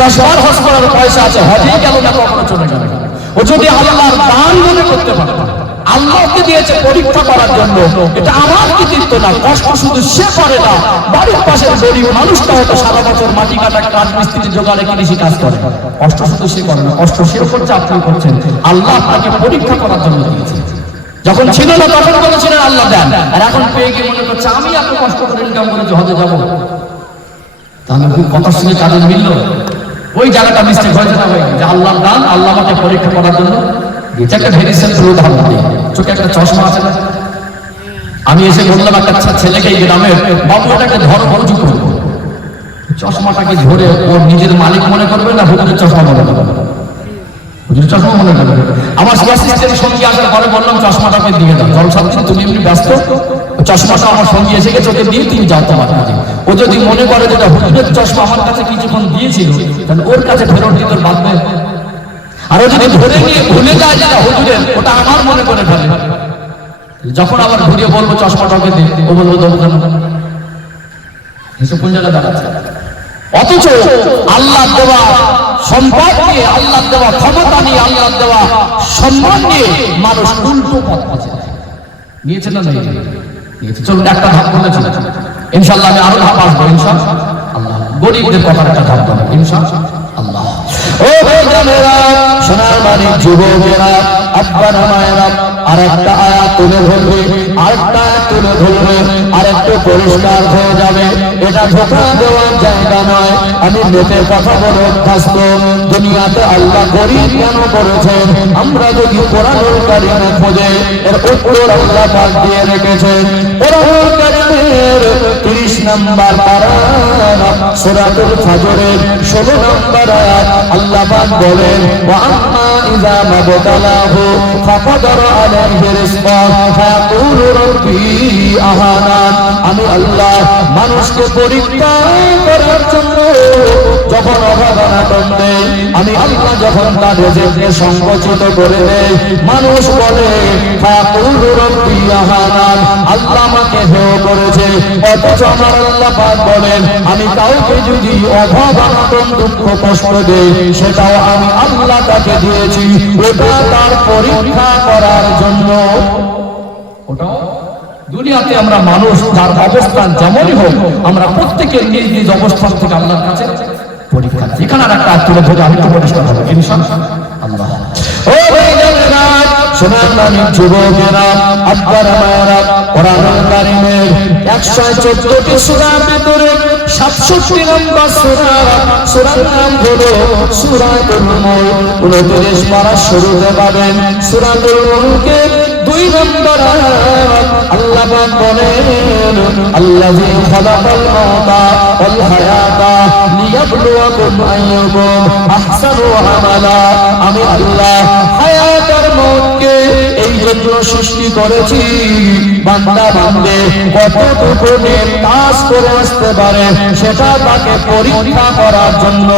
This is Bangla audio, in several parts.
10 বার হজ করার পয়সা আছে, হজেই গেল না, কখনো চলে গেল। ও যদি আল্লাহর দান মনে করতে পারে, আল্লাহকে দিয়েছে পরীক্ষা করার জন্য, এটা আমার কৃতিত্ব না, কষ্ট শুধু সে করে না, বাড়ির পাশের গরিব মানুষটা হয়তো সারা বছর মাটি কাটা কাজ মিস্ত্রি জোগাড়ে কৃষি কাজ করে, কষ্ট শুধু সে করে না, কষ্ট সেও করছে, আপনি করছেন। আল্লাহ আপনাকে পরীক্ষা করার জন্য দিয়েছে। যখন ছিল না তখন বলেছিলেন আল্লাহ দেন, আর এখন পেয়ে গিয়ে মনে করছে আমি এত কষ্ট করে ইনকাম করেছি, হজে যাবো। তাহলে কি কথার সঙ্গে কাজের মিলল? ওই জায়গাটা মিস্টেক হয়েছে না ভাই, যে আল্লাহর দান আল্লাহ আমাকে পরীক্ষা করার জন্য দিয়েছে। একটা ভেরি সিম্পল উদাহরণ দিই, চোখে একটা চশমা আছে না, আমি এসে বললাম একটা ছেলেকে এই গ্রামের, বাবু এটাকে ধরো, উঁচু করবো, চশমাটাকে ধরে ওর নিজের মালিক মনে করবে না হুজুরের চশমা মনে করবে? হুজুরের চশমা মনে করবে। আমার অ্যাসিস্ট্যান্ট সঙ্গী আসার পরে বললাম চশমাটাকে দিয়ে দাও, জল সাথে তুমি এমনি ব্যস্ত, চশমাটা আমার সঙ্গী এসে গেছে, ওকে দিয়ে তুমি যাও তোমার কাছে। ও যদি মনে করে যেটা হুজুরের চশমা আমার কাছে কিছুক্ষণ দিয়েছিল, তাহলে ওর কাছে ফেরত দিতে বাঁধবে। আর ও যদি ধরে নিয়ে ভুলে যায় যেটা হুজুরের, ওটা আমার মনে করে ফেলে, যখন আবার ঘুরিয়ে বলবো চশমাটাকে দিয়ে, ও বলবো দেবো কেন? এসব কোন জায়গায় দাঁড়াচ্ছে? অথচ আল্লাহ দেওয়া সম্পদ নিয়ে, আল্লাহ দেওয়া ক্ষমতা নিয়ে, আল্লাহ দেওয়া সম্মান নিয়ে মানুষ উল্টো পথ আছে। নিয়েছে না নেই? নিয়েছে। চলুন একটা ধাপ বলেছি, ইনশাআল্লাহ আমি আরো ধাপ আসবো ইনশাআল্লাহ। গরিবদের কথা একটা ধাপ দেবো ইনশাআল্লাহ। ও ভাইরা, সোনার মানিক যুবকেরা, আব্বারা মায়েরা, আর একটা আয়াত তুলে ধরবে, আরেকটা আয়াত তুলে ধরবে, আর একটু পরিষ্কার হয়ে যাবে। এটা ধোঁকা দেওয়ার জায়গা নয়। আমি লোকের কথা বলে অভ্যস্ত। দুনিয়াতে আল্লাহ গরিব কেন করেছেন? আমরা যদি কোরআনুল কারীমে খোঁজে, এর উত্তর আল্লাহ পাক দিয়ে রেখেছেন। কোরআনুল কারীমের 30 নম্বর পারা, সূরাতুল ফাজরের 16 নম্বর আয়াত, আল্লাহ পাক বলেন, ওয়া আম্মা ইযা মাবতালাহু ফাকাদারা আলাইহি রিজকাহু ফায়াকুলু রাব্বি আহানান। আমি আল্লাহ মানুষকে পরীক্ষা করার জন্য যখন অভাব অনাটন দেয়, আমি আল্লাহ যখন তার রিজিককে সংকুচিত করে দেয়, মানুষ বলে ফায়াকুলু রাব্বি আহানান, আল্লাহ আমাকে হেয় করেছে। অথচ আমার আল্লাহ পাক বলেন, আমি কাউকে যদি অভাব অনাটন দুঃখ কষ্ট দেই, সেটাও আমি আল্লাহ তাকে দিয়েছি, ওটা তার পরীক্ষা করার জন্য। ওটাও দুনিয়াতে আমরা মানুষ যার অবস্থান যেমনই হোক, আমরা প্রত্যেকের নিজ নিজ অবস্থান থেকে আল্লাহর কাছে পরীক্ষা। এখানে আর একটা তুলে ধরে আমি তো পরিষ্কার হবে ইনশাআল্লাহ। ও ভাইরা, সোনার মানিক যুবকেরা, আব্বারা মায়েরা, কোরআনুল কারীমের 114টি সূরার ভিতরে 67 নম্বর সূরার নাম হলো সূরাতুল মুলক। 29 পারা শুরুতে পাবেন সূরাতুল মুলকে 2 নম্বর আয়াত, আল্লাহ পাক বলেন, আল্লাযী খালাকাল মাউতা ওয়াল হায়াতা লিয়াবলুয়াকুম আইয়ুকুম আহসানু আমালা। আমি আল্লাহ হায়াত আর মওতকে এই জন্য সৃষ্টি করেছি, বান্দা বান্দে কতটুকু কাজ করে আসতে পারে সেটা তাকে পরীক্ষা করার জন্য।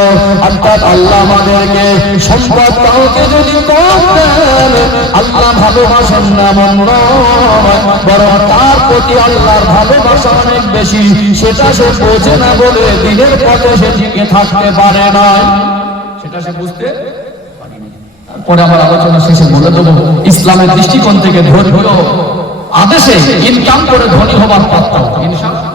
অর্থাৎ আল্লাহ আমাদেরকে সম্পদ কাউকে যদি কম দেন, আল্লাহ ভালোবাসেন না মন নয়, বরং তার প্রতি আল্লাহর ভালোবাসা অনেক বেশি। সেটা সে বোঝে না বলে দিনের পথে সে টিকে থাকতে পারে না, সেটা সে বুঝতে পারে না। তারপরে আমার আলোচনা শেষে বলে দেবো, ইসলামের দৃষ্টিকোণ থেকে ধর্মীয় আদেশে ইনকাম করে ধনী হবার পথটা ইনশাআল্লাহ।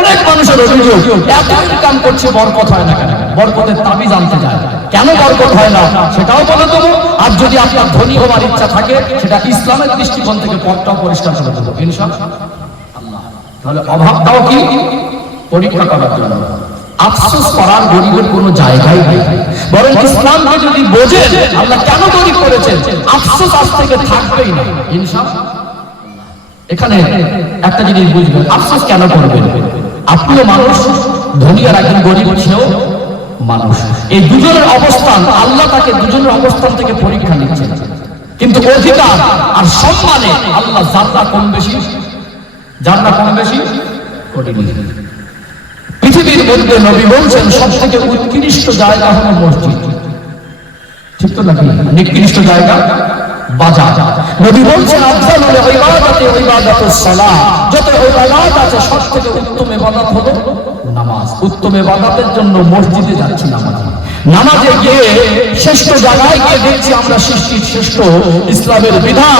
অনেক মানুষের অভিযোগ, এত ইনকাম করছে বরকত হয় না কেন? বরকতের তাবিজ আনতে যায়, কেন বরকত হয় না সেটাও বলে দেবো। আর যদি আপনার ধনী হওয়ার ইচ্ছা থাকে, সেটা ইসলামের দৃষ্টিকোণ থেকে পথটাও পরিষ্কার করে দেবো ইনশাআল্লাহ। তাহলে অভাবটাও কি পরীক্ষা করার জন্য। আফসোস করার গরিবের কোনো জায়গায় নেই, বরং ইসলামকে যদি বোঝেন আল্লাহ কেন গরিব করেছেন, আফসোস আজ থেকে থাকবেই না ইনশাআল্লাহ। এখানে একটা জিনিস বুঝবেন, আফসোস কেন করবেন? আপনিও মানুষ, ধনী আর একজন গরিব সেও মানুষ। এই দুজনের অবস্থান, আল্লাহ তাকে দুজনের অবস্থান থেকে পরীক্ষা নিচ্ছেন, কিন্তু অধিকার আর সম্মানে আল্লাহ যার কম বেশি করেনি। পৃথিবীর মধ্যে নবী বলছেন সব থেকে উৎকৃষ্ট জায়গা হলো মসজিদ, ঠিক তো নাকি? নিকৃষ্ট জায়গা বাজার। নবী বলছেন আফজালুল ইবাদাতি ইবাদাতুস সালাহ, যত ইবাদত আছে সব থেকে উত্তম ইবাদত হলো নামাজ। উত্তম ইবাদতের জন্য মসজিদে যাচ্ছি নামাজ। নামাজে গিয়ে শ্রেষ্ঠ জায়গায় গিয়ে দেখছি আমরা সৃষ্টির শ্রেষ্ঠ ইসলামের বিধান।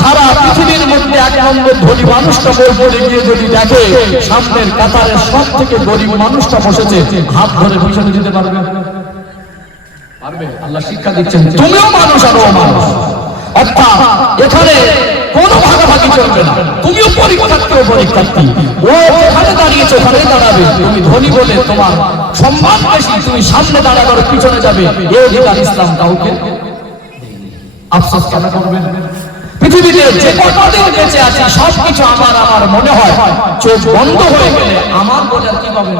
সারা পৃথিবীর মধ্যে এক নম্বর ধনী মানুষটা বলে গিয়ে যদি দেখে সামনের কাতারে সব থেকে গরিব মানুষটা বসেছে, হাত ধরে পিছনে যেতে পারবে? আল্লাহ শিক্ষা দিচ্ছেন, তুমিও মানুষ আর ও মানুষ। অর্থাৎ এখানে কোনো ভাগাভাগি চলবে না। তুমিও পরীক্ষার্থী, ও পরীক্ষার্থী। ও যেখানে দাঁড়িয়েছে ওখানেই দাঁড়াবে। তুমি ধনী বলে তোমার সম্মান বেশি, তুমি সামনে দাঁড়াবে, পিছনে যাবে, এই অধিকার ইসলাম কাউকে। আফসোস কেন করবেন? পৃথিবীতে যে কতদিন বেঁচে আছে সবকিছু আমার আমার মনে হয়। চোখ বন্ধ হয়ে গেলে আমার বলে কি পাবেন?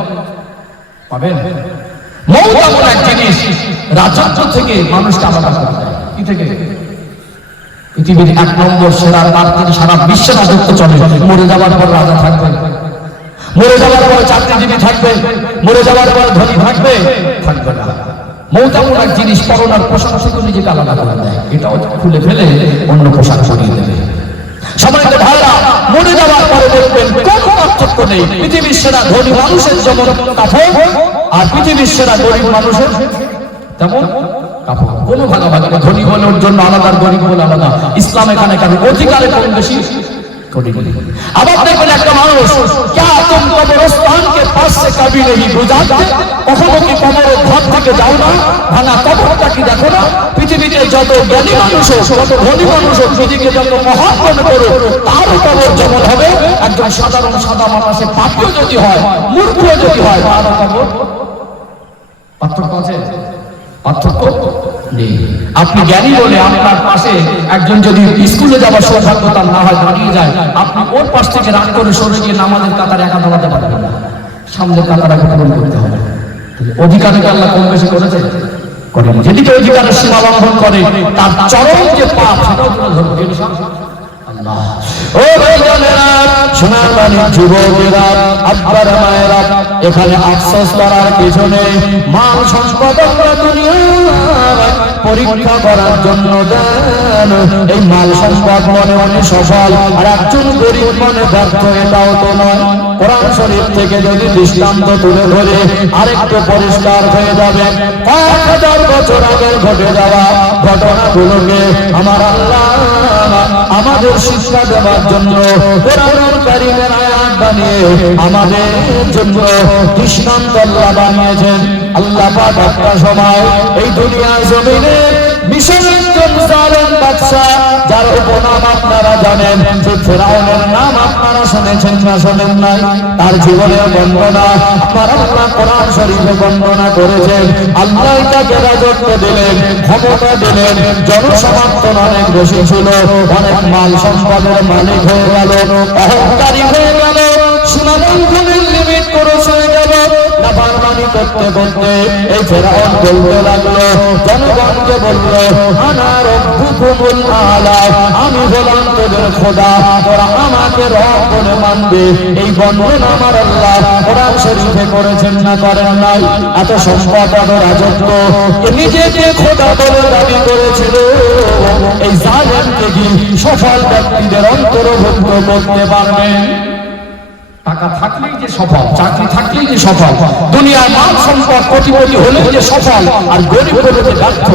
পাবেন মৌত এমন এক জিনিস, রাজত্ব থেকে মানুষকে আলাদা করে দেয়। কি থেকে? পৃথিবীর এক নম্বর সেরা তার সারা বিশ্বে রাজত্ব চলে। মরে যাওয়ার পর রাজা থাকবে, মরে যাওয়ার পর চাকরিজীবী থাকবে, মরে যাওয়ার পর ধনী থাকবে, থাকবে না। মৌত এমন এক জিনিস, করোনার পোশাক থেকে নিজেকে আলাদা করে দেয়। এটাও খুলে ফেলে অন্য পোশাক পরিয়ে দেবে। সম্মানিত ভাইরা, মরে যাওয়ার পরে দেখবেন কোন পার্থক্য নেই। পৃথিবীর সেরা ধনী মানুষের যেমন কাফন, আর পৃথিবীর সেরা গরিব মানুষের তেমন কাফন। কোনো ভাগাভাগি না। ধনী হলে ওর জন্য আলাদা, গরিব হলে আলাদা। ইসলাম এখানে কেন অধিকারে কম বেশি? আবার দেখবেন একটা মানুষ, क्या तुम कब्रिस्तान के पास से कभी नहीं गुजरते? কখনো কি কবরের ঘর থেকে যাও না? ভাঙা কবরটা কি দেখো না? পৃথিবীতে যত জ্ঞানী মানুষ হোক, যত ধনী মানুষ হোক, নিজেকে যত মহান মনে করো, তার কবর যেমন হবে। একজন সাধারণ সাদা মানুষের পাপিও যদি হয়, মূর্খ যদি হয়, তার কবর পার্থক্য আছে? পার্থক্য নেই। আপনি জ্ঞানী বলে আপনার পাশে একজন যদি স্কুলে যাওয়ার সৌভাগ্য তার না হয়, দাঁড়িয়ে যায়, আপনি ওর পাশ থেকে রাগ করে সরে গিয়ে নামাজের কাতারে একা দাঁড়াতে পারবেন না। সামনের কাতার আগে পূরণ করতে হবে। অধিকারকে আল্লাহ কম বেশি করেছে? করেনি। যেদিকে অধিকারের সীমা লঙ্ঘন করে তার চরম যে পাপ, সেটাও তুলে ধরবে ইনশাআল্লাহ। ও ভাইজানেরা, সোনাবাড়ি যুবকেরা, আব্বার মায়েরা, এখানে আফসোস করার কিছু নেই। মাল সম্পদ আমরা দুনিয়ায় পরীক্ষা করার জন্য দেন। এই মাল সম্পদ মনে মনে সফল, আর একজন গরিব মনে ব্যর্থ, এটাও তো নয়। কোরআন শরীফ থেকে যদি দৃষ্টান্ত তুলে ধরে আরেকটু পরিষ্কার হয়ে যাবে। 5000 বছর আগের ঘটে যাওয়া ঘটনাগুলোকে আমার আল্লাহ আমাদের শিক্ষা দেওয়ার জন্য কোরআনুল কারীমের আয়াত বানিয়ে আমাদের জন্য দৃষ্টান্ত আল্লাহ বানিয়েছেন। আল্লাহ পাক একটা সময় এই দুনিয়ার জমিনে মিশরের একজন জালেম বাদশা, যার উপনাম আপনারা জানেন, যে ফেরাউনের নাম আপনারা শুনেছেন না শোনেন নাই? তার জীবনের বর্ণনা আমার আল্লাহ কোরআন শরীফে বর্ণনা করেছেন। আল্লাহ তাকে রাজত্ব দিলেন, ক্ষমতা দিলেন, জনসমর্থন অনেক বেশি ছিল, অনেক মাল সম্পদের মালিক হয়ে গেল, অহংকারী হয়ে গেল, সুনামগঞ্জের লিমিট ক্রস হয়ে গেল। নাফরমানি করতে করতে এই ফেরাউন বলতে লাগলো, জনগণকে বললো, আনা রব্বুকুমুল আলা, আমি হলাম তোদের খোদা, তোরা আমাকে রব বলে মানবে। এই বর্ণনা আমার আল্লাহ কোরআন শরীফে করেছেন না করেন নাই? এত সম্পদ, এত রাজত্ব, নিজেকে খোদা বলে দাবি করেছিল। এই জালেমকে কি সফল ব্যক্তিদের অন্তর্ভুক্ত করতে পারবেন? টাকা থাকলেই যে সফল, চাকরি থাকলেই যে সফল, দুনিয়ার মাল সম্পদ কোটিপতি হলেই যে সফল, আর গরিব হলে যে ব্যর্থ,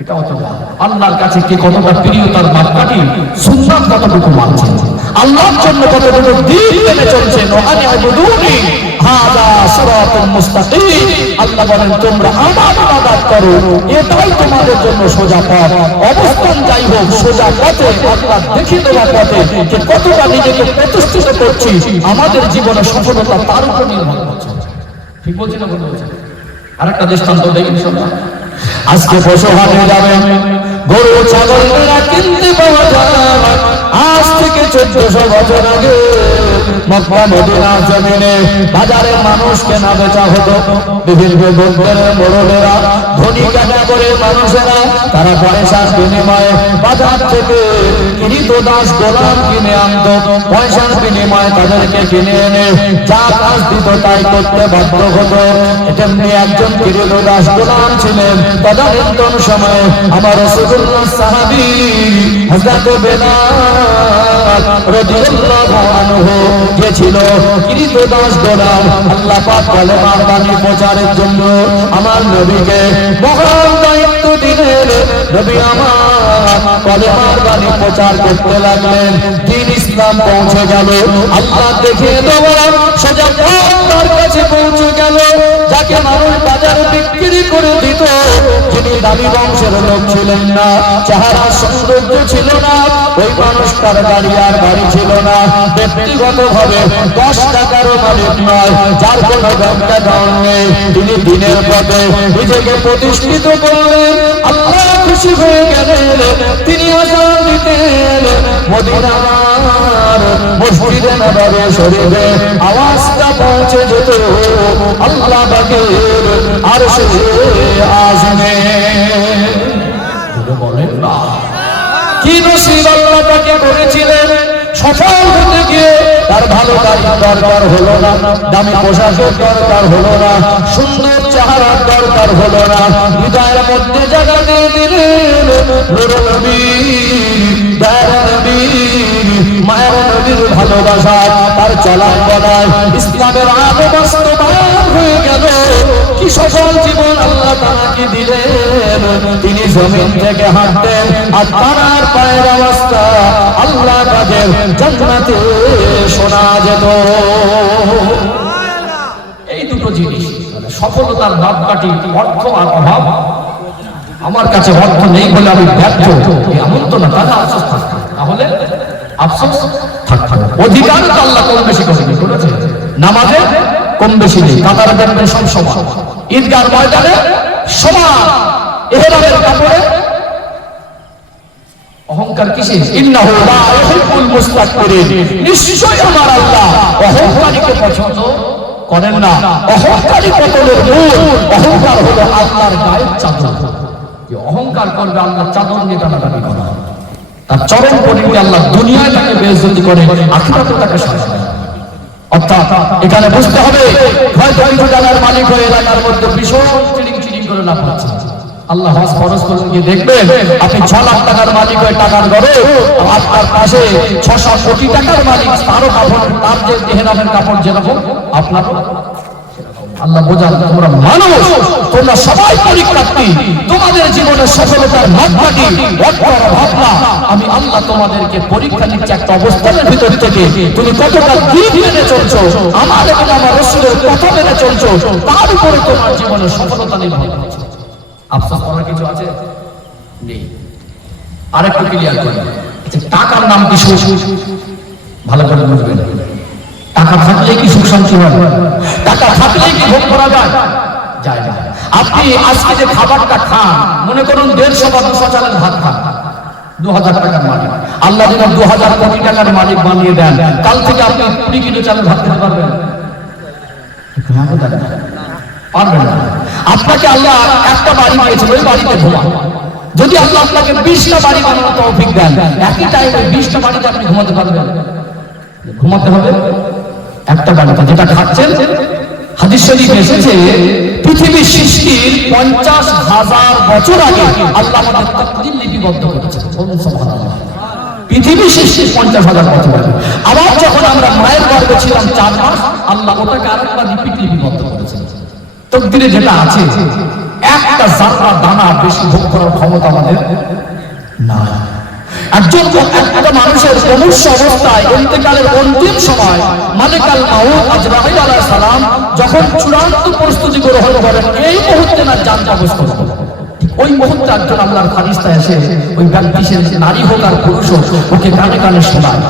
এটাও তো আল্লাহর কাছে কে কতটা প্রিয় তার মাপকাঠি, সুন্নাত কতটুকু মানছে, আল্লাহর জন্য কতটুকু দিন মেনে চলছে। নহানি আবুদুনি হাদা সিরাতুল মুস্তাকিম। আল্লাহ বলেন, তোমরা আমার ইবাদত করো, এটাই তোমাদের জন্য সোজা পথ। অবস্থান যাই হোক, সোজা পথে আল্লাহ দেখিয়ে দেওয়া পথে যে কতটা নিজেকে প্রতিষ্ঠিত করছি, আমাদের জীবনে সফলতা তার উপর নির্ভর করছে। ঠিক বলছি না? বলছি আরেকটা দৃষ্টান্ত দেখি। আজকে পশু হাটে যাবেন, গরু ছাগল কিনতে পাওয়া যায়। আজ থেকে 1400 বছর আগে মক্কা মদিনার জমিনে বাজারে মানুষ কেনা বেচা হতো। বিভিন্ন গোত্রের মোড়লেরা, ধনী ক্যাটাগরির মানুষেরা, তারা পয়সার বিনিময়ে বাজার থেকে কিনিত দাস গোলাম কিনে আনত। পয়সার বিনিময়ে তাদেরকে কিনে এনে যা কাজ দিত তাই করতে বাধ্য হতো। তেমনি একজন কিনিত দাস গোলাম ছিলেন। তদানীন্তন সময়ে আমার রাসূলুল্লাহ সাহাবী হযরত বেলাল রাদিয়াল্লাহু আনহু গেছিল কৃতদাস গোলাম। আল্লাহ পাক কলেমার বাণী প্রচারের জন্য আমার নবীকে মহান দায়িত্ব দিলেন। নবী আমার কলেমার বাণী প্রচার করতে লাগলেন। দিন ইসলাম পৌঁছে গেল। আল্লাহ দেখিয়ে দেওয়া সোজা তার কাছে পৌঁছে গেল। যাকে মানুষ বাজারে বিক্রি করে দিত, যিনি দামি বংশের লোক ছিলেন না, চেহারা সৌন্দর্য ছিল না, ওই মানুষটার গাড়ি আর বাড়ি ছিল না, ব্যক্তিগত ভাবে 10 টাকারও মালিক নয়, যার কোনো ব্যাংক অ্যাকাউন্ট নেই, তিনি দিনের পথে নিজেকে প্রতিষ্ঠিত করলেন। আল্লাহ খুশি হয়ে গেলেন। তিনি আযান দিতেন। মদিনার মসজিদে নববী শরীফে আওয়াজটা পৌঁছে যেত আল্লাহ পাকের আরশে আযমে। বলেন না কি নসিব আল্লাহ তাকে করেছিলেন। সফল হতে গিয়ে তার ভালো গাড়ির দরকার হলো না, দামি পোশাকের দরকার হলো না, সুন্দর চেহারার দরকার হলো না। হৃদয়ের মধ্যে জায়গা দিয়ে দিলেন নূর নবী, দয়ার নবী, মায়ের নবীর ভালোবাসা তার চলার বলায় ইসলামের আলো বাস্তবায়ন হয়ে গেল। কি সফল জীবন আল্লাহ তাকে দিলেন। তিনি জমিন থেকে হাঁটতেন আর তার পায়ের অবস্থা আল্লাহ তাদের জান্নাতে শোনা যেত। এই দুটো জিনিস সফলতার মাপকাঠি, অর্থ আর অভাব। আমার কাছে অর্থ নেই বলে আমি ব্যর্থ, এমন তো না, তাহলে আফসোস থাকবে, তাহলে আফসোস থাকবে। অধিকার তো আল্লাহ কম বেশি করেছে, নামাজে কম বেশি নেই, কাতারে দেখবেন সব সমান, ঈদগার ময়দানে সমান, ইহরামের কাপড়ে অহংকার কিসের? ইন্নাহু লা ইউহিব্বুল মুস্তাকবিরিন। নিশ্চয়ই আমার আল্লাহ অহংকারীকে পছন্দ করেন না। অহংকারী পতনের মূল। অহংকার হলো আল্লাহর গায়ের চাদর। যে অহংকার করবে আল্লাহর চাদর নিয়ে টানাটানি করা, তার চরম পরিণতি আল্লাহ দুনিয়ায় তাকে বেইজ্জতি করে, আখিরাতে তাকে শাস্তি দেয়। অর্থাৎ এখানে বুঝতে হবে, হয়তো কিছু টাকার মালিক হয়ে এলাকার মধ্যে ভীষণ চিড়িং করে লাভ পাচ্ছে। আল্লাহ হজ ফরজ করলেন, গিয়ে দেখবেন আপনি 6 লাখ টাকার মালিক হয়ে টাকার গড়ে, আপনার পাশে 6-7 কোটি টাকার মালিক, তারও কাপড়, তার যে ইহরামের কাপড় যেরকম আপনার। আল্লাহ বোঝান, তোমরা মানুষ, তোমরা সবাই পরীক্ষার্থী, তোমাদের জীবনের সফলতার মাপকাঠি অর্থ ভাবনা। আমি আল্লাহ তোমাদেরকে পরীক্ষা নিচ্ছি একটা অবস্থানের ভিতর থেকে, তুমি কতটা দিন মেনে চলছো, আমার এবং আমার রাসূলের কথা মেনে চলছো, তার উপরে তোমার জীবনের সফলতা নির্ভর করছে। আফসোস করার কিছু আছে? নেই। আরেকটু ক্লিয়ার করি, টাকার নাম কি সুখ? ভালো করে বুঝবেন। টাকা থাকলে কি সুখ শান্তি হয়? টাকা থাকলে কি ভোগ করা যায়? যায় না। আপনি আজকে যে খাবারটা খান, মনে করুন 150 বা 200 চালের ভাত খান, 2000 টাকার মালিক। আল্লাহ যদি 2000 কোটি টাকার মালিক বানিয়ে দেন, কাল থেকে আপনি 20 কিলো চালের ভাত খেতে পারবেন? পারবেন না। আপনাকে আল্লাহ একটা বাড়ি দিয়েছেন, ওই বাড়িতে ঘুমান। যদি আল্লাহ আপনাকে 20টা বাড়ি বানানোর তৌফিক দেন, একই টাইমে 20টা বাড়িতে আপনি ঘুমাতে পারবেন? ঘুমাতে হবে একটা বাড়িতে, যেটা খাচ্ছেন। হাদিস শরীফে এসেছে, পৃথিবীর সৃষ্টির 50,000 বছর আগে আল্লাহ আমাদের তাকদীর লিপিবদ্ধ করেছেন। সুবহানাল্লাহ। পৃথিবী সৃষ্টির 50,000 বছর আগে। আবার যখন আমরা মায়ের গর্ভে ছিলাম 4 মাস, আল্লাহ ওটাকে আরেকবার লিপিবদ্ধ করেছেন। তাকদীরে যেটা আছে, একটা জাররা দানা বেশি ভোগ করার ক্ষমতা আমাদের নাই। একটা মানুষের মনুষ্য অবস্থায় ইন্তেকালের অন্তিম সময় মালিকাল মাউত আজরাইল আলাইহিস সালাম যখন চূড়ান্ত প্রস্তুতি গ্রহণ করেন, এই মুহূর্তে না জান কবজ করবে, ওই মুহূর্তে একজন আল্লাহর ফেরেশতা এসে ওই ব্যক্তি, সে নারী হোক আর পুরুষ হোক, ওকে কানে কানে শোনায়,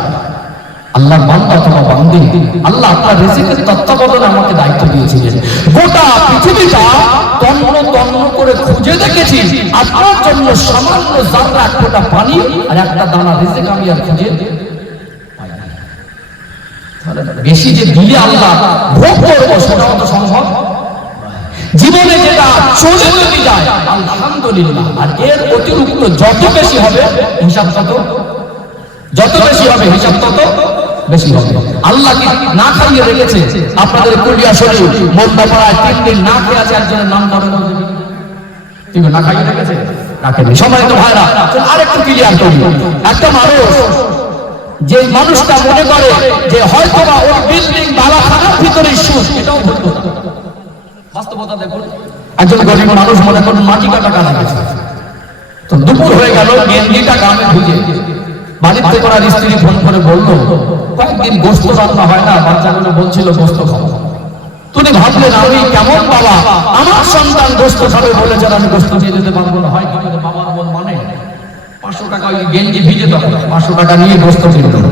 আল্লাহর বান্দা অথবা বান্দি, আল্লাহ আপনার রিজিকের তত্ত্বাবধানে আমাকে দায়িত্ব দিয়েছিলেন। গোটা পৃথিবীটা তন্ন তন্ন করে খুঁজে দেখেছি, আপনার জন্য সামান্য জাররা, এক ফোঁটা পানি আর একটা দানা রিজিক আমি আর খুঁজে পাই না। বেশি যে দিলে আল্লাহ ভোগ করবো, সেটাও তো সম্ভব। জীবনে যেটা চলে যদি যায় আলহামদুলিল্লাহ, আর এর অতিরিক্ত যত বেশি হবে হিসাব তত, যত বেশি হবে হিসাব তত বেশি হবে। আল্লাহ কি না খাইয়ে রেখেছে? আপনাদের কুলিয়া শরীফ মোল্লাপাড়ায় 3 দিন না খেয়ে আছে, একজনের নাম ধরে তুমি না খাইয়ে রেখেছে? রাখেনি। সম্মানিত ভাইরা, আরেকটু ক্লিয়ার করি, একটা মানুষ যে মানুষটা মনে করে যে হয়তো বা ওর বিল্ডিং বালাখানার ভিতরে সুদ, এটাও ভুল কথা। বাস্তবতা দেখুন, একজন গরিব মানুষ মনে করুন মাটি কাটা কাটা গেছে, তো দুপুর হয়ে গেল, গেঞ্জিটা গামে ভিজে, বাড়িতে করার স্ত্রী ফোন করে বললো কয়েকদিন গোস্ত রান্না হয় না, বাচ্চাগুলো বলছিল গোস্ত খাবো। তুমি ভাবলেন আমি কেমন বাবা, আমার সন্তান গোস্ত খাবে বলেছেন, আমি গোস্ত দিয়ে দিতে পারবো না। হয় কি করে বাবার মন মানে 500 টাকা ওই গেঞ্জি ভিজে দেবো, 500 টাকা নিয়ে গোস্ত কিনে দেবো।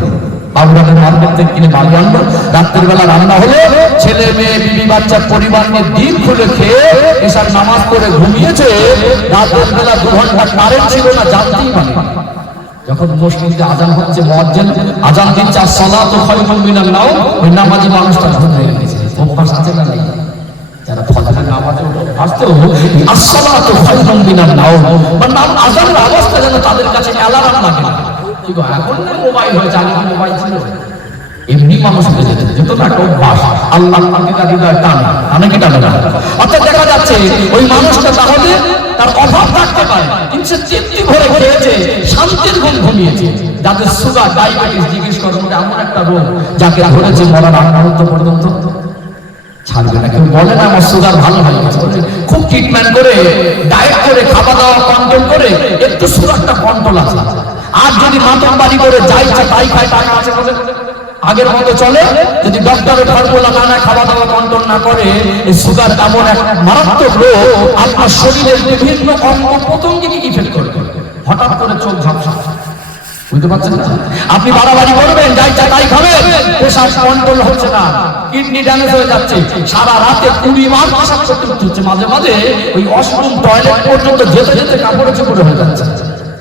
বাবুরাটের মার্কেট থেকে কিনে বাড়ি আনলো, রাত্রের বেলা রান্না হলো, ছেলে মেয়ে বিবি বাচ্চা পরিবার নিয়ে ডিম খুলে খেয়ে এসার নামাজ পড়ে ঘুমিয়েছে। রাতের বেলা 2 ঘন্টা কারেন্ট ছিল না, জানতেই পারে। যখন মসজিদে আজান হচ্ছে, মুয়াজ্জিন আজান দিচ্ছে আসসালাতু খায়রুম মিনান নাওম, ওই নামাজি মানুষটা ঘুমিয়ে গেছে। অভ্যাস আছে না নেই? যারা ফজরের নামাজে আসতো আসসালাতু খায়রুম মিনান নাওম, মানে আজানের অবস্থা যেন তাদের কাছে অ্যালার্ম লাগে না। ঠিক আছে, এখন না মোবাইল হয়েছে, আগে মোবাইল ছিল, এমনি মানুষ হয়ে যেত, যেত না একটা অভ্যাস। আল্লাহ হৃদয় টানে, টানে কি টানে না? অর্থাৎ দেখা যাচ্ছে ওই মানুষটা তাহলে তার অভাব থাকতে পারে, কিন্তু সে তৃপ্তি ভরে খেয়েছে, শান্তির ঘুম ঘুমিয়েছে। যাদের সুগার ডায়াবেটিস জিজ্ঞেস করেন, এমন একটা রোগ যাকে ধরেছে মরার আগ মুহূর্ত পর্যন্ত ছাড়বে না। কেউ বলে না আমার সুগার ভালো হয়ে গেছে, খুব ট্রিটমেন্ট করে ডায়েট করে খাওয়া দাওয়া কন্ট্রোল করে একটু সুগারটা কন্ট্রোল আছে। আর যদি মাতম বাড়ি করে যা ইচ্ছা তাই খায়, টাকা আছে বলে আগের মতো চলে, যদি ডক্টরের ফর্মুলা না খাওয়া দাওয়া কন্ট্রোল না করে, এই সুগার এমন এক মারাত্মক রোগ, আপনার শরীরের বিভিন্ন অঙ্গ প্রত্যঙ্গে ইফেক্ট করবে। হঠাৎ করে চোখ ঝাপসা, বুঝতে পারছেন না? আপনি বাড়াবাড়ি করবেন, যা ইচ্ছা তাই খাবেন, প্রেসার কন্ট্রোল হচ্ছে না, কিডনি ড্যামেজ হয়ে যাচ্ছে, সারা রাতে 20 বার পেশাব করতে হচ্ছে, মাঝে মাঝে ওই ওয়াশরুম টয়লেট পর্যন্ত যেতে যেতে কাপড়ে চোপড়ে হয়ে যাচ্ছে।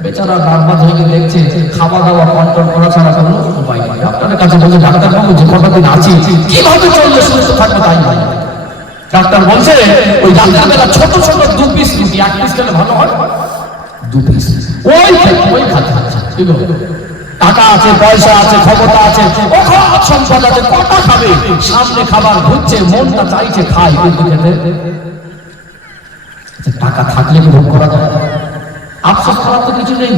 বেচারা নার্ভাস হয়ে দেখছে খাওয়া দাওয়া কন্ট্রোল করা ছাড়া কোনো উপায় নেই। আপনাদের কাছে বলছে ডাক্তারবাবু যে কটা দিন আছি কিভাবে চললে সুস্থ থাকবে তাই নাই। ডাক্তার বলছে ওই রাতের বেলা ছোট ছোট 2 পিস রুটি, 1 পিস খেলে ভালো হয়, 2 পিস ওই খাতে টাকা আছে, পয়সা আছে, ক্ষমতা আছে, অগাধ সম্পদ আছে, কটা খাবে, সামনে খাবার ঘুরছে, মনটা চাইছে খায়, কিন্তু খেতে টাকা থাকলে কি ভোগ করা যায়? আফসোস করার তো কিছু নেই।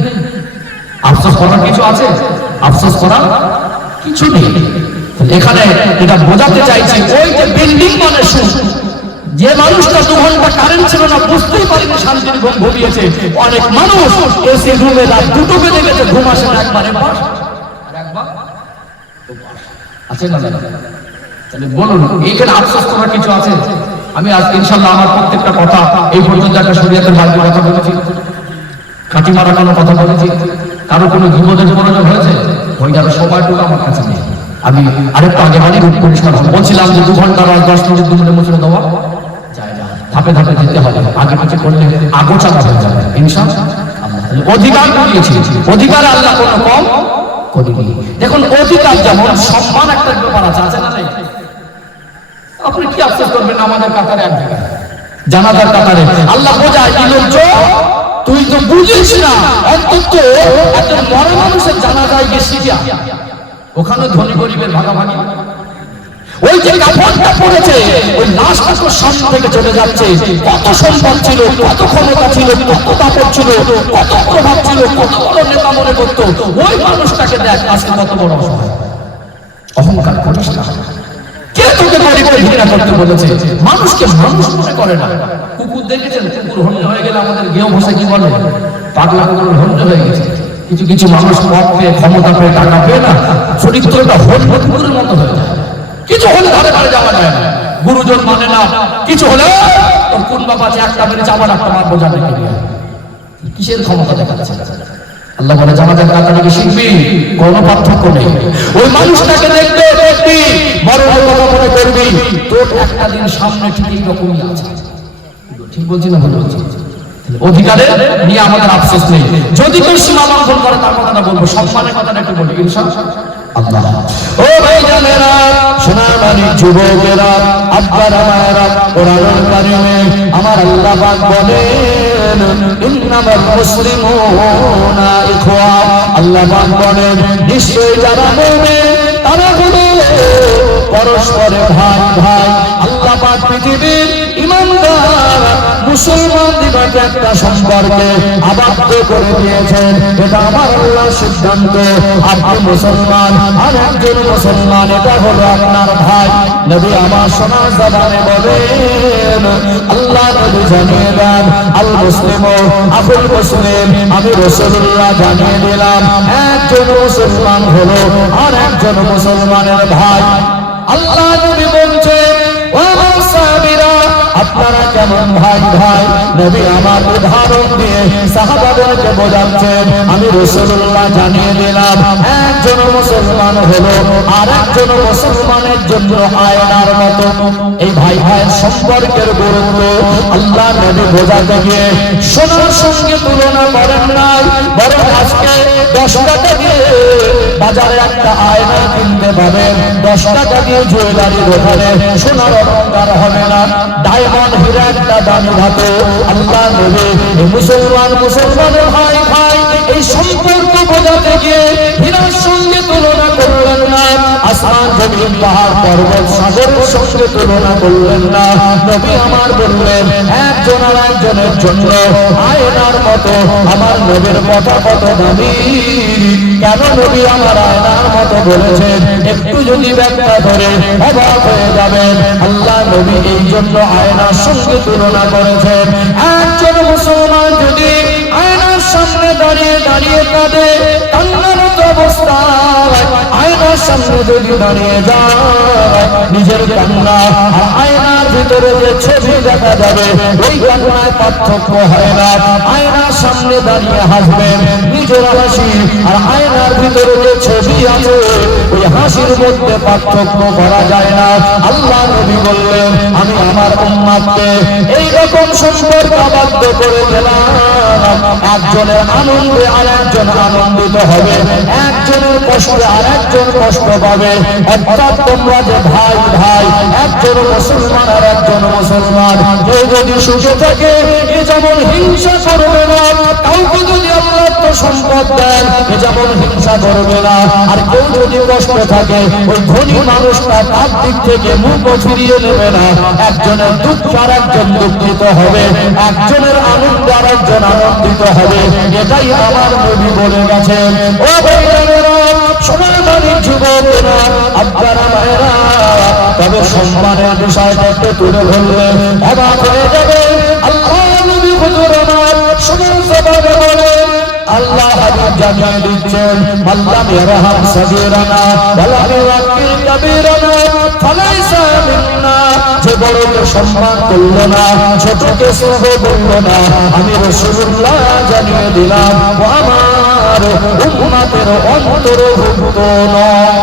আফসোস করার কিছু আছে? আফসোস করার কিছু নেই। এখানে এটা বোঝাতে চাইছি, ওই যে বিল্ডিং মানে সুখ, যে মানুষটা 2 ঘন্টা কারেন্ট ছিল না, বুঝতেই পারেনি শান্তির ঘুম ঘুমিয়েছে। অনেক মানুষ এসি রুমে রাত 2টো বেজে গেছে, ঘুম আসে না, একবার আছে না? তাহলে বলুন এখানে আফসোস করার কিছু আছে? আমি আজ ইনশাআল্লাহ আমার প্রত্যেকটা কথা এই পর্যন্ত একটা শরীয়তের বাইরে কথা বলেছি, কাটি মারা কোনো কথা বলেছি, কারো কোনো বিপদের প্রয়োজন হয়েছে, ওই যারা সময়টুকু আমার কাছে নেই। আমি আরেকটু আগে মানে পরিষ্কার বলছিলাম যে 2 ঘন্টা 10 মিনিট 2 মিনিট মুছে দেওয়া যায় না, ধাপে ধাপে যেতে হবে, আগে পিছিয়ে করলে আগোচালা হয়ে যাবে। ইনশাআল্লাহ অধিকার দিয়েছি, অধিকার আল্লাহ কোনো কম করিনি। দেখুন অধিকার যেমন সম্মান একটা ব্যাপার আছে, আছে না? আপনি কি আফসোস করবেন আমাদের কাতারে এক জায়গায় জানাজার কাতারে আল্লাহ বোঝায় দিলেন, তুই তো বুঝিস না, অন্তত একটা মরা মানুষের জানাজায় গেছি, ওখানে ধনী গরিবের ভাগাভাগি, ওই যে কাফনটা পড়েছে ওই লাশটা তো সামনে থেকে চলে যাচ্ছে, কত সম্পদ ছিল, কত ক্ষমতা ছিল, কত দাপট ছিল, কত প্রভাব ছিল, কত বড় নেতা মনে করতো, ওই মানুষটাকে দেখ আজকে কত বড় অসহায়। অহংকার করিস না। কে তোকে গরিবের ঘৃণা করতে বলেছে? মানুষকে মানুষ মনে করে না। কুকুর দেখেছেন, কুকুর হন্য হয়ে গেলে আমাদের গেও ভাষা কি বলে, পাগলা কুকুর হন্য হয়ে গেছে। কিছু কিছু মানুষ পদ পেয়ে, ক্ষমতা পেয়ে, টাকা পেয়ে না চরিত্রটা হন্য কুকুরের মতো হয়ে যায়। কিছু হলে ধারে ধারে যাওয়া যায় না, গুরুজন মানে না, কিছু হলে তোর কোন বাবা আছে একটা মেরেছে আবার একটা মারবো যাবে, কিসের ক্ষমতা দেখাচ্ছে? আল্লাহ বলে জানাজার কাতারে শিখবি, কোনো পার্থক্য নেই। ওই মানুষটাকে দেখবে, দেখবি মরণের কথা মনে করবি, তোর একটা দিন সামনে ঠিক এই রকমই আছে। ঠিক বলছি না ভুল বলছি? অধিকারে নিয়ে আমাদের আফসোস নেই। যদি কেউ সীমা লঙ্ঘন করে তার কথাটা বলবো, সম্মানের কথাটা একটু বলি ইনশাআল্লাহ। আল্লাহ ও ভাইজানেরা, সোনামানি যুবকেরা, আব্বারা মায়েরা, কোরআনুল কারিমে আমার আল্লাহ পাক বলেন ইন্নামাল মুসলিমুনা ইখওয়া, আল্লাহ পাক বলেন নিশ্চয়ই যারা মুমিন তারা হলো পরস্পরে ভাই ভাই। আল্লাহ পাক পৃথিবীর ইমানদার মুসলমান দিবাকে একটা সম্পর্কে আবদ্ধ করে দিয়েছেন। এটা আমার আল্লাহর সিদ্ধান্ত। আপনি মুসলমান আর একজন মুসলমান, এটা হলো আপনার ভাই। নবী আমার সমাজ জবানে বলেন, আল্লাহ নবী জানিয়ে দেন, আল মুসলিম আখুল মুসলিম, আমি রাসূলুল্লাহ জানিয়ে দিলাম, একজন মুসলমান হলো আর একজন মুসলমানের ভাই। আল্লাহ নবী বলছেন, ও আমার সাহাবীরা, আপনারা কেমন ভাই ভাই? নবী আমার উদাহরণ দিয়ে সাহাবাদেরকে বোঝাচ্ছেন, আমি রাসূলুল্লাহ জানিয়ে দিলাম, একজন মুসলমান হলো আর একজন মুসলমানের জন্য আয়নার মতো। এই ভাই ভাইয়ের সম্পর্কের গুরুত্ব আল্লাহ নবী বোঝাতে গিয়ে সোনার সঙ্গে তুলনা করেন নাই, বরং আজকে 10 টাকা দিয়ে বাজারে একটা আয়না কিনতে পাবেন, 10 টাকা দিয়ে জুয়েলারি দোকানে সোনার অলংকার হবে না, ডায়মন্ড হীরা একটা দামি ধাতু। আল্লাহ নবী মুসলমানের ভাই ভাই এই সম্পর্ক বোঝাতে গিয়ে হীরার সঙ্গে তুলনা করলেন না, আসমান জমিন পাহাড় পর্বত সাগরের সঙ্গে তুলনা করলেন না। নবী আমার বললেন, একজন আর একজনের জন্য আয়নার মতো। আমার নবীর কথা কত দামি! কেন নবী আমার আয়নার মতো বলেছেন, একটু যদি ব্যাখ্যা করে অবাক হয়ে যাবেন। আল্লাহ নবী এই জন্য আয়নার সঙ্গে তুলনা করেছেন, একজন মুসলমান যদি আয়নার সামনে দাঁড়িয়ে দাঁড়িয়ে কাঁদে, কান্নারত অবস্থায় আয়নার সামনে যদি দাঁড়িয়ে যায়, নিজের কান্না আর আয়নার ভিতরে যে ছবি দেখা যাবে, ওই কান্নায় পার্থক্য হয় না। আয়নার সামনে দাঁড়িয়ে হাসবেন, নিজের হাসি আর আয়নার ভিতরে যে ছবি আছে, ওই হাসির মধ্যে পার্থক্য করা যায় না। আল্লাহ নবী বললেন, আমি আমার উম্মতকে এই রকম সম্পর্ক আবদ্ধ করে দিলাম, একজনের আনন্দে আর একজন আনন্দিত হবে, একজনের কষ্টে আর একজন কষ্ট পাবে। অর্থাৎ তোমরা যে ভাই ভাই, একজন মুসলমান আর একজন মুসলমান, কেউ যদি সুখে থাকে এ যেমন হিংসা করবে না, কাউকে যদি আল্লাহ তো সম্পদ দেন এ যেমন হিংসা করবে না, আর কেউ যদি কষ্ট থাকে ওই ধনী মানুষটা তার দিক থেকে মুখ ফিরিয়ে নেবে না। একজনের দুঃখ আর একজন দুঃখিত হবে, একজনের আনন্দ আর একজন আনন্দিত হবে। এটাই আমার নবী বলে গেছেন। ও ভাইরা, সোনাদানির যুবকেরা, আব্বারা মায়েরা, তবে সম্মানের বিষয়টা একটু তুলে ধরলে অবাক হয়ে যাবে। আল্লাহ নবী হুজুর আমার সোনার জবানে বলেন, আল্লাহ হাবিব জানিয়ে দিচ্ছেন, আল্লাহ ইয়ারহাম সাগীরানা ওয়ালা ইউআক্কির কাবীরানা ফালাইসা মিন্না। যে বড়কে সম্মান করল না, ছোটকে স্নেহ করল না, আমি রাসূলুল্লাহ জানিয়ে দিলাম, ও আমার উম্মতের অন্তর্ভুক্ত নয়।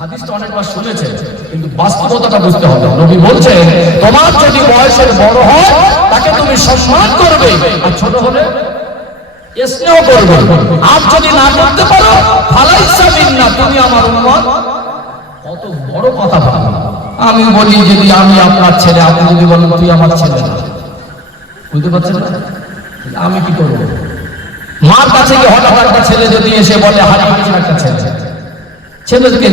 হাদিসটা অনেকবার শুনেছেন, কিন্তু বাস্তবতাটা বুঝতে হবে। নবী বলছেন, তোমার যদি বয়সের বড় হয় তাকে তুমি সম্মান করবে, আর ছোট হলে স্নেহ করবে, আর যদি না করতে পারো ফালাইসা মিন্না, তুমি আমার উম্মত। কত বড় কথা বলা! আমি বলি যদি আমি আপনার ছেলে, আপনি যদি বলেন তুই আমার ছেলে না, বুঝতে পারছেন না? আমি কি করবো? মার কাছে গিয়ে হঠাৎ একটা ছেলে যদি এসে বলে হারিয়ে গেছে একটা ছেলে, ছেলেকে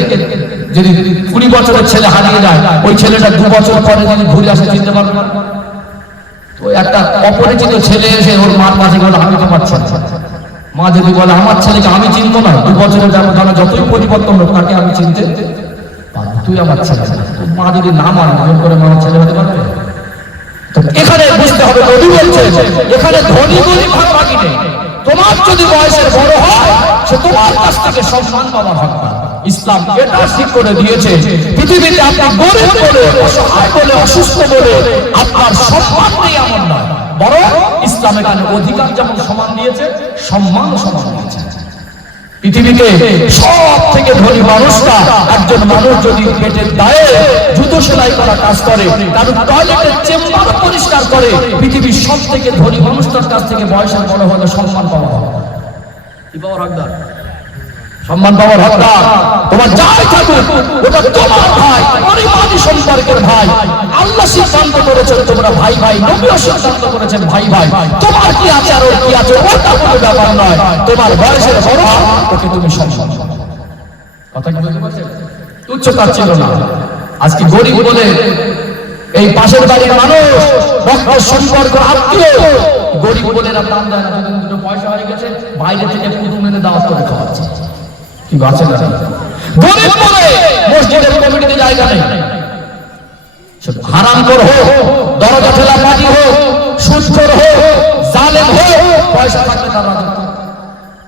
যদি 20 বছরের ছেলে হারিয়ে যায়, ওই ছেলেটা 2 বছর পরে যদি ঘুরে আসে চিনতে পারবে না। তো একটা অপরিচিত ছেলে এসে ওর মার কাছে বলে আমি তোমার ছেলে, মা যদি বলে আমার ছেলেকে আমি চিনবো না, 2 বছরের ব্যবধানে যতই পরিবর্তন হোক তাকে আমি চিনতে পারবো, তুই আমার ছেলে। মা যদি না মানে জোর করে আমার ছেলে হতে পারবে? তো এখানে বুঝতে হবে, নবী বলছেন এখানে ধনী গরিব ভাগাভাগি নেই। তোমার যদি বয়সের বড় হয়, সে তোমার কাছ থেকে সম্মান পাওয়ার হকদার। ইসলাম এটা ঠিক করে দিয়েছে, পৃথিবীতে আপনি গরিব বলে, অসহায় বলে, অসুস্থ বলে আপনার সম্মান নেই এমন নয়, বরং ইসলাম এখানে অধিকার যেমন সমান দিয়েছে, সম্মান সমান দিয়েছে। পৃথিবীতে সব থেকে ধনী মানুষটা, একজন মানুষ যদি পেটের দায়ে জুতো সেলাই করা কাজ করে, কারণ টয়লেটের চেম্বার পরিষ্কার করে, পৃথিবীর সব থেকে ধনী মানুষটার কাছ থেকে বয়সের বড় হলে সম্মান পাওয়া হবে। কি পাওয়ার হকদার? সম্মান পাওয়ার হকদার। তোমার যাই থাকুক ওটা তোমার ভাই, পরিবারী সম্পর্কের ভাই। আল্লাহ সিদ্ধান্ত করেছেন তোমরা ভাই ভাই, নবীও সিদ্ধান্ত করেছেন ভাই ভাই। তোমার কি আছে আর ওর কি আছে ওটা কোনো ব্যাপার নয়। তোমার বয়সের বড় ওকে তুমি সম্মান করো। কথা কি বুঝতে পারছেন? তুচ্ছতা ছিল না। আজকে গরিব বলে এই পাশের বাড়ির মানুষ, রক্ত সম্পর্ক, আত্মীয়, গরিব বোনেরা দাম দেয় না, যদি দুটো পয়সা হয়ে গেছে বাইরে থেকে পুরো মেনে দাওয়াত করে খাওয়াচ্ছে। কি আছে না? গরিব বলে মসজিদের কমিটিতে জায়গা নেই। হারামখোর হোক, দরজা ঠেলা পাটি হোক, সুদখোর হোক, জালেম হোক, পয়সা থাকলে তার রাজত্ব।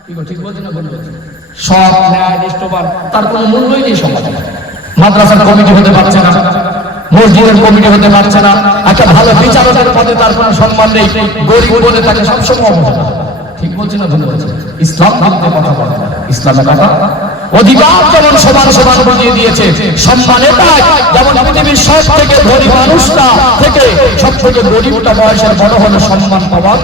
ঠিক বলছি না? সব ন্যায় নিষ্ঠবান, তার কোনো মূল্যই নেই সমাজে। মাদ্রাসার কমিটি হতে পারছে না, মসজিদের কমিটি হতে পারছে না, একটা ভালো বিচারকের পদে তার কোনো সম্মান নেই, গরিব বলে তাকে সবসময় অবহেলা। ঠিক বলছি না? ভুল বলছি? ইসলাম ভাবতে কথা বলে, ইসলামের কথা অধিকার যেমন সমান সমান বুঝিয়ে দিয়েছে, সম্মান এটাই যেমন পৃথিবীর সব থেকে ধনী মানুষটা থেকে সব থেকে গরিবটা বয়সের বড় হলে সম্মান পাওয়ার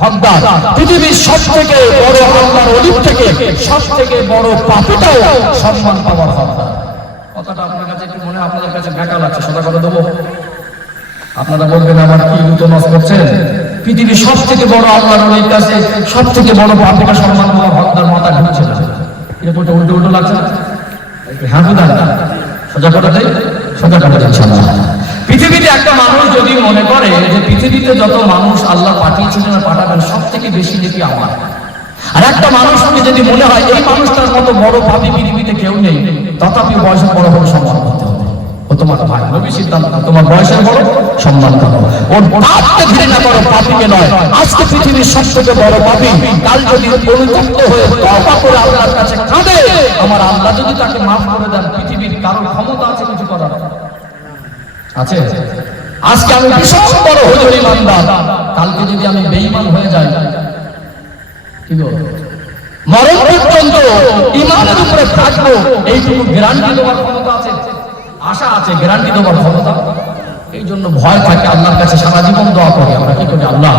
হকদার। পৃথিবীর সব থেকে বড় আল্লাহর ওলি থেকে সব থেকে বড় পাপীটাও সম্মান পাওয়ার হকদার। কথাটা আপনার কাছে একটু মনে, আপনাদের কাছে বেকার লাগছে, সদা কথা দেবো। আপনারা বলবেন আমার কি উতমাস করছেন? পৃথিবীর সব থেকে বড় আল্লাহর ওলির কাছে সব থেকে বড় পাপীটা সম্মান পাওয়ার হকদার। মাথা ঢুকছে না, এরপরটা উল্টো উল্টো লাগছে না? হ্যাঁ বুঝান না, সোজা কথা দেয়, সোজা কথা দিচ্ছেন। পৃথিবীতে একটা মানুষ যদি মনে করে যে পৃথিবীতে যত মানুষ আল্লাহ পাঠিয়েছিলেন আর পাঠাবেন সব থেকে বেশি দেখি আমার, আর একটা মানুষকে যদি মনে হয় এই মানুষটার মতো বড় পাপী পৃথিবীতে কেউ নেই, তথাপি বয়সে বড় বড় সম্মান করতে হবে। ও তোমার ভাই, নবী সিদ্ধান্ত, তোমার বয়সের বড় সম্মান করো, ওর পাপকে ঘৃণা করো, পাপীকে নয়। আজকে পৃথিবীর সব থেকে বড় পাপী কাল যদি অনুতপ্ত হয়ে তওবা করে আল্লাহর কাছে কাঁদে, আমার আল্লাহ যদি তাকে মাফ করে দেন, পৃথিবীর কারোর ক্ষমতা আছে কিছু করার? আছে? আজকে আমি বিশাল বড় হুজুর ইমানদার, কালকে যদি আমি বেঈমান হয়ে যাই, কি গো, মরণ পর্যন্ত ইমানের উপরে থাকবো, এইটুকু গ্যারান্টি দেওয়ার ক্ষমতা আছে? আশা আছে, গ্যারান্টি দেওয়ার ক্ষমতা? এই জন্য ভয় থাকে, আল্লাহর কাছে সারা জীবন দোয়া করি আমরা। কি করি? আল্লাহ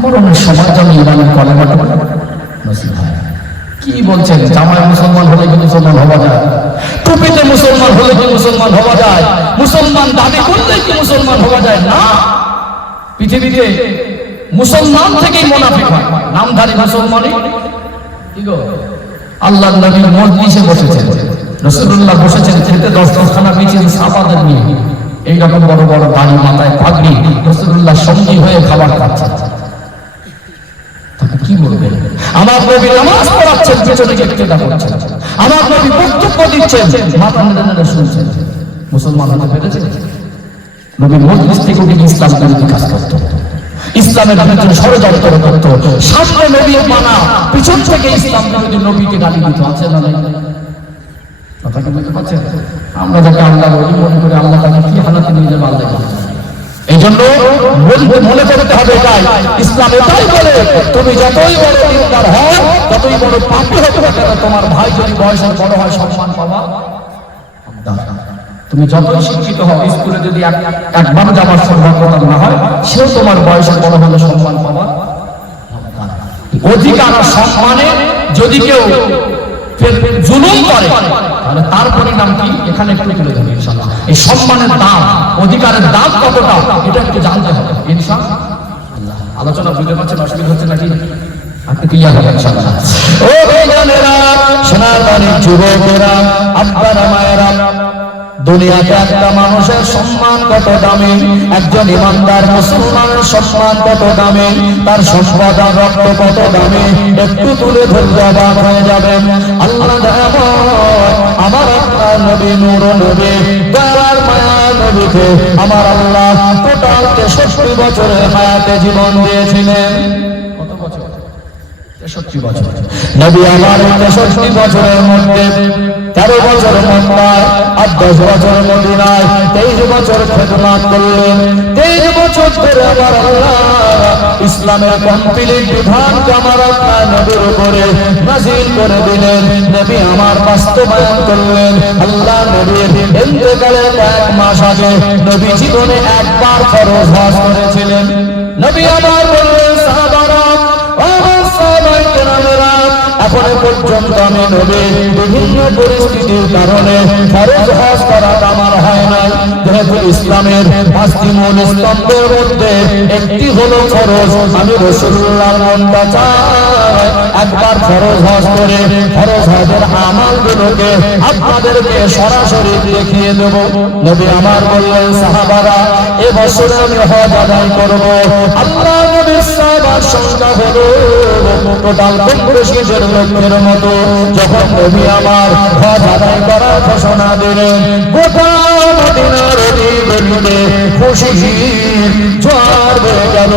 মরণের সময় যেন ইমানের কলেমাটা নসিব হয়। কি বলছেন? জামায় মুসলমান হলে কি মুসলমান হওয়া যায়? টুপিতে মুসলমান হলে কি মুসলমান হওয়া যায়? মুসলমান দাবি করলে কি মুসলমান হওয়া যায়? না, পৃথিবীতে মুসলমান থেকেই মুনাফিক হয়, নামধারী মুসলমানই। কি গো, আল্লাহর নবী মজলিসে বসেছেন, রাসূলুল্লাহ বসেছেন, খেতে 10-10খানা বিছিয়ে সাহাবাদের নিয়ে, এইরকম বড় বড় দাড়ি, মাথায় পাগড়ি, রাসূলুল্লাহ সঙ্গী হয়ে খাবার খাচ্ছেন। তাকে কি বলবেন? আমার নবী নামাজ পড়াচ্ছেন, পেছনে ইক্তেদা করছেন, আমার নবী বক্তব্য দিচ্ছেন, মাথা নেড়ে নেড়ে শুনছেন। মুসলমান হতে পেরেছে? নবী মজলিস থেকে উঠে ইসলাম বিরোধী কাজ করত, ইসলামের বিরুদ্ধে ষড়যন্ত্র করত, সামনে নবী মানা, পিছন থেকে ইসলাম বিরোধী নবীকে গালি দিত। আছে না? কথাকে বুঝতে পারছেন? আমরা যাকে আল্লাহ বলি মনে করে আল্লাহ তাকে কি হালাতে নিয়ে যাবে আল্লাহ জানে। এই জন্য মনে করতে হবে এটাই, ইসলাম এটাই বলে তুমি যতই বড় দিনদার হও, যতই বড় পাপী হতে পারে, তোমার ভাই যদি বয়সের বড় হয় সম্মান পাবা। তুমি যতই শিক্ষিত হও, স্কুলে যদি একবার যাওয়ার সৌভাগ্যতা না হয়, সেও তোমার বয়সের বড় হলে সম্মান পাবা। অধিকার আর সম্মানে যদি কেউ জুলুম করে, তাহলে তার পরিণাম কি এখানে একটু তুলে ধরবে ইনশাআল্লাহ। এই সম্মানের দাম, অধিকারের দাম কতটা, এটা একটু জানতে হবে ইনশাআল্লাহ। আলোচনা বুঝতে পারছেন? অসুবিধা হচ্ছে নাকি? আপনি ক্লিয়ার হবে ইনশাআল্লাহ। ও ভাইজানেরা, সোনার যুবকেরা, আব্বারা, মায়েরা, দুনিয়াতে একটা মানুষের সম্মান কত দামি, একজন ইমানদার মুসলমানের সম্মান কত দামি, তার সম্পদ আর রক্ত কত দামি, একটু তুলে ধরলে অবাক হয়ে যাবেন। আল্লাহ আমার আপনার নবী, নূর নবী, দয়ার মায়া নবীকে আমার আল্লাহ টোটাল 63 বছরের হায়াতে জীবন দিয়েছিলেন। কত বছর? 63 বছর। নবী আমার 63 বছরের মধ্যে 13 বছর মক্কায় আর 10 বছর মদিনায়, 23 বছর খেদমত করলেন। 23 বছর ধরে আমার আল্লাহ ইসলামের কমপ্লিট বিধানকে আমার আপনার নবীর উপরে নাযিল করে দিলেন। নবী আমার বাস্তবায়ন করলেন। আল্লাহ নবীর ইন্তেকালের 1 মাস আগে নবী জীবনে একবার ফরজ হজ করেছিলেন। নবী আমার বললেন, সাহাবারা, এখনো পর্যন্ত আমি নবী বিভিন্ন পরিস্থিতির কারণে ফরজ হজ করাটা আমার হয় নাই। যেহেতু ইসলামের 5টি মূল স্তম্ভের মধ্যে একটি হলো ফরজ, আমি রাসূলুল্লাহর মনটা চাই একবার ফরজ হজ করে ফরজ হজের আমলগুলোকে আপনাদেরকে সরাসরি দেখিয়ে দেব। নবী আমার বললেন, সাহাবারা এবছর আমি হজ আদায় করব। আল্লাহ নবীর সাহাবার সংখ্যা হলো টোটাল 25,000 লোকের মতো। যখন নবী আমার হজ আদায় করার ঘোষণা দিলেন, গোটা মদিনার অলিগলিতে খুশির জোয়ার বয়ে গেল।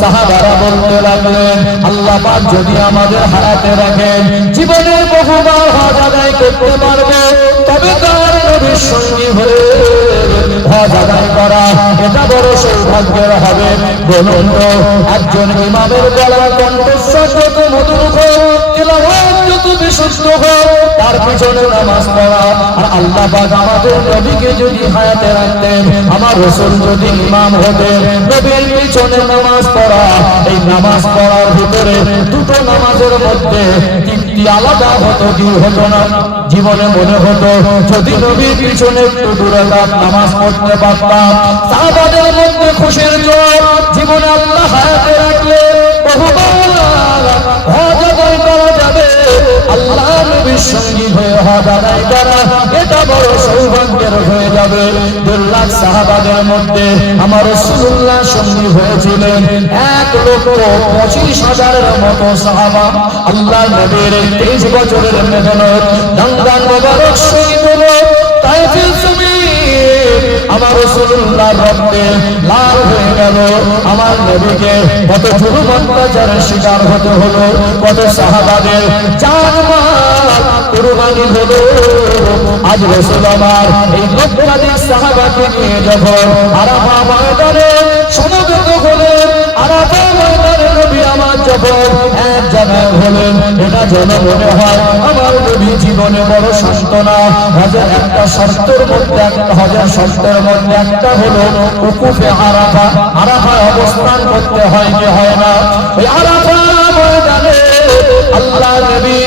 সাহাবারা বলতে লাগলেন, আল্লাহ পাক যদি আমাদের হায়াতে রাখেন, জীবনে বহুবার হজ আদায় করতে পারবে, তবে তার নবীর সঙ্গী হয়ে হজ আদায় করা এটা বড় সৌভাগ্যের হবে। বলুন তো, একজন ইমামের গলার কণ্ঠস্বর যত মধুর হোক, তিলাওয়াত যত বিশুদ্ধ হোক, তার পিছনে নামাজ পড়া, আর আল্লাহ পাক আমাদের নবীকে যদি হায়াতে রাখতেন, আমার রাসূল যদি ইমাম হতেন, নবীর পিছনে নামাজ পড়া, এই নামাজ পড়ার ভিতরে দুটো নামাজের মধ্যে তৃপ্তি আলাদা হতো কি হতো না? জীবনে মনে হতো যদি নবীর পিছনে একটু দূরে নামাজ পড়তে পারতাম, সাহাবাদের মধ্যে খুশির জোয়ার। জীবনে আল্লাহ হায়াতে রাখলে বহুবার হজ আদায় করা যাবে। আল্লাহ নবীর সঙ্গী হয়ে হজ আদায় করা এটা বড় সৌভাগ্যের হয়ে যাবে। 2 লাখ সাহাবাদের মধ্যে আমার রাসূলুল্লাহ সঙ্গী হয়েছিলেন 1,25,000-এর মতো সাহাবা। আল্লাহ নবীর 23 বছরের মেহনত দাঙ্গান মোবারক শহীদ হলো তায়েফের জমিন। আমার রাসূলুল্লাহ রক্তে লাল হয়ে গেল। আমার নবীকে কত জুলুম অত্যাচারের শিকার হতে হলো, কত সাহাবাদের জান মাল কুরবানি হলো। আজ রাসূল আমার এই লক্ষাধিক সাহাবাকে নিয়ে যখন আরাফা ময়দানে সমবেত হলেন, আরাফা ময়দানে নবী আমার যখন এক জায়গায় হলেন, এটা যেন মনে হয় আমার নবী জীবনে বড় সান্ত্বনা। হজের একটা শর্তের মধ্যে, একটা হজের শর্তের মধ্যে একটা হলো উকুফে আরাফা। আরাফায় অবস্থান করতে হয় কি হয় না? ওই আরাফা ময়দানে আল্লাহ নবী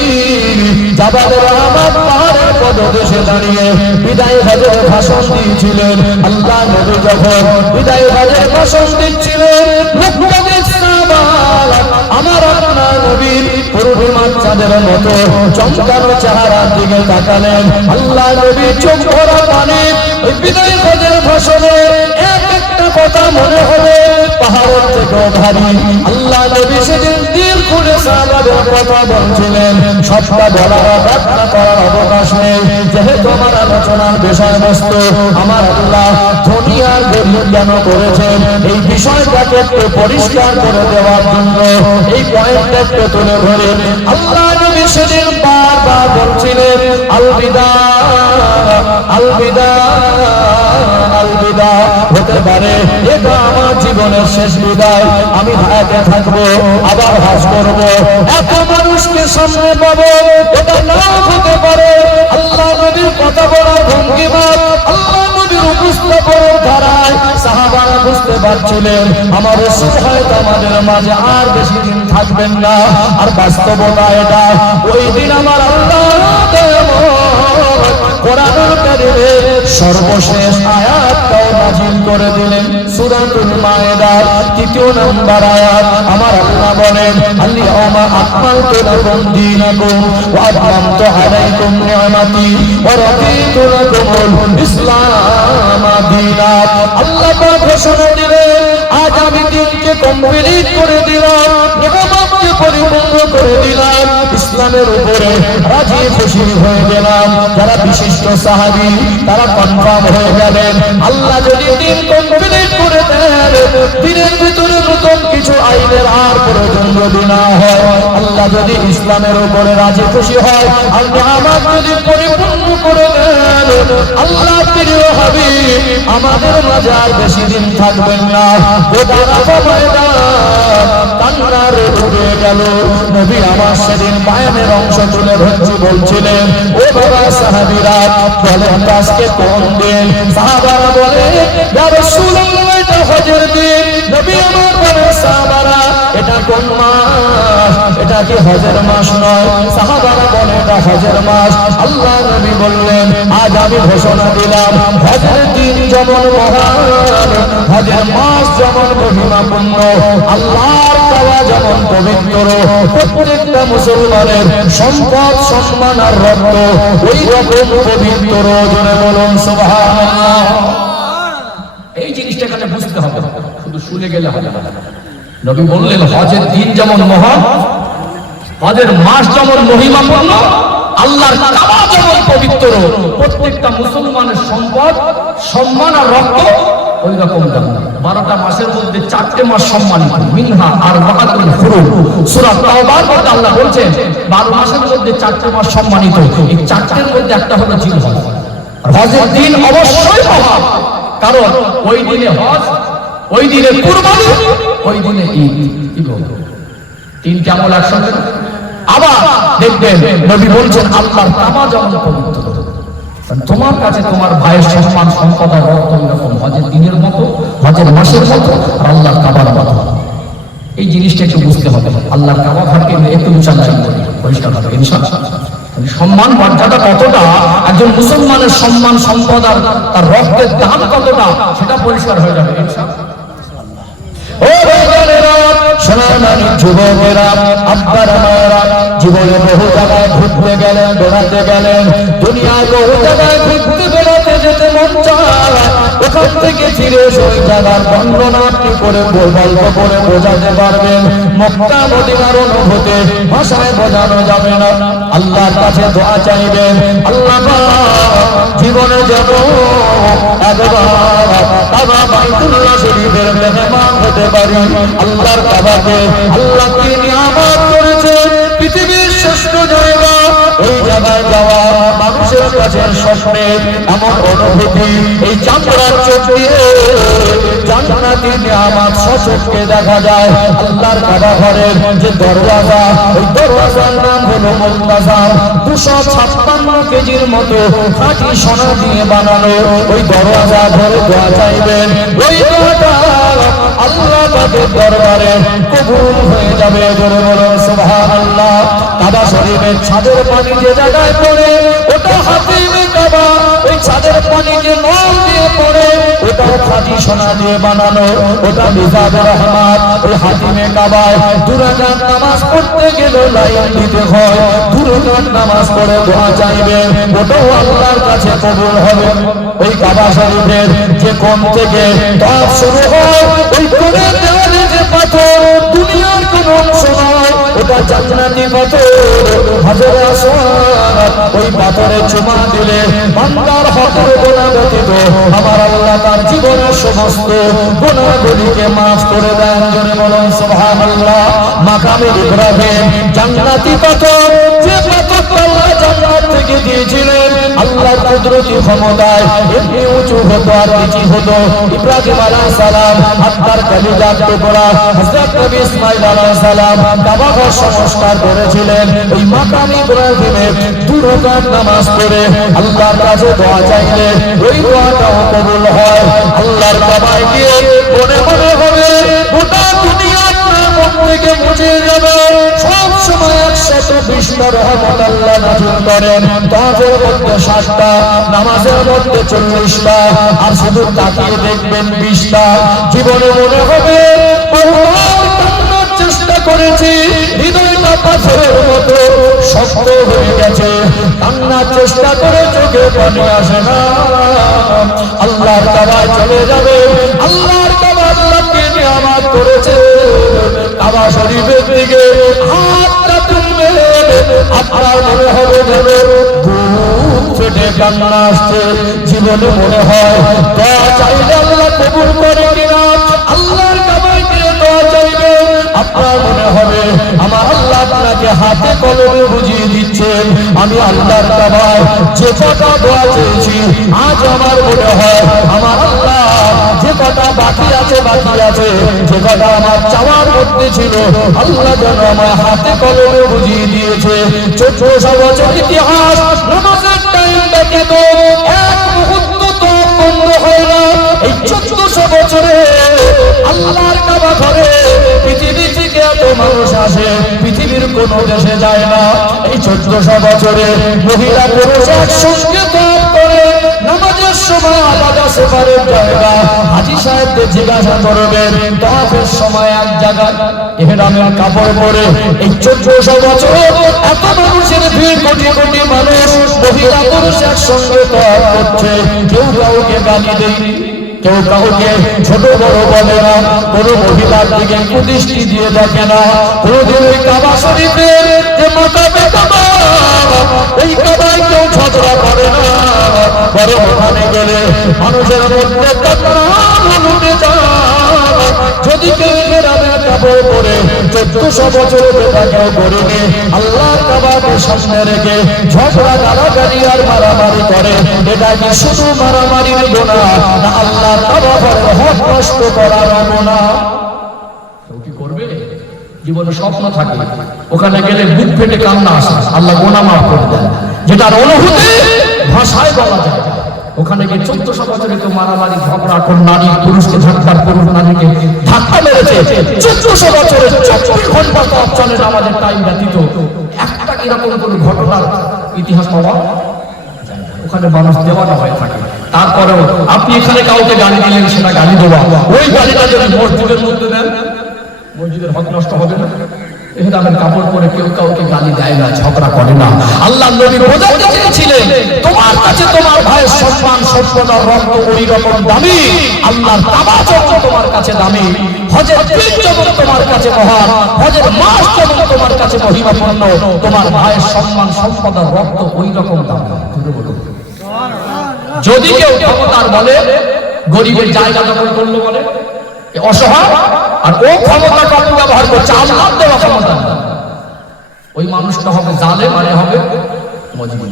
জাবালে রহমত পাহাড়ের পদদেশে দাঁড়িয়ে বিদায় হজের ভাষণ দিয়েছিলেন। আল্লাহ নবী যখন বিদায় হজের ভাষণ দিচ্ছিলেন, আমার আপনার নবীর পূর্ণিমার চাঁদের মতো চমকানো চেহারার দিকে তাকালেন। আল্লাহ নবী চোখ ভরা পানি, ওই বিদায় হজের ভাষণে এক একটা কথা মনে হবে পাহাড়ের থেকেও ভারী। আল্লাহ নবী সেদিন দিল খুলে সাহাবাদের কথা বলছিলেন। সবটা বলার ব্যাখ্যা করার অবকাশ নেই, যেহেতু আমার আলোচনার বিষয়বস্তু আমার আল্লাহ ধনী আর গরিব কেন করেছেন, এই বিষয়টাকে একটু পরিষ্কার করে দেওয়ার জন্য এই পয়েন্টটা একটু তুলে ধরে আল্লাহ নবী সেদিন বারবার বলছিলেন, আলবিদা আলবিদা আলবিদা। হতে পারে এটা আমার জীবনের শেষ বিদায়, আমি হায়াতে থাকবো, আবার হজ করবো, এত মানুষকে সামনে পাবো, এটা নাও হতে পারে। আল্লাহ নবীর কথা বলার ভঙ্গিমা, আল্লাহ নবীর উপস্থাপনের ধারায় সাহাবারা বুঝতে পারছিলেন আমার রাসূল হয়তো আমাদের মাঝে আর বেশি দিন থাকবেন না। আর বাস্তবতা এটা, ওই দিন আমার আল্লাহ কোরআনুল কারীমের সর্বশেষ আয়াতটাও নাযিল করে দিলেন। সূরাতুল মায়েদার 3 নম্বর আয়াত আমার আল্লাহ বলেন, আল-ইয়াওমা আকমালতু লাকুম দীনাকুম ওয়া আতমামতু আলাইকুম নি'মাতি ওয়া রাদিতু লাকুমুল ইসলাম দীনা। আল্লাহ পাক ঘোষণা দিলেন, আজ আমি দিনকে কমপ্লিট করে দিলাম, নিয়ামতকে পরিপূর্ণ করে দিলাম, ইসলামের উপরে রাজি খুশি হয়ে গেলাম। যারা বিশিষ্ট সাহাবী তারা কনফার্ম হয়ে গেলেন, আল্লাহ যদি দিন কমপ্লিট করে দেন, দিনের ভিতরে নতুন কিছু আইনের আর প্রয়োজন যদি না হয়, আল্লাহ যদি ইসলামের উপরে রাজি খুশি হয়, আর নিয়ামত যদি পরিপূর্ণ করে দেন, আল্লাহ প্রিয় হাবিব আমাদের মাঝে আর বেশি দিন থাকবেন না। গোটা আরাফা ময়দান কান্নার ডুবে গেল। নবী আমার সেদিন বায়ানের অংশ তুলে ধরছি, বলছিলেন, ও বাবা সাহাবীরা বলেন আজকে কোন দিন? সাহাবারা বলে, ইয়া রাসূলুল্লাহ এটা হজের দিন। নবী আমার বলেন, সাহাবারা এটা কোন মাস? এটা কি হজের মাস নয়? সাহাবারা বলে এটা হজের মাস। আল্লাহ নবী বললেন আজ আমি ঘোষণা দিলাম হজের দিন যেমন মহান, হজের মাস যেমন মহিমাপূর্ণ, আল্লাহর কাবা যেমন পবিত্র, প্রত্যেকটা মুসলমানের সম্পদ সম্মান আর রক্ত ওই রকম পবিত্র। জোরে বলুন সুবহানাল্লাহ। এই জিনিসটা এখানে বুঝতে হবে, শুধু শুনে গেলে হবে না। নবী বললেন হজের দিন যেমন মহান, হজের মাস যেমন মহিমাপূর্ণ, আল্লাহর কাবা যেমন পবিত্র, প্রত্যেকটা মুসলমানের সম্পদ সম্মান আর রক্ত ওই রকম দাম। 12টা মাসের মধ্যে 4টে মাস সম্মানিত, মিনহা আরবাআতুল হুরুম। সূরা তাওবার মধ্যে আল্লাহ বলেন 12 মাসের মধ্যে 4টে মাস সম্মানিত। এই 4টের মধ্যে একটা হলো জিলহজ। হজের দিন অবশ্যই মহান, কারণ ওই দিনে হজ, ওই দিনে কুরবানি, ওই দিনে ঈদ। তিনটা আমল একসঙ্গে। আবার দেখবেন নবী বলছেন আল্লাহর কাবা যেমন পবিত্র, তোমার কাছে তোমার ভাইয়ের সম্মান সম্পদ আর রক্ত এরকম হজের দিনের মতো, হজের মাসের মতো, আর আল্লাহর কাবার মতো। এই জিনিসটা একটু বুঝতে হবে। আল্লাহর কাবা ঘরকে একটু উচ্চারণ করি, পরিষ্কার হবে ইনশাআল্লাহ। সম্মান মর্যাদা কতটা, একজন মুসলমানের সম্মান সম্পদ আর তার রক্তের দাম কতটা, সেটা পরিষ্কার হয়ে যাবে ইনশাআল্লাহ। ও ভাইয়েরা, সোনামানি যুবকেরা, আব্বারা মায়েরা, জীবনে বহু জায়গায় ঘুরতে গেলেন, বেড়াতে গেলেন, দুনিয়ায় বহু জায়গায় ঘুরতে বেড়াতে যেতে মন চায়। ওখান থেকে ফিরে এসে ওই জায়গার বর্ণনা আপনি করে গল্প করে বোঝাতে পারবেন। মক্কা মদিনার অনুভূতি ভাষায় বোঝানো যাবে না। আল্লাহর কাছে দোয়া চাইবেন, আল্লাহ জীবনে যেন একবার কাবা বাইতুল্লাহ শরীফের মেহমান হতে পারি। আল্লাহর কাবাকে আল্লাহ কি নিয়ামত করেছে, পৃথিবীর শ্রেষ্ঠ জায়গা। ওই জায়গায় যাওয়া মানুষের কাছে স্বপ্নে এমন অনুভূতি, এই চামড়ার চোখ দিয়ে জান্নাতি নিয়ামত সচক্ষে দেখা যায়। আল্লাহর কাবা ঘরের যে দরওয়াজা, ওই দরওয়াজার নাম হলো মুলতাজাম। 256 কেজির মতো খাঁটি সোনা দিয়ে বানানো ওই দরওয়াজা ধরে দোয়া চাইবেন। ওই দোয়াটা আল্লাহ পাকের দরবারে কবুল হয়ে যাবে। জোরে বলুন সুবহানাল্লাহ। কাবা শরীফের ছাদের পানি যে জায়গায় পড়ে ওটা হাতিমে কাবা। ওই ছাদের পানি যে নল দিয়ে পড়ে ওটাও খাঁটি সোনা দিয়ে বানানো, ওটা মিজাবে রহমাত। ওই হাতিমে কাবায় 2 রাকাত নামাজ পড়তে গেলে লাইন দিতে হয়। 2 রাকাত নামাজ পড়ে দোয়া চাইবেন, ওটাও আল্লাহর কাছে কবুল হবে। ওই কাবা শরীফের যে কোণ থেকে তওয়াফ শুরু হয়, ওই কোণের দেওয়ালে যে পাথর দুনিয়ার কোন অংশ নয়, ওটা জান্নাতি পাথর হাজরে আসওয়াদ। ওই পাথরে চুমা দিলে বান্দার হকের গুনাহ ব্যতীত আমার আল্লাহ তার জীবনের সমস্ত গুনাহগুলিকে মাফ করে দেন। জোরে বলুন সুবহানাল্লাহ। মাকামে ইব্রাহিম জান্নাতি পাথর, যে পাথর আল্লাহ জান্নাত থেকে দিয়েছিলেন আল্লাহর কুদরতি ক্ষমতায় এমনি উঁচু হতো আর নিচু হতো। ইব্রাহিম আলাইহিস সালাম আত্মার কলিজার টুকরা হযরত নবী ইসমাঈল আলাইহিস সালাম কাবা ঘর সংস্কার করেছিলেন। ওই মাকাম ইব্রাহিমে 2 রাকাত নামাজ পড়ে আল্লাহর কাছে দোয়া চাইলে ওই দোয়াটাও কবুল হয়। আল্লাহর কাবায় গিয়ে মনে মনে হবে গোটা দুনিয়ার নাম থেকে মুছে যাবে। সব সময় 120টা রহমত আল্লাহ নাযিল করেন। তাওয়াফের মধ্যে 60টা, নামাজের মধ্যে 40টা, আর শুধু তাকিয়ে দেখবেন 20টা। জীবনে মনে হবে বহুবার চেষ্টা করেছি, হৃদয়টা পাথরের মতো শক্ত হয়ে গেছে, কান্নার চেষ্টা করে চোখে পানি আসে না। আল্লাহর কাবায় চলে যাবে। আল্লাহর কাবা আল্লাহকে নিয়ামত করেছে। কাবা শরীফের দিকে হাতটা তুলবে, আপনার মনে হবে যেন বুক ফেটে কান্না আসছে। জীবনে মনে হয় দোয়া চাইলে আল্লাহ কবুল করে কিনা। আল্লাহর কাবায় গিয়ে দোয়া চাইবে, আপনার মনে হবে আমার আল্লাহ আপনাকে হাতে কলমে বুঝিয়ে দিচ্ছেন। আমি আল্লাহর কাবায় যে কটা দোয়া চেয়েছি আজ আমার মনে হয় আমার আল্লাহ যে কটা বাকি আছে, যে কটা আমার চাওয়ার মধ্যে ছিল আল্লাহ যেন আমার হাতে কলমে বুঝিয়ে দিয়েছে। 1400 বছর ইতিহাস, নামাজের টাইম দেখে তো এক মুহূর্ত তো বন্ধ হয় না। এই 1400 বছরে আল্লাহর কাবা ঘরে পৃথিবী থেকে এত আসে, পৃথিবীর কোন দেশে যায় না। এই 1400 বছরে মহিলা পুরুষ একসঙ্গে তওয়াফ করে নামাজের সময় আলাদা সেপারেট জায়গা। হাজী সাহেবদের জিজ্ঞাসা করবেন তওয়াফের সময় এক জায়গায় ইহরামের কাপড় পরে। এই 1400 বছর এত মানুষের ভিড়, কোটি কোটি মানুষ মহিলা পুরুষ একসঙ্গে তওয়াফ করছে। কেউ কাউকে গালি দেয়নি, কেউ কাউকে ছোট বড় বলে না, কোন মহিলার দিকে কুদৃষ্টি দিয়ে দেখে না। কোনদিন ওই কাবা শরীফের যে মাকামে কাবা, এই কাবায় কেউ ঝগড়া করে না। বরং ওখানে গেলে মানুষের মধ্যে উঠে যায়। যদি কেউ ইহরামের কাপড় পরে 1400 বছর বেটা কেউ করেনি, আল্লাহর কাবাকে সামনে রেখে ঝগড়া গালাগালি আর মারামারি করে, এটা কি শুধু মারামারির গুনাহ না আল্লাহর কাবার হক নষ্ট করার গুনাহ? কেউ কি করবে? জীবনে স্বপ্ন থাকে, ওখানে গেলে বুক ফেটে কান্না আসে, আল্লাহ গুনাহ মাফ করে দেন, যেটার অনুভূতি ভাষায় বলা যায়। ওখানে গিয়ে 1400 বছরে কেউ মারামারি ঝগড়া করে, নারী পুরুষকে ধাক্কার, পুরুষ নারীকে ধাক্কা মেরেছে। 1400 বছরে 24 ঘন্টা তওয়াফ চলে নামাজের টাইম ব্যতীত। একটা এরকম কোন ঘটনার ইতিহাস পাওয়া যায় না। ওখানে মানুষ দেওয়ানা হয়ে থাকে। তারপরেও আপনি এখানে কাউকে গালি দিলেন, সেটা গালি দেওয়া। ওই গালিটা যদি মসজিদের মধ্যে দেন, মসজিদের হক নষ্ট হবে না? ইহরামের কাপড় পরে কেউ কাউকে গালি দেয় না, ঝগড়া করে না। আল্লাহ নবী বোঝাতে চেয়েছিলেন তোমার কাছে তোমার ভাইয়ের সম্মান, সম্পদ, রক্ত ওই রকম দামি, আল্লাহর কাবা যখন তোমার কাছে দামি, হজের দিন যখন তোমার কাছে মহান, হজের মাস যখন তোমার কাছে মহিমাপূর্ণ, তোমার ভাইয়ের সম্মান, সম্পদ, রক্ত ওই রকম দামি। যদি কেউ ক্ষমতার বলে গরিবের জায়গা দখল করলো বলে অসহায়, আর ও ক্ষমতাটা ব্যবহার করছে আল্লাহর দেওয়া ক্ষমতা, ওই মানুষটা হবে জালেম, মানে হবে মজলুম।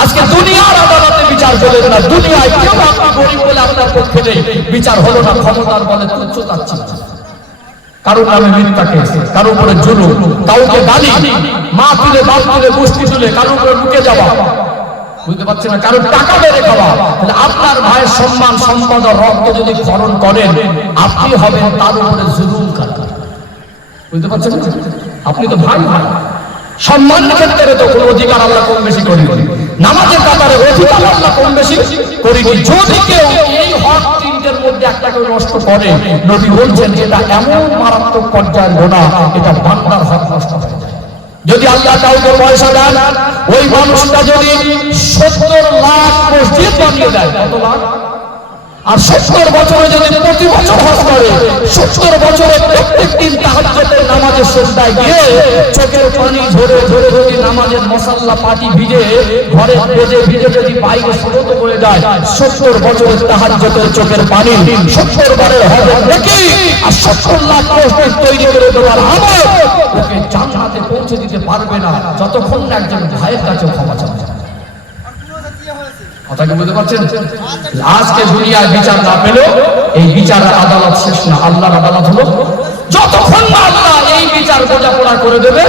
আজকে দুনিয়ার আদালতে বিচার চলে না। দুনিয়ায় কেউ আপনি গরিব বলে আপনার পক্ষে নেই, বিচার হলো না। ক্ষমতার বলে তুচ্ছ তাচ্ছিল্য, কারোর নামে মিথ্যা কেস, কারোর উপরে জুলুম, কাউকে গালি, মা তুলে বাপ তুলে মুষ্টি তুলে কারোর উপরে ঢুকে যাওয়া, বুঝতে পারছেন না, কারোর টাকা বেড়ে খাওয়া। তাহলে আপনার ভাইয়ের সম্মান, সম্পদ, রক্ত যদি খরণ করেন, আপনি হবেন তার উপরে জুলুমকারী। বুঝতে পারছেন? আপনি তো ভাই ভাই, সম্মানের ক্ষেত্রে তো কোনো অধিকার আল্লাহ কম বেশি করিনি, নামাজের ব্যাপারে অধিকার আল্লাহ কম বেশি করিনি। যদি কেউ এই হক তিনটের মধ্যে একটাকে নষ্ট করে, নবী বলছেন এটা এমন মারাত্মক পর্যায়ের গুনাহ, এটা বান্দার হক নষ্ট হয়ে যায়। যদি আল্লাহ কাউকে পয়সা দেন, ওই মানুষটা যদি 70 লাখ মসজিদ বানিয়ে দেয়, কত লাখ? আর 70 বছরে যদি প্রতি বছর হজ করে, 70 বছরে প্রত্যেক দিন তাহাজ্জুদের নামাজের সিজদায় গিয়ে চোখের পানি ঝরে ঝরে যদি নামাজের মশাল্লা পাটি ভিজে ঘরে ভেজে ভিজে যদি বাইরে স্রোত করে যায়, 70 বছরের তাহাজ্জুদের চোখের পানি 70 বারের হজের নেকি আর 70 লাখ মসজিদ তৈরি করে দেওয়ার আমল ওকে জান্নাতে পৌঁছে দিতে পারবে না যতক্ষণ না একজন ভাইয়ের কাছে ক্ষমা চায়। কথা কি বুঝতে পারছেন? আজকে দুনিয়ার বিচার না পেলেও এই বিচারের আদালত শেষ না। আল্লাহর আদালত হলো যতক্ষণ না আল্লাহ এই বিচার বোঝাপড়া করে দেবে,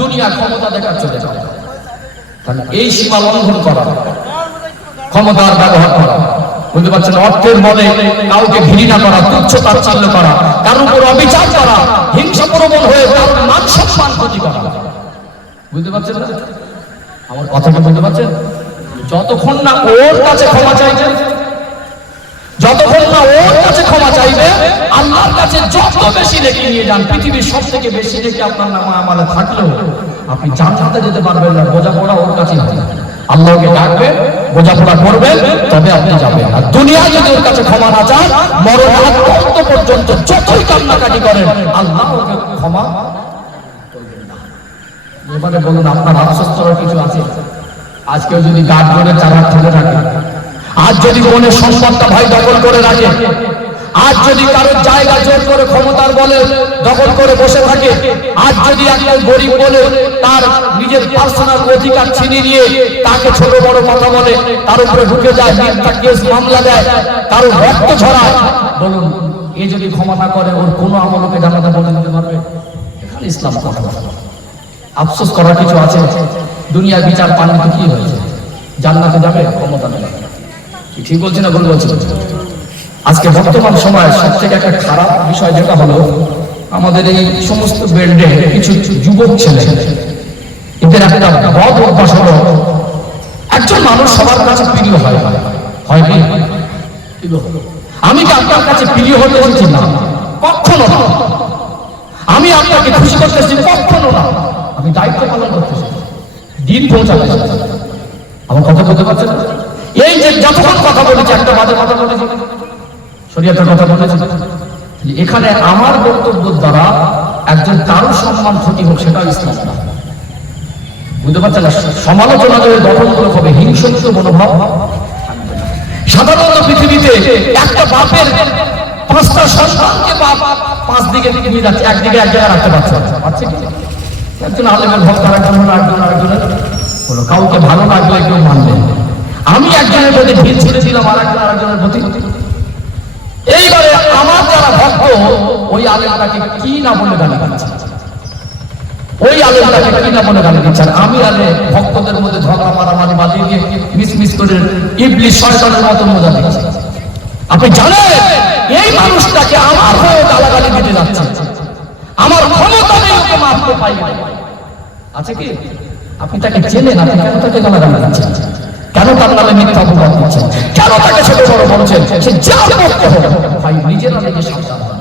দুনিয়ার ক্ষমতা দেখার চলে যাবে। তাহলে এই সীমা লঙ্ঘন করা, ক্ষমতার ব্যবহার করা, বুঝতে পারছেন, অর্থের বলে কাউকে ঘৃণা করা, তুচ্ছ তাচ্ছিল্য করা, কারোর উপর অবিচার করা, হিংসা প্রবণ হয়ে কারোর মান সম্মান ক্ষতি করা, বুঝতে পারছেন না? আমার কথাটা বুঝতে পারছেন? যতক্ষণ না ওর কাছে ক্ষমা চাইবে, যতক্ষণ না ওর কাছে ক্ষমা চাইবে, আল্লাহর কাছে যত বেশি রেখে নিয়ে যান, পৃথিবীর সব থেকে বেশি রেখে আপনার নামে আমালে থাকলেও আপনি জান্নাতে যেতে পারবেন না। বোঝাপড়া ওর কাছে হবে, আল্লাহকে ডাকবেন, বোঝাপড়া করবেন, তবে আপনি যাবেন। আর দুনিয়া যদি ওর কাছে ক্ষমা না চান, মরণ আগ পর্যন্ত যতই কান্নাকাটি করেন, আল্লাহ ওকে ক্ষমা করবেন না। এবারে বলুন, আপনার আফসোস করার কিছু আছে? আজকেও যদি গাছ ধরে চারা ঠেলে রাখে, আজ যদি মনের সম্পদটা ভাই দখল করে রাখে, আজ যদি কারোর জায়গা জোর করে ক্ষমতার বলে দখল করে বসে থাকে, আজ যদি একজন গরিব বলে তার নিজের পার্সোনাল অধিকার ছিনিয়ে নিয়ে তাকে ছোট বড় কথা বলে, তার উপরে ঢুকে যায়, মিথ্যা কেস মামলা দেয়, কারোর রক্ত ঝরায়, বলুন এ যদি ক্ষমতা করে ওর কোনো আমলকে জানাতে বলে দিতে পারবে? এখানে ইসলাম কথা বলে। আফসোস করার কিছু আছে? দুনিয়ার বিচার পানি তো কি হয়েছে? জান্নাতে যাবে, ক্ষমতা নেবে। ঠিক বলছি না ভুল বলছি? আজকে বর্তমান সময়ে সব থেকে একটা খারাপ বিষয় যেটা হলো, আমাদের এই সমস্ত বেল্টে কিছু যুবক ছেলে, এদের একটা বদ অভ্যাস হলো, একজন মানুষ সবার কাছে প্রিয় হয়, হয়নি? আমি কি আপনার কাছে প্রিয় হতে চাইছি? না, কখনো না। আমি আপনাকে খুশি করতেছি? কখনো না। আমি দায়িত্ব পালন করতেছি, দিন পৌঁছাতে। আমার কথা বলতে পারছেন? এই যে যতক্ষণ কথা বলেছি, একটা বাজে কথা বলেছি, শরীয়তের কথা বলেছি, এখানে আমার বক্তব্যের দ্বারা একজন কারো সম্মান ক্ষতি হোক, সেটা ইসলাম না। বুঝতে পারছেন না? সমালোচনা করে গঠনমূলক হবে, হিংস্র মনোভাব। সাধারণত পৃথিবীতে একটা বাপের 5টা সন্তানকে বাপ 5 দিকে নিয়ে যাচ্ছে, একদিকে এক জায়গায় রাখতে পারছে না। একজন আলেমের ভক্ত আরেকজন হলো, আরেকজনের হলো, কাউকে ভালো লাগলে কেউ মানলেন। আমি একজনের প্রতি ভিড় ছেড়ে দিলাম, আরেকজনের প্রতি। এইবারে আমার যারা ভক্ত, ওই আলেমটাকে কি না বলে গালি দিচ্ছে, ওই আলেমটাকে কি না বলে গালি দিচ্ছেন। আমি আলে ভক্তদের মধ্যে ঝগড়া মারামারি বাজিয়ে দিয়ে মিস করে ইবলিশ শয়তানের মতো মজা দিচ্ছে। আপনি জানেন এই মানুষটাকে আমার হয়ে গালাগালি দিতে যাচ্ছে, আমার ক্ষমতা নেই ওকে মারতে পাই আছে কি? আপনি তাকে চেনেন, আপনি কেন তাকে গালাগালি দিচ্ছেন? কেন তার নামে মিথ্যা অপবাদ দিচ্ছেন? কেন তাকে ছোট বড় বলছেন? সে যা করতে হবে ভাই, নিজের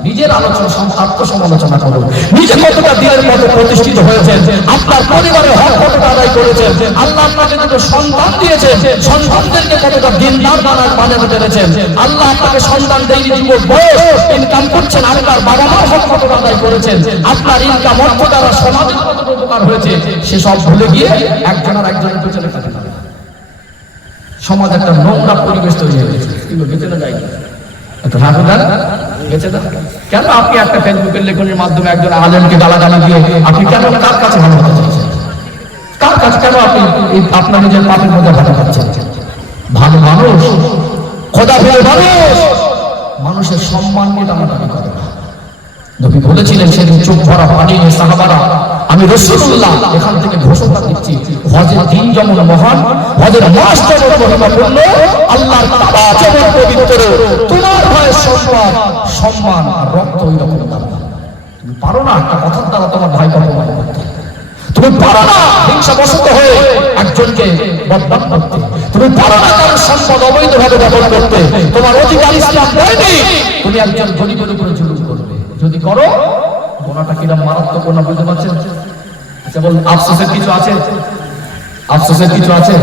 নিজের আলোচনা, আত্মসমালোচনা করুন। নিজে কতটা দিনের মতো প্রতিষ্ঠিত হয়েছেন, আপনার পরিবারের হক কতটা আদায় করেছেন, আল্লাহ আপনাকে দুটো সন্তান দিয়েছেন, সন্তানদেরকে কতটা দিনদার বানাতে পেরেছেন, আল্লাহ আপনাকে সন্তান দেয়নি, যুবক বয়স ইনকাম করছেন, আপনার বাবা মার হক কতটা আদায় করেছেন, আপনার ইনকাম অর্থ দ্বারা সমাজের কতটা উপকার হয়েছে, সেসব ভুলে গিয়ে একজন আর একজনের পেছনে কাটে না। সমাজ একটা নোংরা পরিবেশ তৈরি হয়ে গেছে, গেছে না যায়নি একটা রাগুদার গেছে না। কেন আপনি একটা ফেসবুকের লেখনের মাধ্যমে একজন আলেমকে গালাগালি দিয়ে আপনি কেন কার কাছে ভালো হতে চাইছেন? কার কাছে কেন আপনি আপনার নিজের পাপের মধ্যে ভালো পাচ্ছেন? ভালো মানুষ, খোদা ভেবে মানুষ, মানুষের সম্মান নিয়ে টানাটানি করে না। নবী বলেছিলেন সেদিন চোখ ভরা পানি নিয়ে সাহাবারা, আমি রাসূলুল্লাহ এখান থেকে ঘোষণা দিচ্ছি, হজের দিন যেমন মহান, হজের মাস যেমন মহিমাপূর্ণ, আল্লাহর কাবা যেমন পবিত্র, তোমার ভাইয়ের সম্মান আর রক্ত ওই রকম দাম। তুমি পারো না একটা কথার দ্বারা তোমার ভাইকে অপমান করতে, তুমি পারো না হিংসাবশত হয়ে একজনকে বদনাম করতে, তুমি পারো না কারোর সম্পদ অবৈধভাবে দখল করতে, তোমার অধিকার ইসলাম দেয়নি, তুমি একজন গরিবের উপরে জুলুম করবে। যদি করো, গোনাটা কিরকম মারাত্মক গোনা বুঝতে পারছেন? আচ্ছা বল, আফসোসের কিছু আছে? আফসোসের কিছু আছে?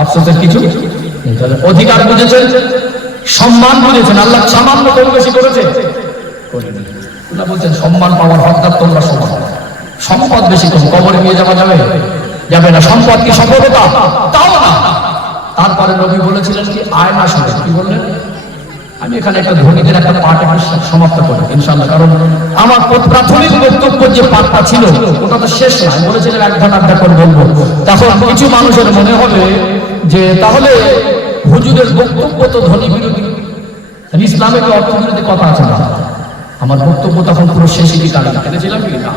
আফসোসের কিছু? অধিকার বুঝেছেন, সম্মান বুঝেছেন, আল্লাহ সামান্য কম বেশি করেছে? বলছেন সম্মান পাওয়ার হকদার তোমরা সমান, সম্পদ বেশি কম, কবরে নিয়ে যাওয়া যাবে না। সম্পদ কি সফলতা? তাও না। তারপরে নবী বলেছিলেন কি, আয়না সাথে কি বললেন? আমি এখানে একটা ধনীদের একটা পাঠ সমাপ্ত করি ইনশাআল্লাহ, কারণ আমার প্রাথমিক বক্তব্য যে পাঠটা ছিল ওটা তো শেষ না, বলেছিলাম এক ঘন্টা করে বলবো। তখন কিছু মানুষের মনে হবে যে তাহলে হুজুরের বক্তব্য তো ধনী বিরোধী, ইসলামে কি অর্থ বিরোধী কথা আছে না? আমার বক্তব্য তখন পুরো শেষই কি কারণ কেটেছিলাম কি না?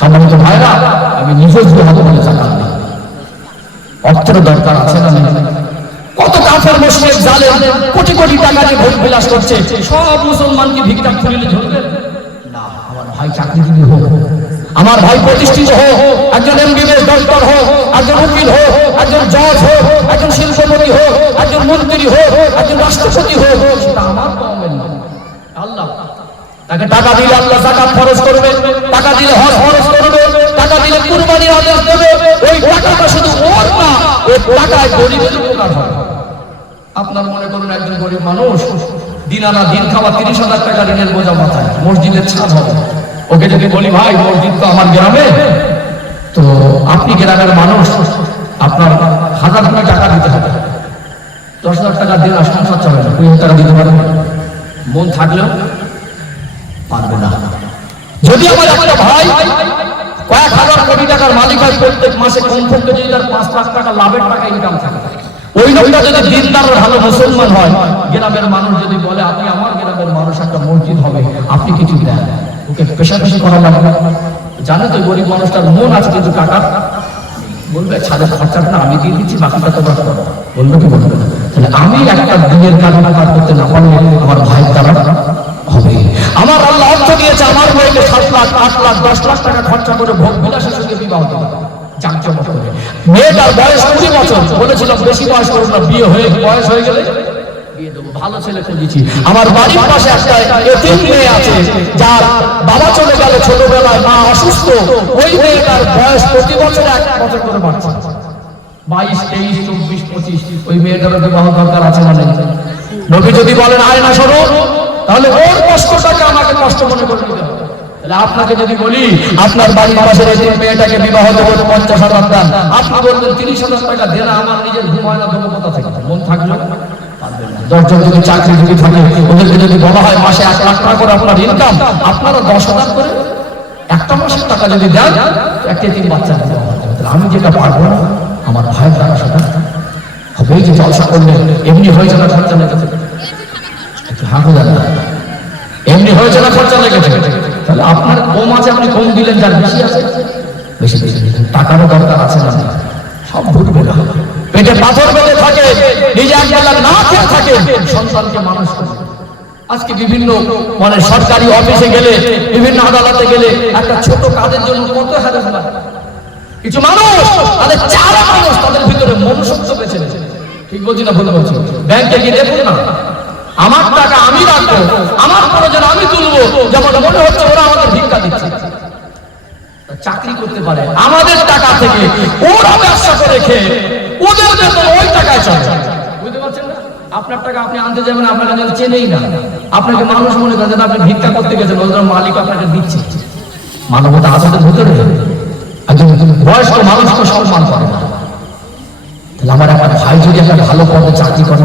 সম্মানিত ভাইরা, আমি নিখোঁজ হতে বলে থাকা অর্থের দরকার আছে না? কত কাফের মুশরিক জালেম কোটি কোটি টাকা দিয়ে ভোট বিলাস করছে, সব মুসলমানকে ভিক্ষা খুলিলে ঝরবে না। আমার ভাই চাকরিজীবী হোক, আমার ভাই প্রতিষ্ঠিত হোক, একজন এমবিবিএস ডক্টর হোক, একজন উকিল হোক, একজন জজ হোক, একজন শিল্পপতি হোক, একজন মন্ত্রী হোক, একজন রাষ্ট্রপতি হোক, সেটা আমার কওমের না। আল্লাহ তাকে টাকা দিলে আল্লাহ যাকাত ফরজ করবে, টাকা দিলে হজ ফরজ করবে, টাকা দিলে কুরবানির আদেশ দেবে। ওই টাকাটা শুধু ওর না, ওই টাকায় গরিবের উপকার হবে। আপনার মনে করুন একজন গরিব মানুষ দিন আনা দিন খাওয়া 30,000 টাকা ঋণের বোঝা মাথায়, মসজিদের ছাদ হবে। ওকে যদি বলি ভাই মসজিদ তো আমার গ্রামে, তো আপনি গ্রামের মানুষ, আপনার 1000 কোটি টাকা দিতে হবে, 10,000 টাকা দিন আর সংসার চলে না, 20,000 টাকা দিতে পারবেন? মন থাকলেও পারবে না। যদি আমার একটা ভাই কয়েক হাজার কোটি টাকার মালিক হয়, প্রত্যেক মাসে কমপক্ষে যদি তার 5 লাখ টাকা লাভের টাকা ইনকাম থাকে, ওই লোকটা যদি দিনদার ভালো মুসলমান হয়, গ্রামের মানুষ যদি বলে আপনি আমার গ্রামের মানুষ একটা মসজিদ হবে, আপনি কিছু দেন, ওকে পেশাপাশি করা লাগবে। জানে তো গরিব মানুষটার মন আছে কিন্তু টাকা, বলবে ছাদের খরচাটা না আমি দিয়ে দিচ্ছি, বাকিটা তোমরা করো, বলবে কি বলবে? তাহলে আমি একটা দিনের কাজ করতে না পারলে আমার ভাই দ্বারা হবে। আমার আল্লাহ অর্থ দিয়ে দিয়েছে আমার মেয়েকে 7 লাখ 8 লাখ 10 লাখ টাকা খরচা করে ভোগ বিলাসের সঙ্গে বিবাহ দেবে জাঁকজমক করে। মেয়েটার বয়স 20 বছর, বলেছিলাম বেশি বয়স করব না, বিয়ে হয়ে বয়স হয়ে গেলে বিয়ে দেবো, ভালো ছেলে খুঁজেছি। আমার বাড়ির পাশে একটা এতিম মেয়ে আছে, যার বাবা চলে গেল ছোটবেলায়, মা অসুস্থ। ওই মেয়েটার বয়স প্রতি বছর 1 বছর করে বাড়ছে, 22, 23, 24, 25। ওই মেয়েটার বিবাহ দরকার আছে মানে নবী যদি বলেন আয়না শোনো, তাহলে ওর কষ্টটাকে আমাকে কষ্ট মনে করে নিতে হবে। তাহলে আপনাকে যদি বলি আপনার বাড়ির পাশের এই মেয়েটাকে বিবাহ দেবো 50,000 দান, আপনি বলবেন 30,000 টাকা দেন, আমার নিজের ঘুম হয় না, দেবো কোথা থেকে? মন থাকলো 10জন যদি চাকরিজীবী থাকে, ওদেরকে যদি বলা হয় মাসে 1 লাখ টাকা করে আপনার ইনকাম, আপনারা 10,000 করে একটা মাসের টাকা যদি দেন, একটা 3 বাচ্চা দিতে হবে। তাহলে আমি যেটা পারবো না, আমার ভাইয়ের দ্বারা সেটা হবে। এই যে জলসা করলে এমনি হয়েছে না খরচা লেগেছে? হাঁটু জানা এমনি হয়েছে না খরচা লেগেছে? তাহলে আপনার কম আছে, আপনি কম দিলেন, যার বেশি আছে বেশি বেশি দিলেন। টাকারও দরকার আছে না? সব ভুলবে না। পেটে পাথর বেঁধে থাকে, নিজে একবেলা না খেয়ে থাকে, সন্তানকে মানুষ করে। আজকে বিভিন্ন মানে সরকারি অফিসে গেলে, বিভিন্ন আদালতে গেলে একটা ছোট কাজের জন্য কত হ্যারাসমেন্ট। কিছু মানুষ তাদের চারা মানুষ তাদের ভিতরে মনুষ্যত্ব বেঁচে নেছে। ঠিক বলছি না ভুল বলছি? ব্যাংকে গিয়ে দেখুন না, আমার টাকা আমি রাখবো, আমার প্রয়োজন আমি তুলবো, যেমন মনে হচ্ছে ওরা আমাদের ভিক্ষা দিচ্ছে। চাকরি করতে পারে আমাদের টাকা থেকে, ওরা ব্যবসা করে খেয়ে ওদের বেতন ওই টাকায় চলে। বুঝতে পারছেন না? আপনার টাকা আপনি আনতে যাবেন, আপনাকে যেন চেনেই না, আপনাকে মানুষ মনে করেন আপনি ভিক্ষা করতে গেছেন, ওদের মালিক আপনাকে দিচ্ছে। মানবতা আছে ভিতরে। একজন বয়স্ক মানুষকে সম্মান করে না। তাহলে আমার একটা ভাই যদি একটা ভালো পদে চাকরি করে,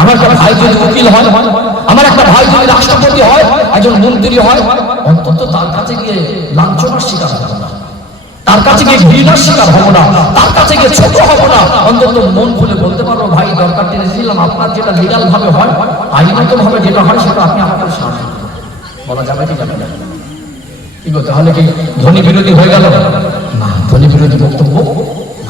আমার একটা ভাই যদি উকিল হয়, আমার একটা ভাই যদি রাষ্ট্রপতি হয়, একজন মন্ত্রী হয়, অন্তত তার কাছে গিয়ে লাঞ্ছনার শিকার হবো না, তার কাছে গিয়ে ঘৃণার শিকার হবো না, তার কাছে গিয়ে ছোট হবো না। অন্তত মন খুলে বলতে পারবো, ভাই দরকার টেনেছিলাম, আপনার যেটা লিগাল ভাবে হয়, আইনত ভাবে যেটা হয়, সেটা আপনি আমাকে সাহায্য করুন। বলা যাবে কি যাবে না? কি বলতে হলে কি ধনী বিরোধী হয়ে গেল না? ধনী বিরোধী বক্তব্য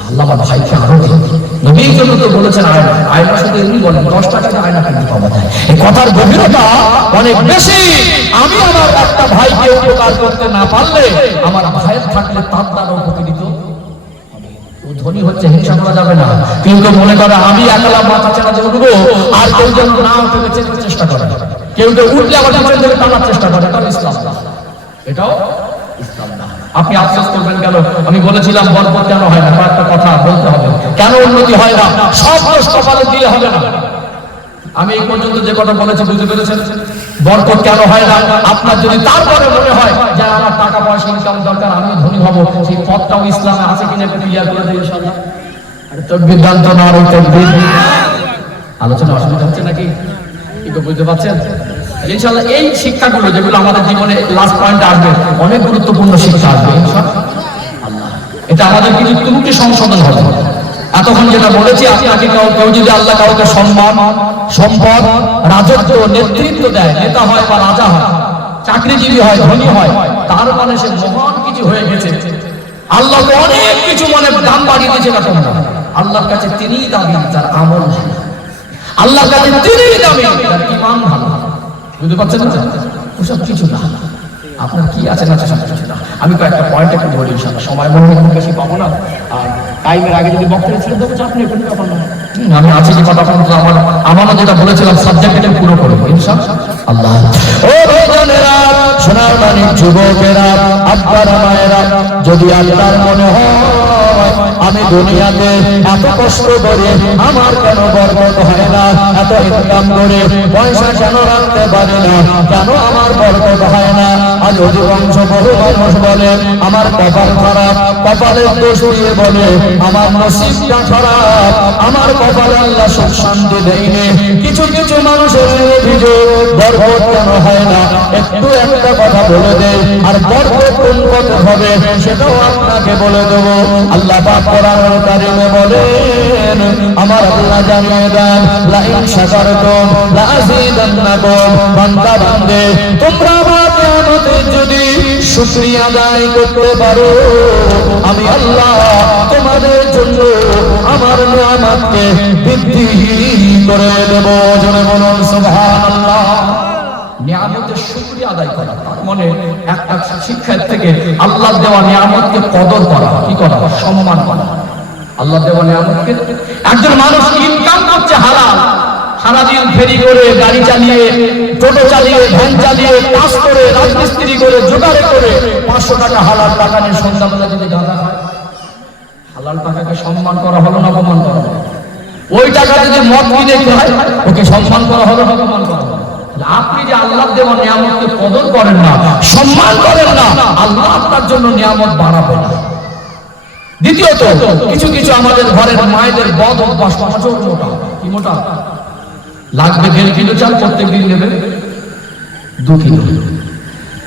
আল্লাহ আমার ভাইকে আরো দিন। নবীর জন্য তো বলেছেন আয়না, আয়না শুধু এমনি বলেন 10 টাকায় আয়না কিনতে পাওয়া যায়। এই কথার গভীরতা অনেক বেশি। আমি আমার একটা ভাইকে উপকার করতে না পারলে, আমার ভাইয়ের থাকলে তার দ্বারা উপকৃত হবে। ও ধনী হচ্ছে, হিংসা করা যাবে না। কিন্তু মনে করে আমি একলা মাথা চেনাতে উঠবো, আর কেউ যেন না উঠে চেনার চেষ্টা করে, কেউ কেউ উঠলে আবার পিছন থেকে টানার চেষ্টা করে। এটাও ইসলাম না, এটাও ইসলাম না। আপনি আফসোস করবেন কেন? আমি বলেছিলাম বরকত কেন হয় না, কয়েকটা কথা বলতে হবে। কেন উন্নতি হয় না? সব দোষ কপালে দিলে হবে না। আমি এই পর্যন্ত যে কথা বলেছি বুঝতে পেরেছেন? বরকত কেন হয় না? আপনার যদি তারপরে মনে হয় যে আমার টাকা পয়সা ইনকাম দরকার, আমি ধনী হব, সেই পথটাও ইসলামে আছে কিনা একটু ক্লিয়ার করে দিই ইনশাআল্লাহ। আরে তাকবীর দান তো না, আর তাকবীর আলোচনা অসুবিধা হচ্ছে নাকি? একটু বুঝতে পারছেন? ইনশাআল্লাহ এই শিক্ষাগুলো যেগুলো আমাদের জীবনে লাস্ট পয়েন্ট আসবে, অনেক গুরুত্বপূর্ণ শিক্ষা আসবে ইনশাআল্লাহ। এটা আমাদের কিছু ত্রুটি সংশোধন হবে। এতক্ষণ যেটা বলেছি, আপনাকে কেউ যদি আল্লাহ কাউকে সম্মান, সম্পদ, রাজত্ব, নেতৃত্ব দেয়, নেতা হয় বা রাজা হয়, চাকরিজীবী হয়, ধনী হয়, তার মানে সে মহান কিছু হয়ে গেছে। আল্লাহকে অনেক কিছু মনে দাম বাড়িয়ে দিয়েছে। তোমরা আল্লাহর কাছে তিনিই দামি যার আমল ভালো, আল্লাহর কাছে তিনিই দামি যার ঈমান ভালো। বুঝতে পারছেন না? ওসব কিছু না, আপনার কি আছে না সব কিছু না। আমি কয়েকটা পয়েন্ট একটু বলি ইনশাআল্লাহ, সময় মনে খুব বেশি পাবো না, আর টাইমের আগে যদি বক্তব্য ছিল দেবো, আপনি এখন ব্যাপার না। আমি আছি যে কথা বলতে আমারও যেটা বলেছিলাম সাবজেক্টটা পুরো করবো ইনশাআল্লাহ। ও ভাইজানেরা, সোনার মানিক যুবকেরা, আব্বারা মায়েরা, যদি আল্লাহর মনে হয় আমি দুনিয়াতে এত কষ্ট করে আমার কেন বরকত হয় না, এত ইনকাম করে পয়সা কেন রাখতে পারি না, কেন আমার বরকত হয় না, আজ অধিকাংশ বহু মানুষ বলে আমার কপাল খারাপ, কপালের দোষ দিয়ে বলে আমার নসিবটা খারাপ, আমার কপালে আল্লাহ সুখ শান্তি দেয়নি। কিছু কিছু মানুষের অভিযোগ বরকত কেন হয় না, একটু একটা কথা বলে দেয়, আর বরকত কোন পথে হবে সেটাও আপনাকে বলে দেবো। আল্লাহ পাক কোরআনুল কারীমে বলেন, আমার আল্লাহ জানিয়ে দেন, লা ইন শাকারতুম লা আযীদান্নাকুম, বান্দা বান্দে তোমরা আমার নিয়ামতের যদি শুকরিয়া আদায় করতে পারো, আমি আল্লাহ তোমাদের জন্য আমার নিয়ামতকে বৃদ্ধি করে দেব। জোরে বলুন সুবহানাল্লাহ। নিয়ামতের শুকরিয়া আদায় করা, তার মানে একটা শিক্ষার থেকে আল্লাহ দেওয়া নিয়ামতকে কদর করা, কি করা, সম্মান করা। আল্লাহ দেওয়া নিয়ামতকে, একজন মানুষ ইনকাম করছে হালাল, সারাদিন ফেরি করে, গাড়ি চালিয়ে, টোটো চালিয়ে, ভ্যান চালিয়ে, কাজ করে, রাজমিস্ত্রি করে, জোগাড় করে 500 টাকা হালাল টাকা নিয়ে সন্ধ্যাবেলা যদি গাঁজা খায়, হালাল টাকাকে সম্মান করা হলো না অপমান করা হলো? ওই টাকা যদি মদ কিনে খায়, ওকে সম্মান করা হলো না অপমান করা হলো? আপনি যে আল্লাহ দেওয়া নিয়ামতকে কদর করেন না, সম্মান করেন না, আল্লাহ আপনার জন্য নিয়ামত বাড়াবে না। দ্বিতীয়ত, কিছু কিছু আমাদের ঘরের মায়েদের বদ অভ্যাস, প্রচুর মোটা। কি মোটা? লাগবে 1.5 কিলো চাল, প্রত্যেক দিন নেবে 2 কিলো।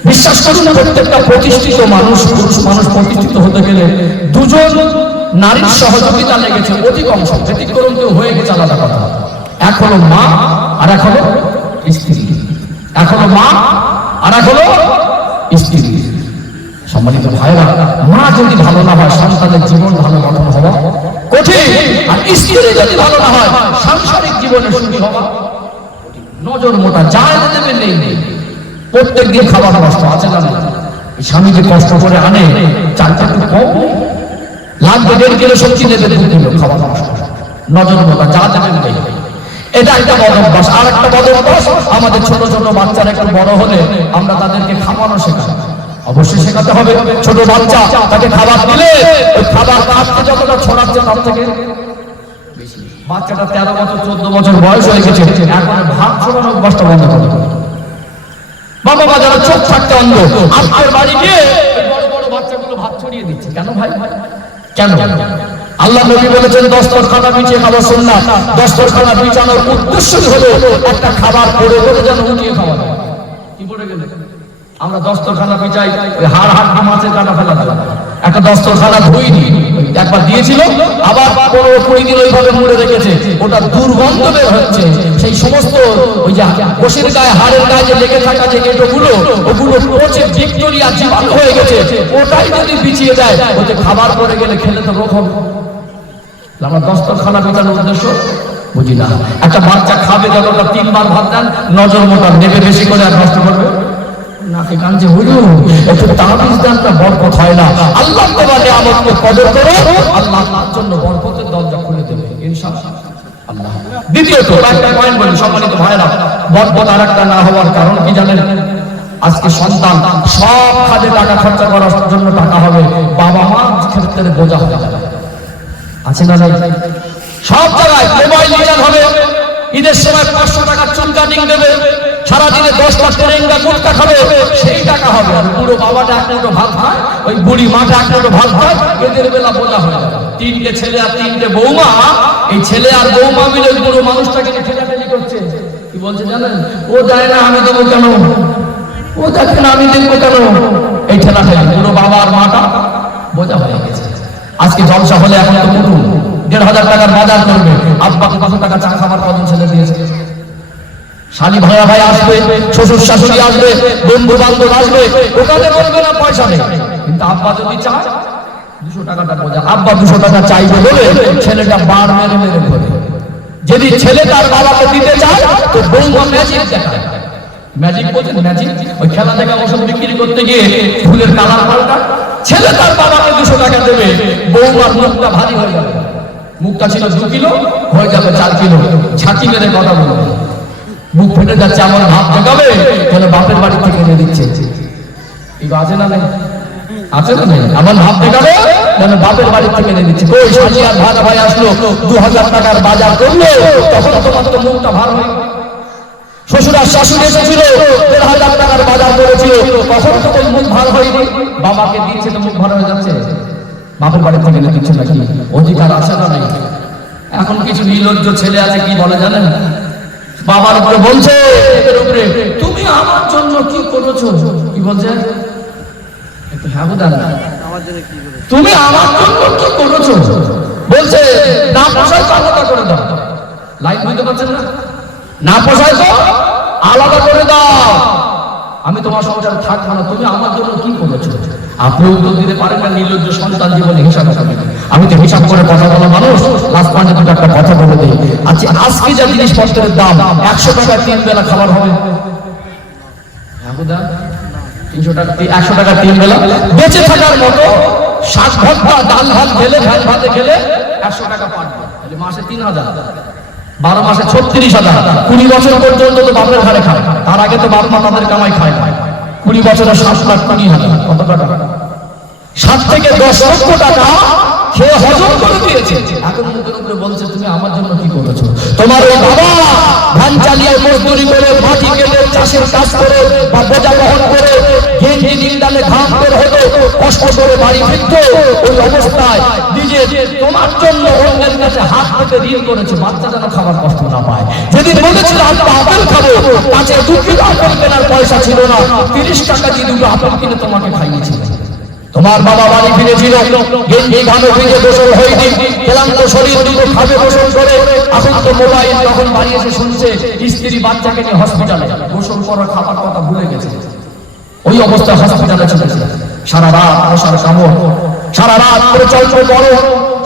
বিশ্বাস করুন, প্রত্যেকটা প্রতিষ্ঠিত মানুষ, পুরুষ মানুষ প্রতিষ্ঠিত হতে গেলে 2 জন নারীর সহযোগিতা লেগেছে অতি কম সময়। ব্যতিক্রম কেউ হয়ে গেছে আলাদা কথা। এক হলো মা, আর এক হলো স্ত্রী। এক হলো মা, আর এক হলো স্ত্রী। সম্মানিত ভাইরা, মা যদি ভালো না হয়, সন্তানের জীবন ভালো গঠন হওয়া কঠিন। আর স্ত্রী যদি ভালো না হয়, সাংসারিক জীবনে সুখী হওয়া নজর মোটা। যা দেবে নেই নেই, প্রত্যেক দিন খাবার নষ্ট আছে না? স্বামী যে কষ্ট করে আনে, চারটা একটু কম, লাগবে 1.5 কিলো সবজি নেবে, 2 কিলো খাবার নষ্ট, নজর মোটা, যা দেবে নেই। এটা একটা বদ অভ্যাস। আর একটা বদ অভ্যাস, আমাদের ছোট ছোট বাচ্চারা একটু বড় হলে আমরা তাদেরকে খাওয়ানো শেখাই। অবশ্যই শেখাতে হবে। ছোট বাচ্চা, তাকে খাবার দিলে ওই খাবার কাটতে যতটা ছড়াচ্ছে তার থেকে বাচ্চাটা 13 বছর 14 বছর বয়স হয়ে গেছে, এখন ভাত ছড়ানো অভ্যাসটা বন্ধ করতে হবে। বাবা মা যারা চোখ থাকতে অন্ধ, আপনার বাড়ি গিয়ে বড় বড় বাচ্চাগুলো ভাত ছড়িয়ে দিচ্ছে কেন ভাই? কেন? আল্লাহ নবী বলেছেন দস্তরখানা বিছিয়ে খাওয়া সুন্নাত। দস্তরখানা বিছানোর উদ্দেশ্য হলো একটা খাবার পড়ে পড়ে যেন উঠিয়ে খাওয়া যায়। কি পড়ে গেলে আমরা দস্তরখানা বিছাই, ওই হাড় হাড় মাছের কাটা ফেলা ফেলা। একটা দস্তরখানা ধুইনি, একবার দিয়েছিল, আবার 15-20 দিন ওইভাবে মুড়ে রেখেছে, ওটা দুর্গন্ধ বের হচ্ছে। সেই সমস্ত ওই যে বসির গায়ে, হাড়ের গায়ে যে লেগে থাকা যে এঁটোগুলো, ওগুলো পচে ভিক্টোরিয়া জীবাণু হয়ে গেছে। ওটাই যদি বিছিয়ে দেয়, ওতে খাবার পড়ে গেলে খেলে তো রোগ হবে। আমরা দস্তরখানা বিছানোর উদ্দেশ্য বুঝি না। একটা বাচ্চা খাবে, যতটা 3 বার ভাত দেন, নজর মোটা, নেবে বেশি করে আর নষ্ট করবে নাকি কাঞ্জে হইল। একটু তাবিজ দানটা বরকত হয় না। আল্লাহ তোমার নিয়ামতকে কদর করো, আল্লাহ তার জন্য বরকতের দরজা খুলে দেবে ইনশাআল্লাহ। আল্লাহ। দ্বিতীয়ত একটা পয়েন্ট বলি, সম্মানিত ভাইরা, বরকত আরেকটা না হওয়ার কারণ কি জানেন? আজকে সন্তান সব কাজে টাকা খরচা করার জন্য টাকা হবে, বাবা মা ক্ষেত্রে বোঝা হয়ে যাবে। আছে না নাই? সব জায়গায় মোবাইল রিচার্জ হবে, ঈদের সময় 500 টাকার চুল কাটিং দেবে, সারাদিনে 10টা টেরেঙ্গা গুটকা খাবে, সেই টাকা হবে। আর বুড়ো বাবাটা এক মুঠো ভাত খায়, ওই বুড়ি মাটা এক মুঠো ভাত খায়, এদের বেলা বোঝা হয়ে যাবে। 3টে ছেলে আর 3টে বৌমা, এই ছেলে আর বৌমা মিলে বুড়ো মানুষটাকে ঠেলাঠেলি করছে। কি বলছে জানেন? ও যায় না, আমি দেবো কেন? ও দেখে না, আমি দেখবো কেন? এই ঠেলাঠেলি, বুড়ো বাবা আর মাটা বোঝা হয়ে গেছে। আজকে জলসা হলে এখন তো কুটুম 1,500 টাকার বাজার করবে, আব্বাকে 200 টাকা চা খাবার কজন ছেলে দিয়েছে? শালি ভাইয়া ভাই আসবে, শ্বশুর শাশুড়ি আসবে, বন্ধু বান্ধব আসবে, ওখানে বলবে না পয়সা নেই। কিন্তু আব্বা যদি চায় 200 টাকাটা বোঝা, আব্বা 200 টাকা চাইবে বলে ছেলেটা বার মেরে মেরে ঘরে। যদি ছেলে তার বাবাকে দিতে চায় তো বৌমা ম্যাজিক দেখায়। ম্যাজিক বলছেন, ম্যাজিক ওই খেলা থেকে ওষুধ বিক্রি করতে গিয়ে ফুলের কালার পাল্টা। ছেলে তার বাবাকে 200 টাকা দেবে, বৌমার মুখটা ভারী হয়ে যাবে। মুখটা ছিল 2 কিলো, হয়ে যাবে 4 কিলো। ছাতি মেরে কথা বলবে, মুখ ফেটে যাচ্ছে, আমার ভাব দেখাবে কেন বাপের বাড়ি থেকে এনে দিচ্ছে। আছে না নেই? আছে না নেই? আমার ভাব দেখাবে কেন বাপের বাড়ি থেকে এনে দিচ্ছে। ওই শালি আর ভাড়া ভাই আসলো, 2000 টাকার বাজার করলো, তখন তোমার তো মুখটা ভার হয়ে। শ্বশুর আর শাশুড়ি এসেছিল, 1,500 টাকার বাজার করেছিল, তখন তো তোর মুখ ভার হয়নি। বাবাকে দিয়েছে তো মুখ ভার হয়ে যাচ্ছে। বাপের বাড়ি থেকে এনে দিচ্ছে নাকি? অধিকার আছে না নেই? এখন কিছু নির্লজ্জ ছেলে আছে, কি বলে জানেন? বাবার উপরে বলছে, তুমি আমার জন্য কি করেছো? কি বলছে? একটু হ্যাঁ বুঝান, তুমি আমার জন্য কি করেছো? বলছে না পোষায় তো আলাদা করে দাও। লাইন বুঝতে পারছেন না? না পোষায় তো আলাদা করে দাও, আমি তোমার সংসারে থাকবো না। তুমি আমার জন্য কি করেছো? আপনি উত্তর দিতে পারেন না, নির্লজ্জ সন্তান জীবনে হিসাব হবে। আমি তো হিসাব করে কথা বলা মানুষ, লাস্ট পয়েন্টে দুটো একটা কথা বলে দিই। আজকে যা জিনিসপত্রের দাম, 100 টাকায় 3 বেলা খাবার হবে। 300 টাকা 100 টাকা 3 বেলা বেঁচে থাকার মতো শাক ভর্তা ডাল ভাত খেলে ভাত ভাতে খেলে 100 টাকা পাবে, তাহলে মাসে 3000, 12 মাসে 36,000। 20 বছর পর্যন্ত তো বাপের ঘরে খায়, তার আগে তো বাপ মা তাদের কামাই খায় না। 20 বছরে 7,20,000 কত টাকা? 7 থেকে 10 লক্ষ টাকা খেয়ে হজম করে দিয়েছে। এখন মুখের উপরে বলছে তুমি আমার জন্য কি করেছো? তোমার ওই বাবা ধান চালিয়ে মজদুরি করে মাটি কেটে চাষের কাজ করে বা বোঝা বহন করে গেঞ্জি নিন্দালে ঘাম বের হতো, কষ্ট করে বাড়ি ফিরত, ওই অবস্থায় নিজে তোমার জন্য অন্যের কাছে হাত পেতে ঋণ করেছে বাচ্চা যেন খাবার কষ্ট না পায়। যেদিন বলেছিল আমরা আপেল খাবো, কাছে 2 কিলো আপেল কেনার পয়সা ছিল না, 30 টাকা দিয়ে 2 আপেল কিনে তোমাকে খাইয়েছিল। তোমার বাবা বাড়ি ফিরেছিল, গেঞ্জি ঘামে ভিজে গোসল হয়নি, ক্লান্ত শরীর দুটো খাবে গোসল করে। এখন তো মোবাইল, তখন বাড়ি এসে শুনছে স্ত্রী বাচ্চাকে নিয়ে হসপিটালে, গোসল করার খাবার কথা ভুলে গেছে। ওই অবস্থায় হসপিটালে চলেছে, সারা রাত মশার কামড়, সারা রাত প্রচন্ড গরম,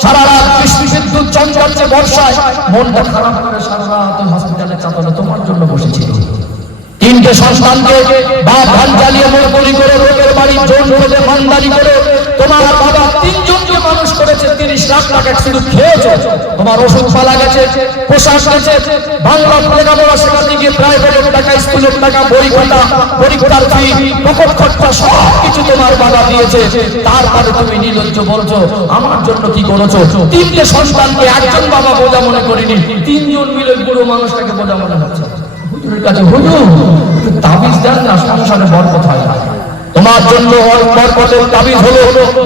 সারা রাত বৃষ্টি বিদ্যুৎ চমকাচ্ছে বর্ষায়, মনটা খারাপ করে সারা রাত হসপিটালে চাতালে তোমার জন্য বসেছিল। 3টে সন্তানকে বাপ ধান চালিয়ে মজদুরি করে লোকের বাড়ি জোর করে মানদারি করে তোমার বাবা 3 জনকে মানুষ করেছে। 30 লাখ টাকা শুধু খেয়েছো, তোমার ওষুধ পালা গেছে, পোশাক গেছে, বাংলা লেখাপড়া শেখাতে গিয়ে প্রাইভেটের টাকা, স্কুলের টাকা, বই খাতা, পরীক্ষার ফি, পকেট খরচা সব কিছু তোমার বাবা দিয়েছে। তারপরে তুমি নির্লজ্জ বলছো আমার জন্য কি করেছো? 3টে সন্তানকে একজন বাবা বোঝা মনে করেনি, 3 জন মিলে পুরো মানুষটাকে বোঝা মনে হচ্ছে। হুজুরের কাছে হুজুর তাবিজ দেন না, সংসারে বরকত হয় না। তোমার জন্য বরকতের তাবিজ হলো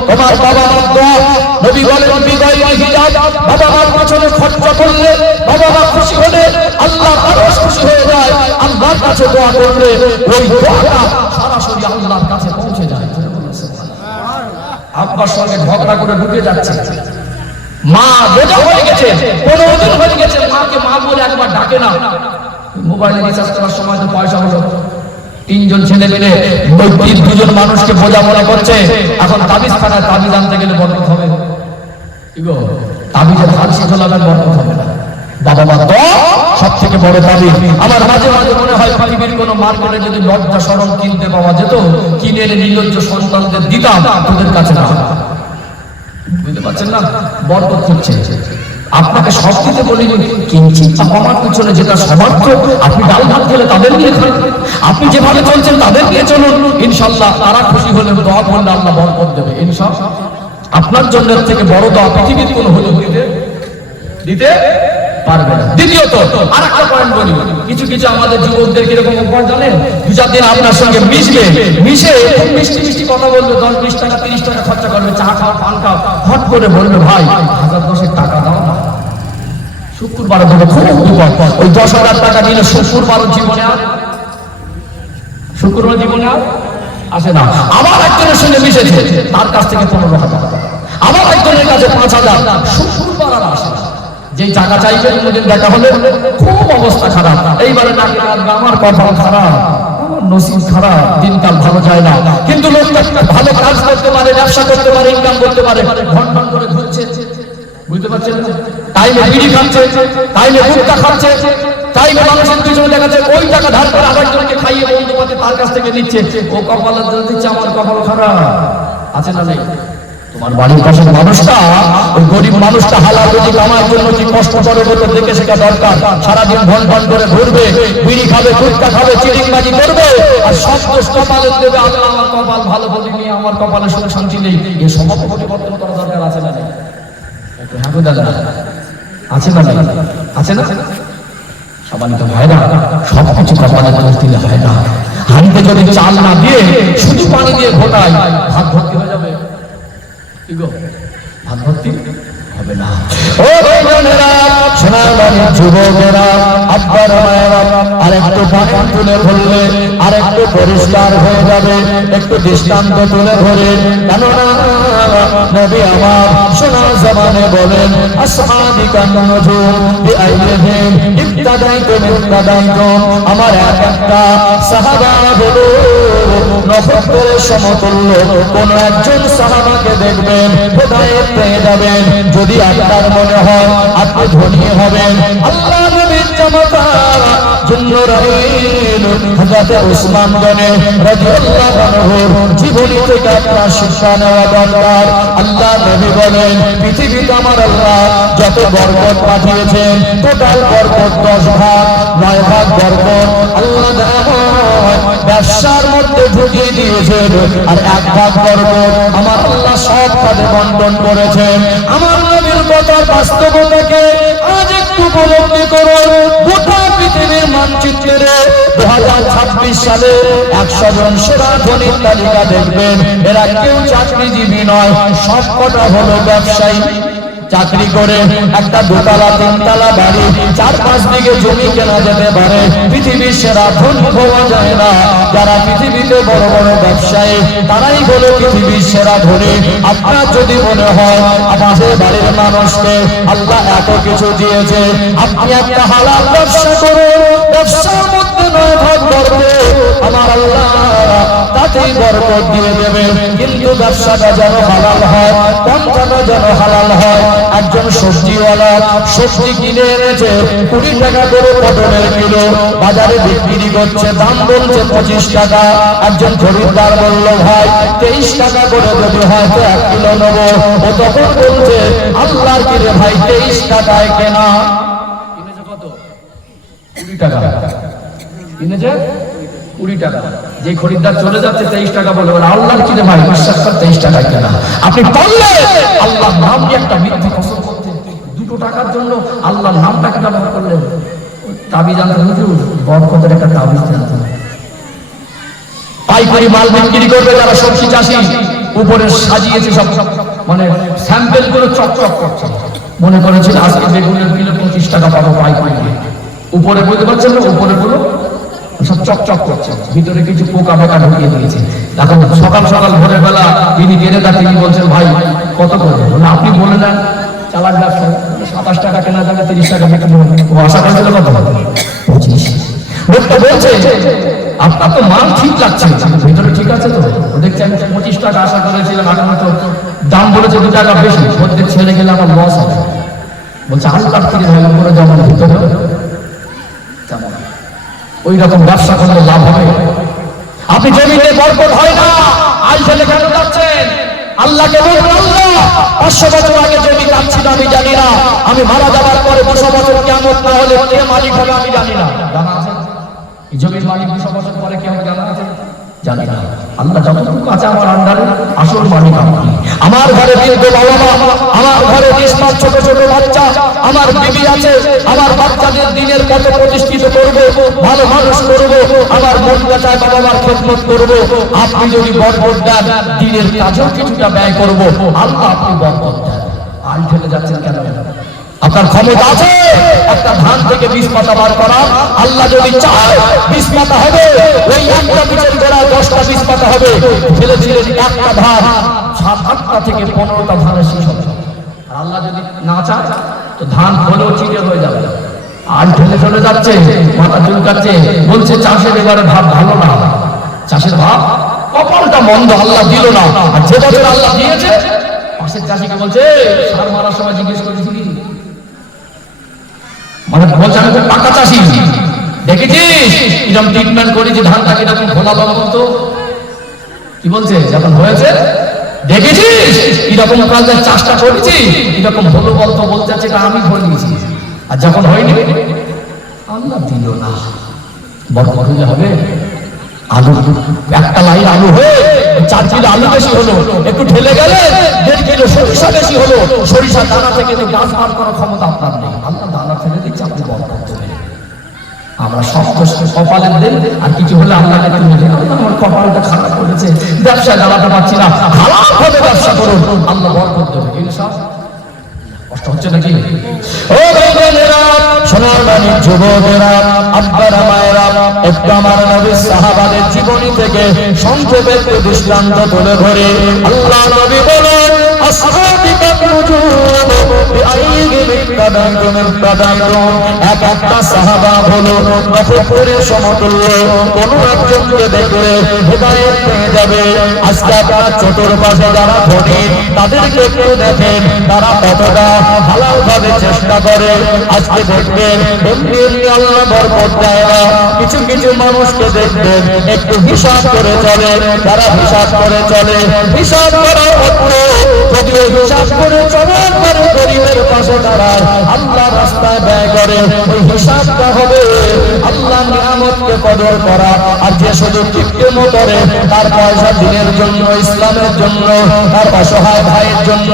তোমার বাবা মার দোয়া। নবী বলেন বিদায় হিজাব, বাবা মার পেছনে খরচা করলে, বাবা মা খুশি হলে আল্লাহ আরো খুশি হয়ে যায়। আল্লাহর কাছে দোয়া করলে ওই দোয়াটা সরাসরি আল্লাহর কাছে পৌঁছে যায়। আব্বার সঙ্গে ঝগড়া করে ঢুকে যাচ্ছে, মা বোঝা হয়ে গেছে, 15 দিন হয়ে গেছে, মাকে মা বলে একবার ডাকে না। মোবাইলে রিচার্জ করার সময় তো পয়সা হলো, 3 জন ছেলে মিলে 2 জন মানুষকে বোঝা মনে করছে। এখন তাবিজ খানায় তাবিজ আনতে গেলে বরকত হবে কি গো? তাবিজের ফাঁসি ঝোলাবেন, বরকত হবে না। বাবা মা তো সব থেকে বড় তাবিজ। আমার মাঝে মাঝে মনে হয় পৃথিবীর কোনো মার্কেটে যদি লজ্জা শরম কিনতে পাওয়া যেত, কিনে এনে নির্লজ্জ সন্তানদের দিতাম, তোদের কাছে না। বুঝতে পারছেন না? বরকত হচ্ছে। আপনাকে সব দিতে বলিনি, কিঞ্চিত আমার পিছনে যেটা সমার্থ, আপনি ডাল ভাত খেলে তাদের নিয়ে খান, আপনি যেভাবে চলছেন তাদের নিয়ে চলুন, ইনশাল্লাহ তারা খুশি হলে দোয়া করলে আল্লাহ বরকত দেবে ইনশাআল্লাহ। আপনার জন্য থেকে বড় দোয়া পৃথিবীর কোন হুজুর দিতে পারবে না। দ্বিতীয়ত আরেকটা পয়েন্ট বলি, কিছু কিছু আমাদের যুবকদের কিরকম অভ্যাস জানেন? 2-4 দিন আপনার সঙ্গে মিশবে, মিশে খুব মিষ্টি মিষ্টি কথা বলবে, 10-20 টাকা 30 টাকা খরচা করবে, চা খাও পান খাও, হট করে বলবে ভাই 1000-10 টাকা দাও না, শুক্রবার দেবো। খুব বিপদ। ওই 10,000 টাকা দিলে শুক্রবার জীবনে আর আসে না। আবার একজনের সঙ্গে মিশেছে, তার কাছ থেকে 15,000, আবার একজনের কাছে 5,000, শুক্রবার আর আসে না। যেই টাকা চাইবে কোনদিন দেখা হলে খুব অবস্থা খারাপ, এইবারে নাকি আমার কপাল খারাপ, আমার নসিব খারাপ, দিনকাল ভালো যায় না। কিন্তু লোকটা ভালো কাজ করতে পারে, ব্যবসা করতে পারে, ইনকাম করতে পারে, ঘন ঘন করে ঘুরছে, বুঝতে পারছেন? টাইমে বিড়ি খাচ্ছে, টাইমে গুটখা খাচ্ছে, টাইমে মানুষের পিছনে দেখাচ্ছে, ওই টাকা ধার করে আরেকজনকে খাইয়ে বন্ধু পাতে তার কাছ থেকে নিচ্ছে, ও কপালের জন্য দিচ্ছে, আমার কপাল খারাপ। আছে না নেই? তোমার বাড়ির পাশের মানুষটা, ওই গরিব মানুষটা হালাল রুজি কামার জন্য কি কষ্ট করে তো দেখে শেখা দরকার। সারাদিন ঘন ঘন করে ঘুরবে, বিড়ি খাবে, গুটখা খাবে, চিটিংবাজি করবে, আর সব দোষ কপালে দেবে, আল্লাহ আমার কপাল ভালো বলিনি, আমার কপালে সুখ শান্তি নেই। এই স্বভাব পরিবর্তন করা দরকার আছে না নেই? আছে না? আছে না? সম্মানিত ভাইরা, সবকিছু কপালে দোষ দিলে হয় না। হাঁড়িতে যদি চাল না দিয়ে শুধু পানি দিয়ে ঘোটায়, ভাত ভর্তি হয়ে যাবে। ভাত ভর্তি হবে না। ও বোনেরা, সোনামণি যুবকেরা, আব্বার মায়েরা, আর একটু পানি তুলে ধরলে আর একটু পরিষ্কার হয়ে যাবে। একটু দৃষ্টান্ত তুলে ধরে, কেননা নবী আমার সোনার জবানে বলেন, আসহাবিকান নুজুম বিআইহিম ইবতাদাইতুম। আমার একটা সাহাবা হলো নক্ষত্রের সমতুল্য। কোন একজন সাহাবাকে দেখবেন, হেদায়েত পেয়ে যাবেন। যদি আপনার মনে হয় আপনি ধনী হবেন, আল্লাহ নবী পিতামাতা জিন্নুরাইন হযরত ওসমান গনি রাদিয়াল্লাহু আনহু জীবনী থেকে আপনার শিক্ষা নেওয়া দরকার। আল্লাহ নবী বলেন পৃথিবীতে আমার আল্লাহ যত বরকত পাঠিয়েছেন টোটাল বরকত 10 ভাগ 9 ভাগ বরকত আল্লাহ ব্যবসার মধ্যে ঢুকিয়ে দিয়েছেন, আর 1 ভাগ বরকত আমার আল্লাহ সব খাতে বন্টন করেছেন। আমার নবীর কথার বাস্তবতাকে আজ একটু উপলব্ধি করুন। গোটা পৃথিবীর মানচিত্রে 2026 সালে 100 জন সেরা ধনীর তালিকা দেখবেন, এরা কেউ চাকরিজীবী নয়, সবকটা হলো ব্যবসায়ী। চাকরি করে একটা 2তলা 3তলা বাড়ি 4-5 দিকে জমি কেনা যেতে পারে, পৃথিবীর সেরা ধনী হওয়া যায় না। যারা পৃথিবীতে বড় বড় ব্যবসায়ী তারাই হলো পৃথিবীর সেরা ধনী। আপনার যদি মনে হয় আমাদের বাড়ির মানুষকে আল্লাহ এত কিছু দিয়েছে, আপনি একটা হালাল ব্যবসা করুন, ব্যবসার মধ্যে 9 ভাগ বরকত আমার আল্লাহ তাতেই বরকত দিয়ে দেবে। কিন্তু ব্যবসাটা যেন হালাল হয়, পন্থাটা যেন হালাল হয়। একজন সবজিওয়ালা সবজি কিনে এনেছে 20 টাকা করে পটলের কিলো, বাজারে বিক্রি করছে, দাম বলছে 25 টাকা। একজন খরিদ্দার বলল ভাই 23 টাকা করে যদি হয় তো 1 কিলো নেবো। ও তখন বলছে আল্লাহর কিরে ভাই 23 টাকায় কেনা। কিনেছে কত? 20 টাকা কিনেছে 20 টাকা। যে খরিদ্দার চলে যাচ্ছে 23 টাকা বলে আল্লাহর কিরে ভাই বিশ্বাস কর 23 টাকায় কেনা। আপনি পারলে আল্লাহর নাম দিয়ে একটা মিথ্যা কসম করতে 2 টাকার জন্য আল্লাহর নামটাকে ব্যবহার করলেন। তাবিজ আনতে হুজুর বরকতের একটা তাবিজ আনতে। পাইকারি মাল বিক্রি করবে যারা সবজি চাষি, উপরে সাজিয়েছে সব মানে স্যাম্পেল গুলো চকচক করছে, মনে করেছিল আজকে বেগুনের কিলো 25 টাকা পাবো পাইকারি। উপরে বুঝতে পারছেন না, উপরে গুলো সব চকচক করছে, ভিতরে কিছু পোকা পোকা ঢুকিয়ে দিয়েছে। এখন সকাল সকাল ভোরের বেলা তিনি ক্রেতা, তিনি বলছেন ভাই কত করে? আপনি বলে দেন চালাক ব্যবসা 27 টাকা কেনা যাবে 30 টাকা বিক্রি হবে। ও আশা করেছিল কত? 25। লোকটা বলছে আপনার তো মাল ঠিক লাগছে, ভিতরে ঠিক আছে তো? দেখছি আমি 25 টাকা আশা করেছিলাম, এখন তো দাম বলেছে 2 টাকা বেশি, প্রত্যেক ছেড়ে গেলে আমার লস হবে। বলছে হালকার থেকে ভালো করে যেমন ভিতরে তেমন ওই রকম ব্যবসা করলে লাভ হবে। আপনি জমিতে বরকত হয় না, আজ ফেলে কেন যাচ্ছেন? আল্লাহকে বলুন আল্লাহ 500 বছর আগে জমি কাটছিল আমি জানি না, আমি মারা যাওয়ার পরে 200 বছর কিয়ামত না হলে কে মালিক হবে আমি জানি না। জানা আছে এই জমির মালিক 200 বছর পরে কে হবে জানা আছে? জানি না। আল্লাহ যতটুকু আছে আমার আন্ডারে আসল মালিক আপনি। আমার ঘরে বৃদ্ধ বাবা মা, আমার ঘরে 20 মাস ছোট ছোট বাচ্চা, আমার বিবি আছে, আমার বাচ্চাদের দিনের পথ প্রতিষ্ঠিত করব, ভালো মানুষ করব, আমার মন চায় বাবা মার খেদমত করব। আপনি যদি বরকত দেন দিনের কাজেও কিছুটা ব্যয় করব, আল্লাহ আপনি বরকত দেন। আল ফেলে যাচ্ছেন কেন? আপনার ক্ষমতা আছে একটা ধান থেকে 20 পাতা বার করা, আল্লাহ যদি চায় 20 পাতা হবে, ওই একটা বীজের গোড়া 10টা 20 পাতা হবে। ফেলে দিলেন একটা ধান, 7-8টা থেকে 15টা ধানের শীষ হবে। আল্লাহ যদি না চায় তো ধান হলেও চিড়ে হয়ে যাবে। আল ঠেলে চলে যাচ্ছে, মাথা চুলকাচ্ছে, বলছে চাষের এবারে ভাব ভালো না, চাষের ভাব কপালটা মন্দ, আল্লাহ দিল না। আর যে বছর আল্লাহ দিয়েছে পাশের চাষিকে বলছে সার মারার সময় জিজ্ঞেস করেছিলি, মানে বলছে আমি পাকা চাষি, দেখেছিস কিরকম ট্রিটমেন্ট করেছি ধানটাকে, এরকম খোলা বলতো কি বলছে যখন হয়েছে, দেখেছিস কিরকম কাজের চাষটা করেছি, কিরকম হলো বলতো, বলতে চাচ্ছে এটা আমি করে দিয়েছি। আর যখন হয়নি আল্লাহ দিল না। বরকত হলে হবে। আলু একটা লাইন আলু হয়ে 4 কিলো আলু বেশি হলো, একটু ঢেলে গেলে 1.5 কিলো সরিষা বেশি হলো। সরিষা দানা থেকে গাছ বার করার ক্ষমতা আপনার নেই, আল্লাহ দানা ফেলে দিচ্ছে, আপনি বরকত দেবেন। আমরা সব কপালের দিন আর কিছু হলে আল্লাহকে তুমি আমার কপালটা খারাপ করেছে, ব্যবসা চালাতে পারছি না, হালাল ভাবে ব্যবসা করুন, আল্লাহ বরকত দেবে ইনশাআল্লাহ। কষ্ট হচ্ছে নাকি? ও ভাইরা সোনার বাণী যুবকেরা, আব্বারা মায়েরা, একটু আমার নবীর সাহাবাদের জীবনী থেকে সংক্ষেপে দৃষ্টান্ত তুলে ধরে আল্লাহ নবী বলেন আসহাবিকা নুজুম বিআইহিম ইক্তাদাইতুম ইক্তাদাইতুম। এক একটা সাহাবা হলো নক্ষত্রের সমতুল্য। কোন একজনকে দেখলে হেদায়েত পেয়ে যাবে। আজকে আপনার চতুর্পাশে যারা ধনী তাদেরকে একটু দেখেন, তারা কতটা হালাল ভাবে চেষ্টা করে। আজকে দেখবেন এমনি আল্লাহ বরকত দেয় না। কিছু কিছু মানুষকে দেখবেন একটু হিসাব করে চলে, তারা হিসাব করে চলে। হিসাব করার পরে যদিও হিসাব করে চলার পরে গরিবের পাশে দাঁড়ায়, আল্লাহ রাস্তায় ব্যয় করে, ওই হিসাবটা হবে আল্লাহ নিয়ামতকে কদর করা। আর যে শুধু কিপ্টেমো করে, তার পয়সা দিনের জন্য, ইসলামের জন্য, তার অসহায় ভাইয়ের জন্য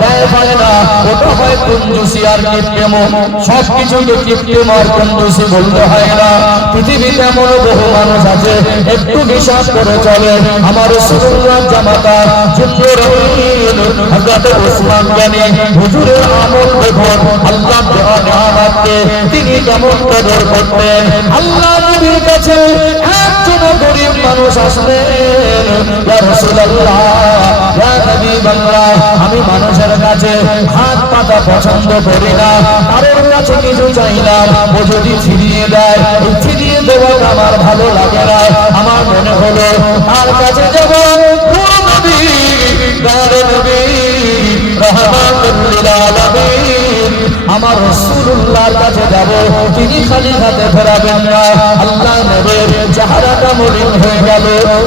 ব্যয় হয় না, ওটা হয় কঞ্জুসি আর কিপ্টেমো। সব কিছুকে কিপ্টেমো আর কঞ্জুসি বলতে হয় না। পৃথিবীতে এমন বহু মানুষ আছে একটু হিসাব করে চলে। আমার রাসূলুল্লাহ জামাতা জিবরাইল হযরত ওসমান গনি হুজুরের আমল দেখুন, আল্লাহ দেওয়া নিয়ামতকে তিনি কেমন কদর করতেন। আল্লাহ নবীর কাছে একজন গরিব মানুষ আসলেন, ইয়া রাসূলুল্লাহ, ইয়া হাবিবাল্লাহ, আমি মানুষের কাছে হাত পাতা পছন্দ করি না, তার কাছে কিছু চাইলাম, ও যদি ফিরিয়ে দেয়, এই ফিরিয়ে দেওয়াটা আমার ভালো লাগে না। আমার মনে হলো তার কাছে যাব, নবী প্যারে নবী রাহমাতুল লিল আলামিন, আমার রাসূলুল্লাহর কাছে যাব, তিনি খালি হাতে ফেরাবেন না। আল্লাহ নবীর চেহারাটা মলিন হয়ে গেল।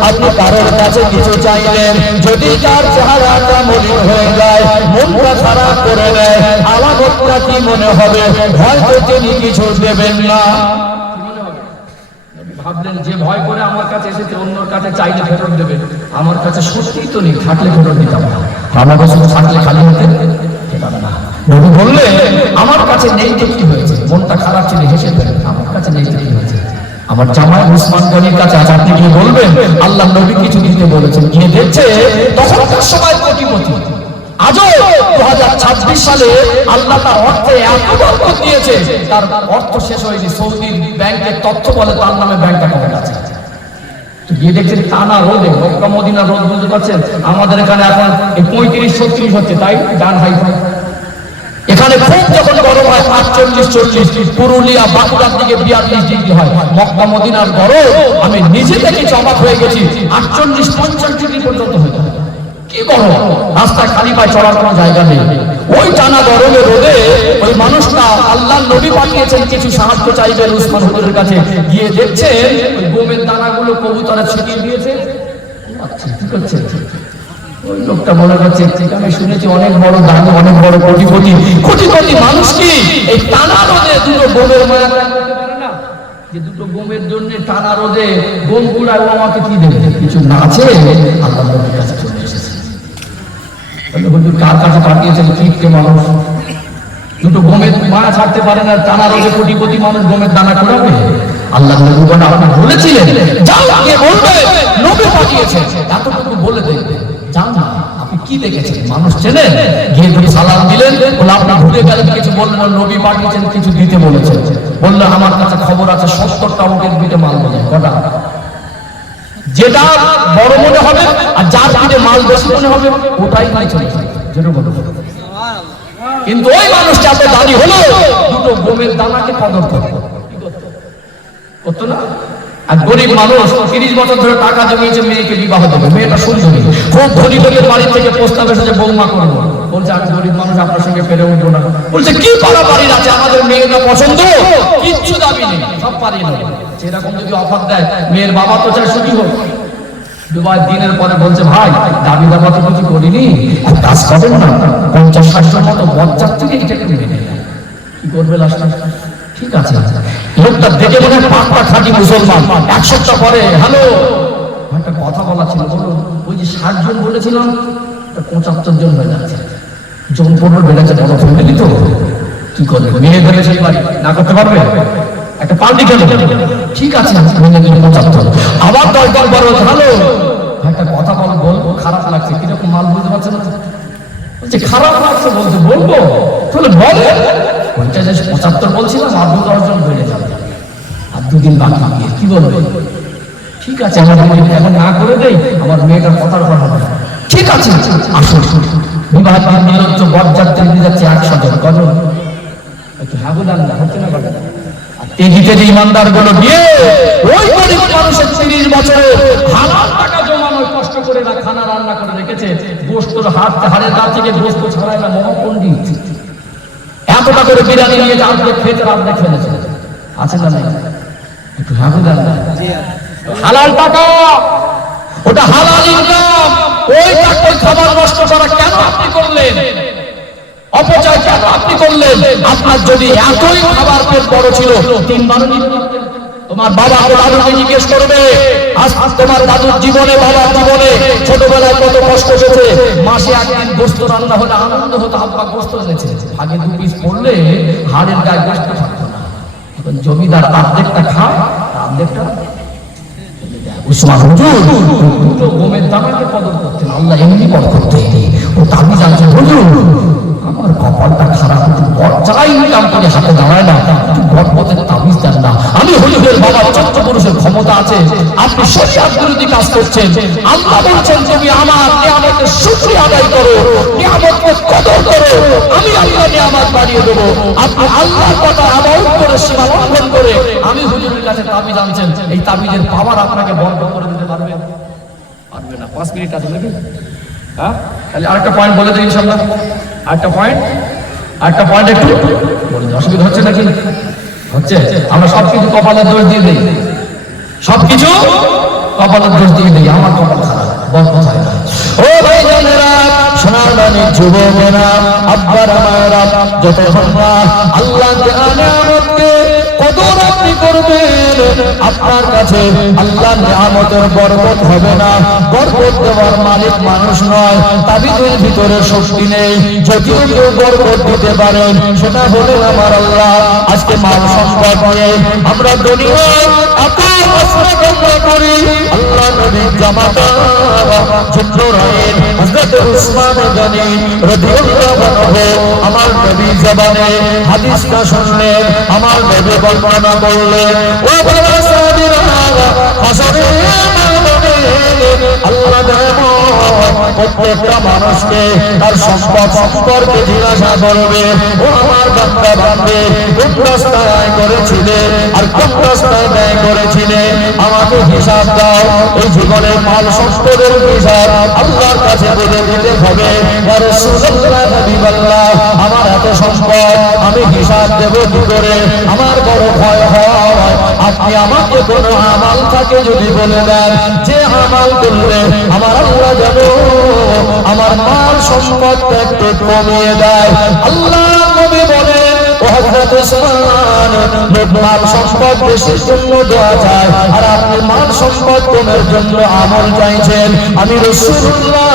আপনি কারোর কাছে কিছু চাইলেন, যদি তার চেহারাটা মলিন হয়ে যায়, মনটা খারাপ করে নেয়, আলামতটা কি মনে হবে? হয়তো তিনি কিছু দেবেন না। ভাবলেন যে ভয় করে আমার কাছে এসেছে, অন্যর কাছে চাইলে ফেরত দেবে, আমার কাছে সত্যিই তো নেই, থাকলে ফেরত দিতাম না। আমার কাছে থাকলে খালি হতে দিতাম না। নবী বললে আমার কাছে নেই তো কি হয়েছে? মনটা খারাপ ছিল, হেসে ফেলেন, আমার কাছে নেই তো কি হয়েছে? আমার জামাই ওসমান গনির কাছে আছে, আপনি কি বলবেন? আল্লাহ নবী কিছু দিতে বলেছেন, গিয়ে দেখছে তখনকার সময় কোটিপতি। আজও 2026 সালে আল্লাহ তার অর্থে এত বরকত দিয়েছে, তার অর্থ শেষ হয়নি। সৌদি ব্যাংকের তথ্য বলে তার নামে ব্যাংক অ্যাকাউন্ট আছে। গিয়ে দেখছেন টানা রোদে, মক্কা মদিনার রোদ, বুঝতে পারছেন? আমাদের এখানে এখন 35-36 হচ্ছে, তাই ডান হাই ফাই। এখানে খুব যখন গরম হয় 45-40, পুরুলিয়া বাঁকুড়ার দিকে 42 ডিগ্রি হয়। মক্কা মদিনার গরম আমি নিজে দেখে অবাক হয়ে গেছি, 48-50 ডিগ্রি পর্যন্ত হয়ে যায়। কি গরম, রাস্তায় খালি পায়ে চলার কোনো জায়গা নেই। ওই টানা গরমে রোদে ওই মানুষটা, আল্লাহ নবী পাঠিয়েছেন কিছু সাহায্য চাইবেন ওসমান হুজুরের কাছে, গিয়ে দেখছেন ওই গমের দানাগুলো কবুতরে ছিটিয়ে দিয়েছে। কি করছে ওই লোকটা? মনে করছে আমি শুনেছি অনেক বড় দানি, অনেক বড় কোটিপতি। কোটিপতি মানুষ কি এই টানা রোদে দুটো গমের মায়া করতে পারে না? যে দুটো গমের জন্য টানা রোদে গম কুড়ায়, ও আমাকে কি দেবে? কিছু না আছে, আল্লাহ নবীর কাছে চলে এসেছে। হুজুর কার কাছে পাঠিয়েছেন? কিপ্টে মানুষ, দুটো গমের মায়া ছাড়তে পারে না, টানা রোদে কোটিপতি মানুষ গমের দানা কুড়াবে? আল্লাহ নবী বলেন, আপনি বলেছিলেন যাও গিয়ে বলবে নবী পাঠিয়েছেন, এতটুকু বলে দেখবে, যান না। আপনি কি দেখেছেন? মানুষ চেনেন? গিয়ে দুটো সালাম দিলেন, বলে আপনি ভুলে গেলেন, কিছু বললেন না, নবী পাঠিয়েছেন, কিছু দিতে বলেছেন। বললেন আমার কাছে খবর আছে 70টা উটের পিঠে মাল বোঝায়। কটা? যেটা বড় মনে হবে আর যার পিঠে মাল বেশি মনে হবে ওটাই নাই চলে যায়। কিন্তু ওই মানুষটা এত দাঁড়ি হলো, দুটো গমের দানাকে কদর করতো না। আর গরিব মানুষ 30 বছর ধরে টাকা জমিয়েছে, মেয়েকে বিবাহ দেবে, মেয়েটা সুন্দরী, খুব ধনী লোকের বাড়ি থেকে প্রস্তাব এসেছে বৌমা করবো। বলছে আমি গরিব মানুষ, আপনার সঙ্গে পেরে উঠবো না। বলছে কি পারাপারি আছে, আমাদের মেয়েটা পছন্দ, কিচ্ছু দাবি নেই, সব পারি না। সেরকম যদি অফার দেয়, মেয়ের বাবা তো চায় সুখী হোক। দুবার দিনের পরে বলছে ভাই দাবি দাবা তো কিছু করিনি, কাজ করবেন না, 50-60 মতো বচ্চার থেকে এটা একটু মেনে কি করবে লাস্ট? ঠিক আছে। লোকটা দেখে মনে হয় পাক্কা খাঁটি মুসলমান। 1 সপ্তাহ পরে, হ্যালো, একটা কথা বলা ছিল, বলুন। ওই যে 60 জন বলেছিলাম, 75 জন হয়ে যাচ্ছে, জন পড়বে বেড়েছে, বড় ফ্যামিলি তো কি করবে? মেয়ে ফেলেছে বাড়ি, না করতে পারবে, একটা পাল্টি খেলে। ঠিক আছে, 75। আবার 10 বার বড়, হ্যালো, একটা কথা বলবো, খারাপ লাগছে, কিরকম মাল বুঝতে পারছে না? বলছে খারাপ লাগছে, বলছে বলবো, তাহলে বলে। ওইটা যে 75 বলছিলাম, আর 10 জন বেড়ে যাবে, আর 2 দিন বাকি গিয়ে কি বলবে? ঠিক আছে, আমার এখন না করে দেই, আমার মেয়েটার কথার কথা হবে। ঠিক আছে, আসুন। বিবাহ দিন হচ্ছে বরযাত্রী নিয়ে যাচ্ছে 100 জন, কজন? একটু হাগুদান হচ্ছে না কজন? তেজি ইমানদার গুলো গিয়ে ওই গরিব মানুষের 30 বছরে হালাল টাকা জমানো কষ্ট করে না খানা রান্না করে রেখেছে, গোশতের হাড়ের গা থেকে গোশত ছড়ায় না মহাপণ্ডিত, এতটা করে বিরিয়ানি নিয়ে আজকে খেতে রাত দেখে ফেলেছে, আছে না নাই? একটু হাগুদান হালাল টাকা, ওটা হালাল ইনকাম, ওই টাকায় খাবার নষ্ট করা কেন আপনি করলেন? অপচয় কেন আপনি করলেন? আপনার যদি এতই খাবার পেট বড় ছিল 3 বার নিতে পারতেন। তোমার বাবা দাদুকে জিজ্ঞেস করবে, আজ তোমার দাদুর জীবনে বাবার জীবনে ছোটবেলায় কত কষ্ট হয়েছে, মাসে একদিন গোশত রান্না হলে আনন্দ হতো, আব্বা গোশত এনেছে, আগে 2 পিস পড়লে হাড়ের গায়ে গোশত থাকতো না। এখন জমিদার অর্ধেকটা খায়, অর্ধেকটা উসমান হুজুর দুটো গমের দানাকে কদর করতেন, আল্লাহ এমনি বরকত দেয়নি। ও দাবি জানছেন, হুজুর আমার কপালটা খারাপ, একটু যাই ইনকাম করে হাতে দাঁড়ায় না, একটু বরকতের তাবিজ দেন না। আমি হুজুরের বাবা চত্র পুরুষের ক্ষমতা আছে, আপনি শরিয়াত বিরোধী কাজ করছেন। আল্লাহ বলছেন তুমি আমার নিয়ামতের শুকরিয়া আদায় করো, নিয়ামতকে কদর করো, আমি আল্লাহ নিয়ামত বাড়িয়ে দেবো। আপনি আল্লাহর কথা আবাউট করে সীমা লঙ্ঘন করে আমি হুজুরের কাছে তাবিজ আনছেন, এই তাবিজের পাওয়ার আপনাকে বরকত করে দিতে পারবে? পারবে না। 5 মিনিট আছে নাকি? হ্যাঁ, তাহলে আরেকটা পয়েন্ট বলে দিই ইনশাআল্লাহ। আরেকটা পয়েন্ট একটু বলে দিই, অসুবিধা হচ্ছে নাকি? হচ্ছে? আমরা সবকিছু কপালের দোষ দিয়ে দিই, সবকিছু কপালের দোষ দিয়ে দিই, আমার কপাল খারাপ, বরকত হয় না। ও ভাই জানেরা, সোনার বাণী যুবকেরা, আব্বারা মায়েরা, যতক্ষণ না আল্লাহ নিয়ামতকে কদর আপনি করবেন, আপনার কাছে আল্লাহ নিয়ামতের বরকত হবে না। বরকত দেওয়ার মালিক মানুষ নয়, তাবিজের ভিতরে শক্তি নেই। যদিও কেউ বরকত দিতে পারেন, সেটা হলেন আমার আল্লাহ। আজকে মাল সম্পদ নিয়ে আমরা দুনিয়ায় এত অস্ত্র করি, আল্লাহ নবীর জামাতা যুদ্ধরায়ের হযরত উসমান গনি রাদিয়াল্লাহু আনহু আমার নবীর জবানে হাদিসটা শুনলেন, আমার নবী বর্ণনা করলেন, ও বাবা সাহাবীরা, হাসরে আল্লাহ প্রত্যেকটা মানুষকে তার সম্পদ সম্পর্কে জিজ্ঞাসা করবে, ও আমার বান্দা বান্দে কোন রাস্তায় আয় করেছিলে আর কোন রাস্তায় ব্যয় করেছিলে, আমাকে হিসাব দাও। এই জীবনের মাল সম্পদের হিসাব আল্লাহর কাছে বলে দিতে হবে। ইয়া রাসূলুল্লাহ, হাবিবাল্লাহ, আমার এত সম্পদ আমি হিসাব দেব কি করে? আমার বড় ভয় হয় আপনি আমাকে কোনো আমাল থাকে যদি বলে দেন, যে আমাল করলে আমার আল্লাহ যেন আমার মাল সম্পদটা একটু কমিয়ে দেয়। আল্লাহ নবী বলেন, ও হযরত উসমান, মাল সম্পদ বেশির জন্য দোয়া চায় আর আপনি মাল সম্পদ কমের জন্য আমল চাইছেন। আমি রাসূলুল্লাহ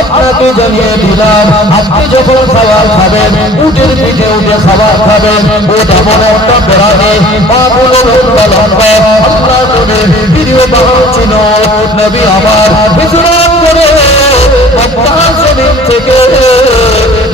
আপনাকে জানিয়ে দিলাম, আপনি যখন খাবার খাবেন, উটের পিঠে উঠে খাবার খাবেন, উট এমন একটা প্রাণী, পাগুলো লম্বা লম্বা, আল্লাহ নবীর প্রিয় বাহন ছিল। নবী আমার হিজরত করে মক্কা জমিন থেকে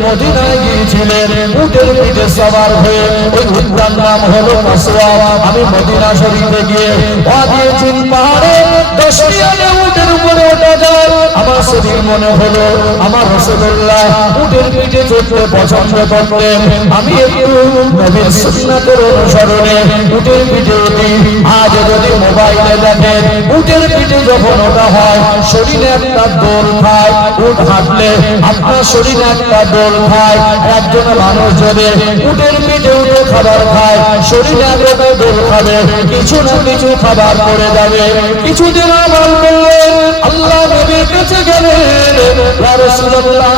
মদিনায় গিয়েছিলেন, উটের পিঠে সওয়ার হয়ে। ওই উটটার নাম হলো কাসওয়া। আমি মদিনা শরীফে গিয়ে ওয়াদিয়ে পাহাড়ে 10 মিনিটে উটের উপরে ওঠা যায়। আমার শরীর মনে হলো আমার রাসূলুল্লাহ উটের পিঠে চড়তে পছন্দ করতেন। আমি একটু নবীর সুন্নাতের অনুসরণে উটের পিঠে উঠি। আজ যদি মোবাইলে দেখেন, উটের পিঠে যখন ওঠা হয় শরীরে একটা দোল খায়, উট হাঁটলে আপনার শরীরে একটা দোল খায়। একজন মানুষ যদি উটের পিঠে উঠে খাবার খায়, শরীরে একটা দোল খাবে, কিছু না কিছু খাবার পড়ে যাবে। কিছুদিন আমল করলেন, আল্লাহ নবীর কাছে গেলেন, ইয়া রাসূলুল্লাহ,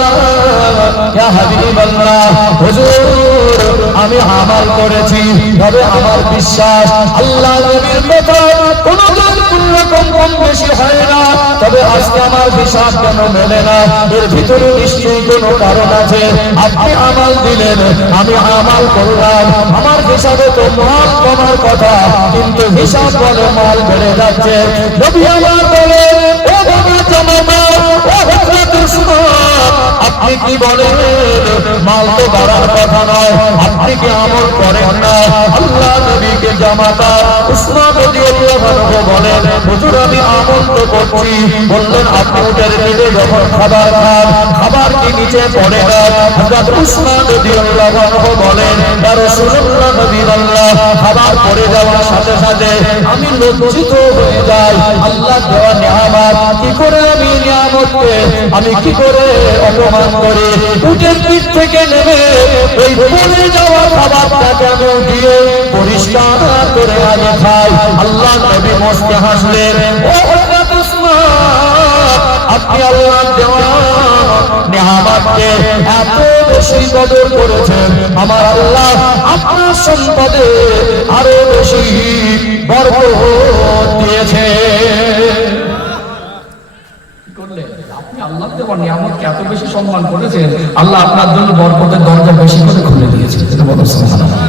ইয়া হাবিবাল্লাহ, হুজুর আমি আমল করেছি, তবে আমার বিশ্বাস আল্লাহ নবীর কথা কোনদিন কোনরকম কম বেশি হয় না, তবে আজকে আমার হিসাব কেন মেলে না? এর ভিতরে নিশ্চয়ই কোনো কারণ আছে। আপনি আমল দিলেন, আমি আমল করলাম, আমার হিসাবে তো মাল কমার কথা, কিন্তু হিসাব বলে মাল বেড়ে যাচ্ছে। নবী আমার বলে, ও বাবা জামাতা, ও হযরত উসমান, আপনি কি বলেন? মাল তো বাড়ার কথা নয়, আপনি কি আমল করেন না? আল্লাহ নবীকে জামাতা উসমান রাদিয়াল্লাহু আনহু বলেন, হুজুর আমি আমল তো করছি। বললেন আপনি উটের পিঠে যখন খাবার খান, খাবার কি নিচে পড়ে না? হযরত উসমান রাদিয়াল্লাহু আনহু বলেন, ইয়া রাসূলুল্লাহ, নবীল্লাহ, খাবার পড়ে যাওয়ার সাথে সাথে আমি লজ্জিত হয়ে যাই। আল্লাহ দেওয়া নিয়ামত কি করে আমি নিয়ামতকে আমি কি করে অপমান করি? উটের পিঠ থেকে নেমে ওই পড়ে যাওয়া খাবারটাকে আমি দিয়ে পরিষ্কার করে আগে খাই। আল্লাহ নবী মুস্কে হাসলেন, ও হযরত উসমান, আপনি আল্লাহর দেওয়া নিয়ামতকে এত বেশি কদর করেছেন, আমার আল্লাহ আপনার সম্পদে আরো বেশি বরকত দিয়েছে। আপনি আল্লাহ দেওয়া নিয়ামতকে এত বেশি সম্মান করেছেন, আল্লাহ আপনার জন্য বরকতের দরজা বেশি করে খুলে দিয়েছে। এটা বলো সুবহানাল্লাহ।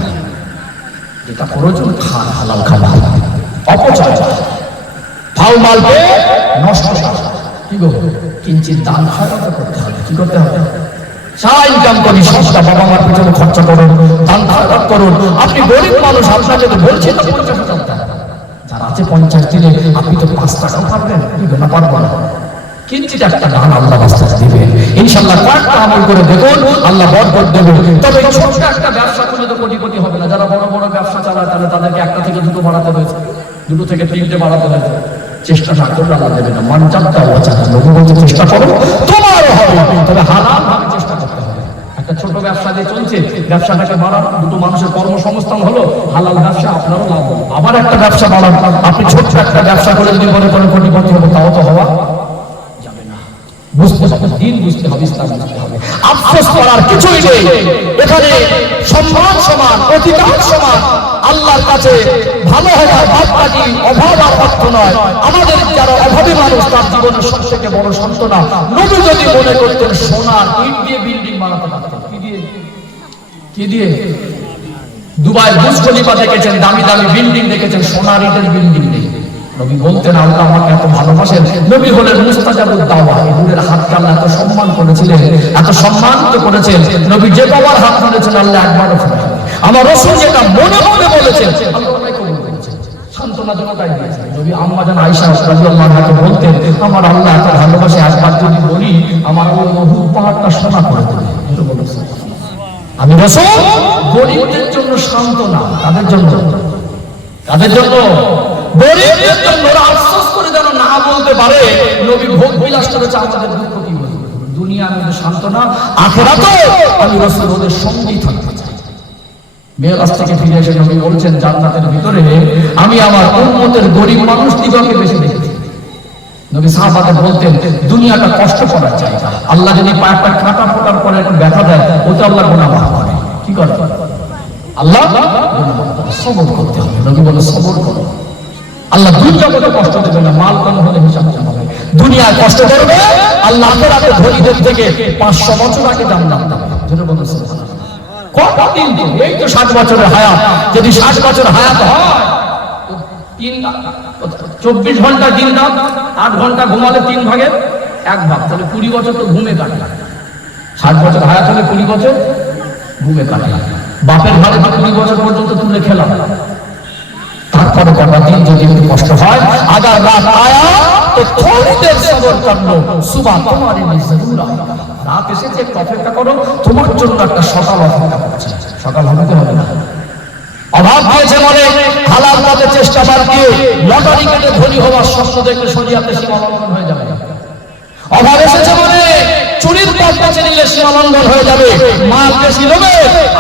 যেটা প্রয়োজন খান, হালাল খাবার, অপচয় ফাউ মালকে নষ্ট করা। কি গো, কিঞ্চিত দান খয়রাত করতে হবে। কি করতে হবে? যা ইনকাম করি সবটা বাবা মার পিছনে খরচা করুন, দান খয়রাত করুন। আপনি গরিব মানুষ, আপনাকে তো বলছি না 50,000 টাকা, যারা আছে 50 দিলে আপনি তো 5 টাকাও পারবেন, কি না পারবো না। কিঞ্চিত একটা দান আল্লাহ রাস্তায় দিবেন, ইনশাআল্লাহ কয়েকটা আমল করে দেখুন, আল্লাহ বরকত দেবেন। তবে ছোট্ট একটা ব্যবসা করে তো কোটিপতি হবে না। যারা বড় বড় ব্যবসা চালায় তাহলে তাদেরকে 1টা থেকে 2টো বাড়াতে হয়েছে, 2টো থেকে 3টে বাড়াতে হয়েছে। চেষ্টা না করলে আল্লাহ দেবে না। মানজাতটা ওয়াজাদা, নবী বলতে চেষ্টা করো তোমারও হবে, তবে হালাল ভাবে চেষ্টা করতে হবে। একটা ছোট ব্যবসা দিয়ে চলছে, ব্যবসাটাকে বাড়ান, 2টো মানুষের কর্মসংস্থান হলো, হালাল ব্যবসা, আপনারও লাভ হলো। আবার একটা ব্যবসা বাড়ান। আপনি ছোট্ট একটা ব্যবসা করে যদি মনে করেন কোটিপতি হবে, তাও তো হওয়া যাবে না। বুঝতে হবে, দিন বুঝতে হবে, ইসলাম বুঝতে হবে। আফসোস করার কিছুই নেই। এখানে সম্মান সমান, অধিকার সমান। আল্লাহর কাছে ভালো হওয়ার ভাবটাটি অভাব আর অর্থ নয়। আমাদের যারা অভাবী মানুষ, তার জীবনের সবথেকে বড় সান্ত্বনা, নবী যদি মনে করতেন সোনার ইট দিয়ে বিল্ডিং বানাতে পারতেন। কি দিয়ে? দুবাই বুর্জ খলিফা দেখেছেন, দামি দামি বিল্ডিং দেখেছেন, সোনার ইটের বিল্ডিং নেই। নবী বলতেন, আল্লাহ আমাকে এত ভালোবাসেন। নবী হলেন মুস্তাজাবুদ দাওয়া। নবীর হাতকে আল্লাহ এত সম্মান করেছিলেন, এত সম্মানিত করেছেন। নবী যে বাবার হাত ধরেছেন আল্লাহ একবারও ফেলেন। আমার রাসূল যেটা মনে মনে বলেছেন আল্লাহ তাই কবুল করেছেন, সান্ত্বনা জন্য তাই দিয়েছেন। নবী আম্মা জান আয়েশা রাদিয়াল্লাহু আনহা বলতেন, আমার আল্লাহ এত ভালোবাসে, একবার যদি বলি আমার আল্লাহ উহুদ পাহাড়টা সোনা করে দেবে। এটা বলেছেন। আমি রাসূল গরিবদের জন্য সান্ত্বনা, তাদের জন্য গরিবদের জন্য আফসোস করে যেন না বলতে পারে নবী ভোগ বিলাস করেছে, আমাদের দুঃখ কি বলবো। দুনিয়া আমাদের সান্ত্বনা, আখিরাতে আমি রাসূল ওদের সঙ্গী থাকতে চাই। মেরাজ থেকে ফিরে এসে নবী বলছেন, জান্নাতের ভিতরে আমি আমার উম্মতের গরিব মানুষদিগকে বেশি দেখেছি। নবী সাহাবাদের বলতেন, দুনিয়াটা কষ্ট করার জায়গা। আল্লাহ যদি পায়েরটা কাটা ফোটার পরে একটু ব্যথা দেয়, ওতে আল্লাহ গুনাহ মাফ করে। কি করে আল্লাহ? সবর করতে হবে। নবী বলে সবর করো, আল্লাহ দুনিয়া বলে কষ্ট দেবে না, মাল কম হলে হিসাব হবে। দুনিয়ায় কষ্ট করবে, আল্লাহ আখিরাতে ধনীদের থেকে 500 বছর আগে জান্নাত দেবে। যেটা বলে সুবহানাল্লাহ। কতদিন? এই তো 60 বছরের হায়াত। যদি 60 বছর হায়াত হয়, 24 ঘন্টা দিন রাত, 8 ঘন্টা ঘুমালে 3 ভাগের 1 ভাগ, তাহলে 20 বছর তো ঘুমে কাটে। 60 বছর হায়াত হলে 20 বছর ঘুমে কাটে। বাপের ঘরে তো 20 বছর পর্যন্ত তুলে খেলাম। তারপরে কটা দিন যদি একটু কষ্ট হয়, আগার রাত আয়া তো থোড়ি দের সবর করলো, সুবহ তোমার জরুর আয়েগা। রাত এসেছে, একটু অপেক্ষা করো, তোমার জন্য একটা সকাল অপেক্ষা করছে। সকাল হবে তো হবে না? অভাব হয়েছে মনে, হালাল পথে চেষ্টা বাদ দিয়ে লটারি কেটে ধনী হওয়ার স্বপ্ন দেখলে শরীয়তে সীমা লঙ্ঘন হয়ে যাবে। অভাব এসেছে মনে, চুরির পথ বেছে নিলে সীমা লঙ্ঘন হয়ে যাবে। মাল বেশি লোভে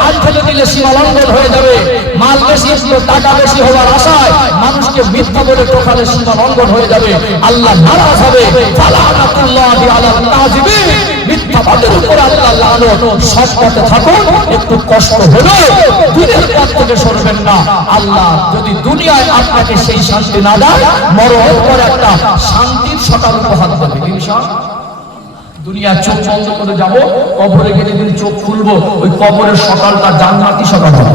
আজ থেকে দিলে সীমা লঙ্ঘন হয়ে যাবে। মাল বেশি, টাকা বেশি হওয়ার আশায় মানুষকে মিথ্যা বলে টোকালে সীমা লঙ্ঘন হয়ে যাবে। আল্লাহ নারাজ হবে। ফালানাতুল্লাহি আলাল কাযিবিন, মিথ্যাবাদের উপর আল্লাহ লানত। সৎ পথে থাকুন, একটু কষ্ট হলেও দিনের পথ থেকে সরবেন না। আল্লাহ যদি দুনিয়ায় আপনাকে সেই শান্তি না দেয়, মরণের পর একটা শান্তির সকাল উপহার দেবে ইনশাআল্লাহ। দুনিয়া চোখ বন্ধ করে যাবো, কবরে গিয়ে যেদিন চোখ খুলবো, ওই কবরের সকালটা জান্নাতি সকাল হবে।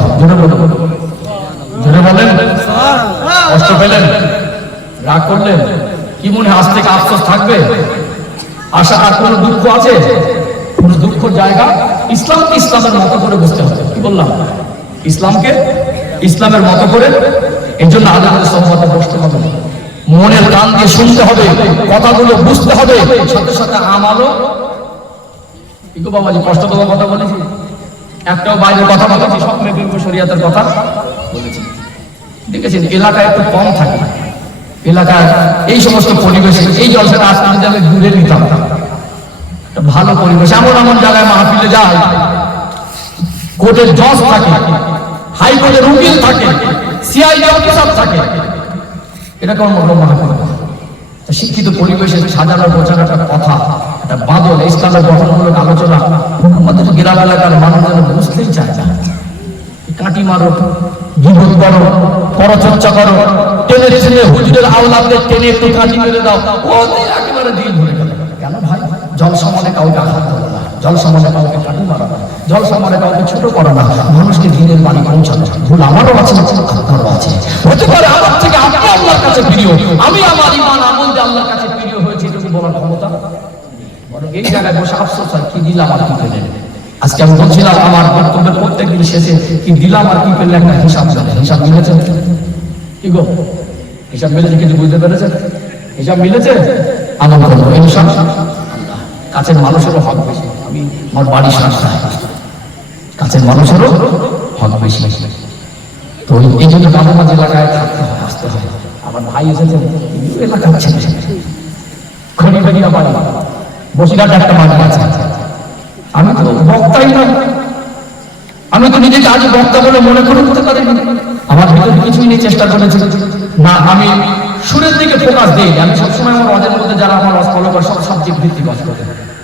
জোরে বলেন, কষ্ট পেলেন, রাগ করলেন, কি মনে আজ থেকে আফসোস থাকবে? আশা আর কোন দুঃখ আছে? কোন দুঃখ জায়গা? ইসলামকে ইসলামের মতো করে বুঝতে হবে। কি বললাম? ইসলামকে ইসলামের মতো করে। এই জন্য আলাদা সহমতে বসতে হবে। মনের কান দিয়ে শুনতে হবে, কথাগুলো বুঝতে হবে, সাথে সাথে আমালও। ইকো বাবাজি কষ্ট দেওয়ার কথা বলেছি, একটাও বাইরের কথা বলেছি, সব মেয়ে শরিয়াতের কথা বলেছি। দেখেছেন এলাকায় একটু কম থাকে, এলাকায় এই সমস্ত পরিবেশে এই জলসাটা আসতে যদি আমি দূরে নিতাম, ভালো পরিবেশ। এমন এমন জায়গায় মাহফিলে যায়, কোর্টের জজ থাকে, হাইকোর্টের উকিল থাকে, সিআইডি অফিসার থাকে, এরকম মাহফিল। শিক্ষিত পরিবেশে সাজানো বোঝানো একটা কথা, একটা বাদল, ইসলামের গঠনমূলক আলোচনা আমাদের গ্রাম এলাকার মানুষজন বুঝতেই চায় না। কাটি মারো, গীবত করো, পরচর্চা করো, টেনে টেনে হুজুরের আওলাদদের টেনে একটু কাটি মেরে দাও, ওদের একেবারে দিল ধরে গেল। কেন ভাই? জল সমানে কাউকে আঘাত করো না, জল সমানে কাউকে কাটি মারো না, জল সমানে কাউকে ছোট করো না, মানুষকে দিনের বাড়ি পৌঁছানো। ভুল আমারও আছে, আপনারও আছে। হতে পারে আমার থেকে আপনি আল্লাহর কাছে প্রিয়, আমি আমার ইমান আমল দিয়ে আল্লাহর কাছে প্রিয় হয়েছে, এটুকু বলার ক্ষমতা বরং এই জায়গায় বসে আফসোস হয়, কি দিলাম আর কি পেলেন। আজকে আমি বলছিলাম আমার বক্তব্যের প্রত্যেকদিন শেষে কি দিলাম আর কি পেলেন একটা হিসাব জানে। হিসাব মিলেছে কি গো? হিসাব মিলেছে, কিন্তু বুঝতে পেরেছেন? হিসাব মিলেছে। আমার বলবো ইনশাআল্লাহ কাছের মানুষেরও হক বেশি। আমি আমার বাড়ি সংস্থা, কাছের মানুষেরও হক বেশি। তো এই জন্য গামাজ এলাকায় থাকতে হয়, আসতে হয়। আমার ভাই এসেছেন এলাকার ছেলে, খনিবেরিয়া বাড়ি, বসিরহাটে একটা বাড়ি আছে। আমি তো বক্তাই না, আমি তো নিজেকে আজ বক্তা বলে মনে করতে পারিনি। আমার ভিতরে কিছুই নিয়ে চেষ্টা করেছি না, আমি সুরের দিকে ফোকাস দিই। আমি সবসময় আমার ওয়াজের মধ্যে যারা আমার ওয়াজ ফলো করে সব সাবজেক্ট ভিত্তিক ওয়াজ করে।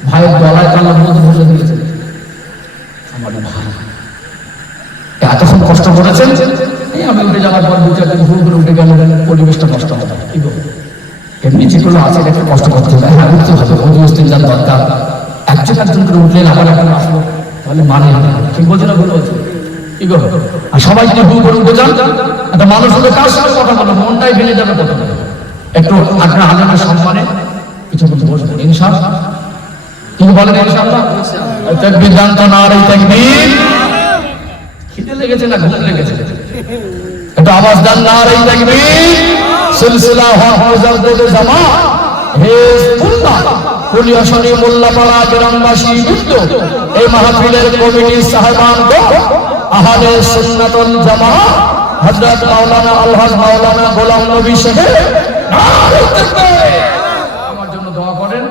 ভাইয়ের গলায় কান্নার মধ্যে বসে দিয়েছে আমার ভাই, এতক্ষণ কষ্ট করেছেন। আমি উঠে যাওয়ার পর দু চার দিন ভুল করে উঠে গেল, পরিবেশটা নষ্ট হবে। কি বলবো, এমনি যেগুলো আছে একটু কষ্ট করতে হবে। হ্যাঁ উঠতে হবে, অভিবস্তির যার দরকার। একজন করে উঠলেন, আবার এখন আসলো, তাহলে মানে ঠিক বলছে না ভুল বলছে? কি গো? আর সবাই যদি ভুল করে উঠে যান, একটা মানুষ হলে কার সাথে কথা বলো, মনটাই ভেঙে যাবে। কথা বলে একটু আপনার আলেমের সম্মানে কিছু বলতে বসবেন ইনশাআল্লাহ। কি বলেন ইনশাআল্লাহ? তাকবীর জানতো না, আর এই তাকবীর খিদে লেগেছে না ঘুম লেগেছে? একটু আওয়াজ দেন না, আর এই তাকবীর। সিলসিলা হক মুজাদ্দিদ জামা হিজবুল্লাহ কুলিয়াশনী মোল্লাপাড়া গ্রামবাসী বৃন্দ, এই মাহফিলের কমিটি সাহেবান আহলে সুন্নাতুল জামাত হযরত মাওলানা আলহাজ মাওলানা গোলাম নবী সাহেব নারে তাকবীর। আমার জন্য দোয়া করেন।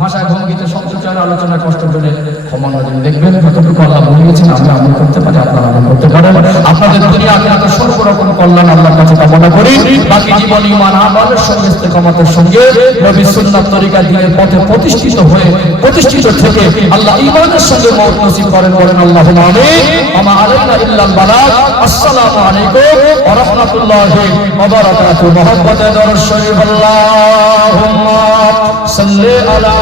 ভাষায় ভঙ্গিতে সংযোজন আলোচনা কষ্টের জন্য ক্ষমা করে দেখবেন। যতটুকু আল্লাহ বলিয়েছেন আমরা আমল করতে পারি, আপনারা আমল করতে পারেন। আপনাদের দুনিয়া আখিরাতে সর্বরকম কল্যাণ আল্লাহর কাছে কামনা করি। বাকি জীবন ঈমান আমলের সঙ্গে ইস্তেকামতের সঙ্গে নবী সুন্নাত তরিকা দ্বীনের পথে প্রতিষ্ঠিত থেকে আল্লাহ ঈমানের সঙ্গে মওত নসিব করেন। বলেন আল্লাহুম্মা আমিন। ওয়া আলাইনা ইল্লাল বালাগ। আসসালামু আলাইকুম ওয়া রাহমাতুল্লাহি ওয়া বারাকাতুহু। মুহাম্মাদুর রাসূলুল্লাহ আল্লাহুম্মা সাল্লি আলা